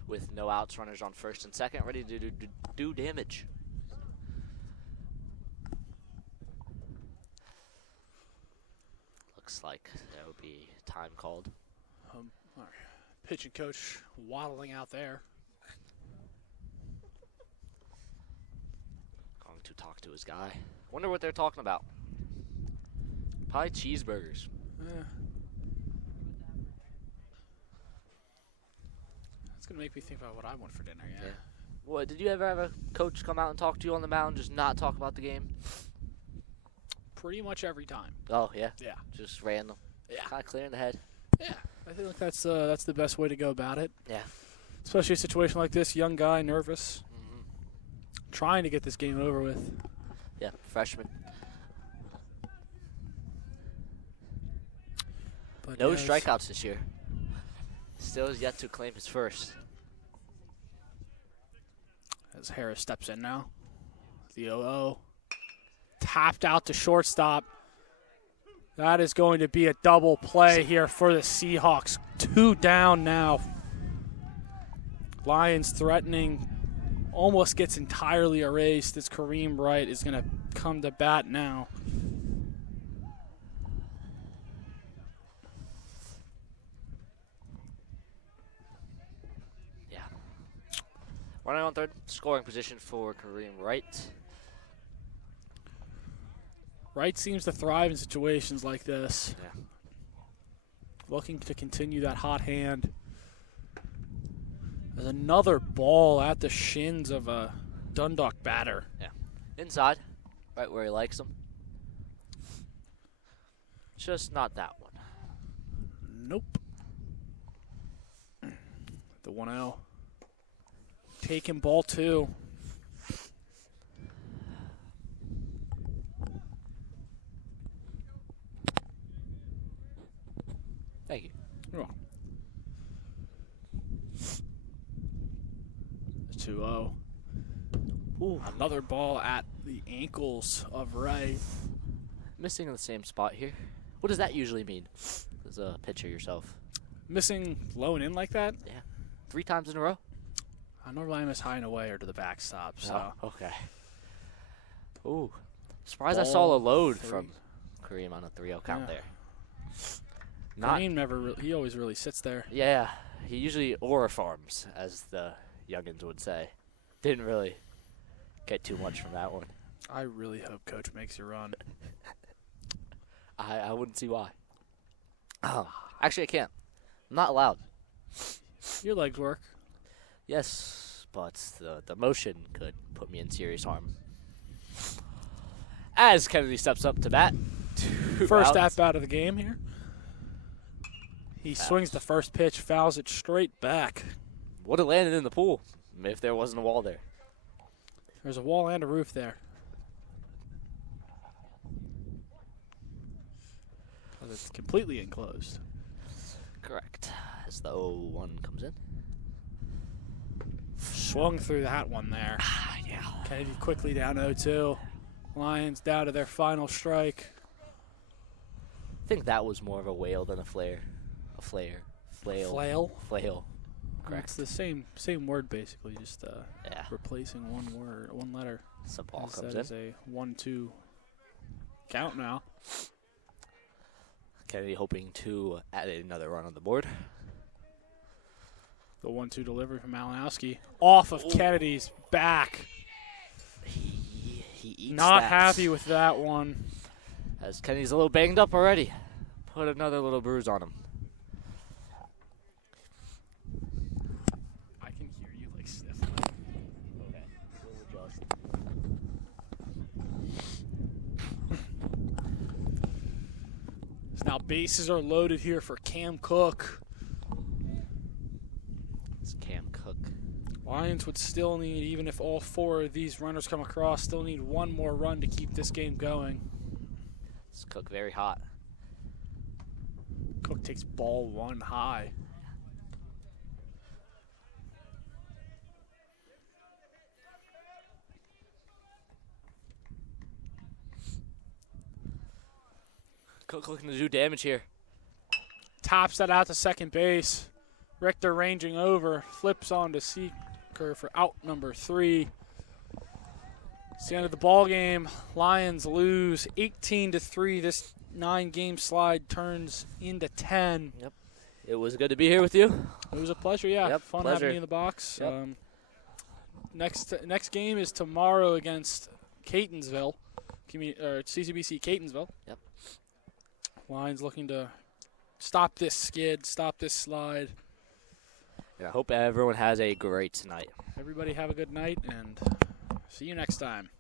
with no outs, runners on first and second, ready to do damage. Looks like there will be time called. Our pitching coach waddling out there. Going to talk to his guy. Wonder what they're talking about. Probably cheeseburgers. That's going to make me think about what I want for dinner, yeah. What, did you ever have a coach come out and talk to you on the mound, just not talk about the game? Pretty much every time. Oh, yeah? Yeah. Just random. Yeah. Kind of clearing the head. Yeah. I think that's the best way to go about it. Yeah. Especially a situation like this, young guy, nervous, trying to get this game over with. Yeah, freshman. But No yes, strikeouts this year. Still has yet to claim his first. As Harris steps in now. The 0-0. Tapped out to shortstop. That is going to be a double play here for the Seahawks. 2 down now. Lions threatening. Almost gets entirely erased as Kareem Wright is going to come to bat now. Yeah. Running on third, scoring position for Kareem Wright. Wright seems to thrive in situations like this. Yeah. Looking to continue that hot hand. There's another ball at the shins of a Dundalk batter. Yeah. Inside, right where he likes them. Just not that one. Nope. The 1-0. Taking ball 2. Thank you. Oh. 2-0. Ooh. Another ball at the ankles of Wright. Missing in the same spot here. What does that usually mean? as a pitcher yourself? Missing low and in like that? 3 times in a row? I normally miss high and away or to the backstop. So Oh, okay. Ooh. Surprised I saw a load 3. from Kareem on a 3-0 count Yeah. there. Not, Kareem he always really sits there. yeah, he usually aura farms, as the youngins would say. Didn't really get too much from that one. I really hope Coach makes you run. I wouldn't see why. Actually, I can't. I'm not allowed. Your legs work. Yes, but the motion could put me in serious harm. As Kennedy steps up to bat. First outs. at-bat of the game here. He swings the first pitch, fouls it straight back. Would have landed in the pool if there wasn't a wall there. There's a wall and a roof there. But it's completely enclosed. Correct. As the 0-1 comes in. Swung through that one there. Yeah. Kennedy quickly down 0-2. Lions down to their final strike. I think that was more of a whale than a flare. A flare. Flail. Flail. Flail. Correct. It's the same word basically, just Yeah. replacing one letter. Some ball As comes that in. is a 1-2 count now. Kennedy hoping to add another run on the board. The 1-2 delivery from Malinowski. Off of Kennedy's back. He eats Not that. happy with that one. As Kennedy's a little banged up already. Put another little bruise on him. I can hear you like sniffling. Okay, we'll adjust. So now bases are loaded here for Cam Cook. It's Cam Cook. Lions would still need, even if all 4 of these runners come across, still need one more run to keep this game going. It's Cook very hot. Cook takes ball 1 high. Cook looking to do damage here. Tops that out to second base. Richter ranging over, flips on to Seeker for out number 3. It's the end of the ball game. Lions lose 18-3. This 9-game slide turns into 10. It was good to be here with you. It was a pleasure, yeah. Yep, Fun pleasure. having you in the box. Yep. Next game is tomorrow against Catonsville, CCBC Catonsville. Yep. Lions looking to stop this skid, stop this slide. And I hope everyone has a great night. Everybody have a good night, and see you next time.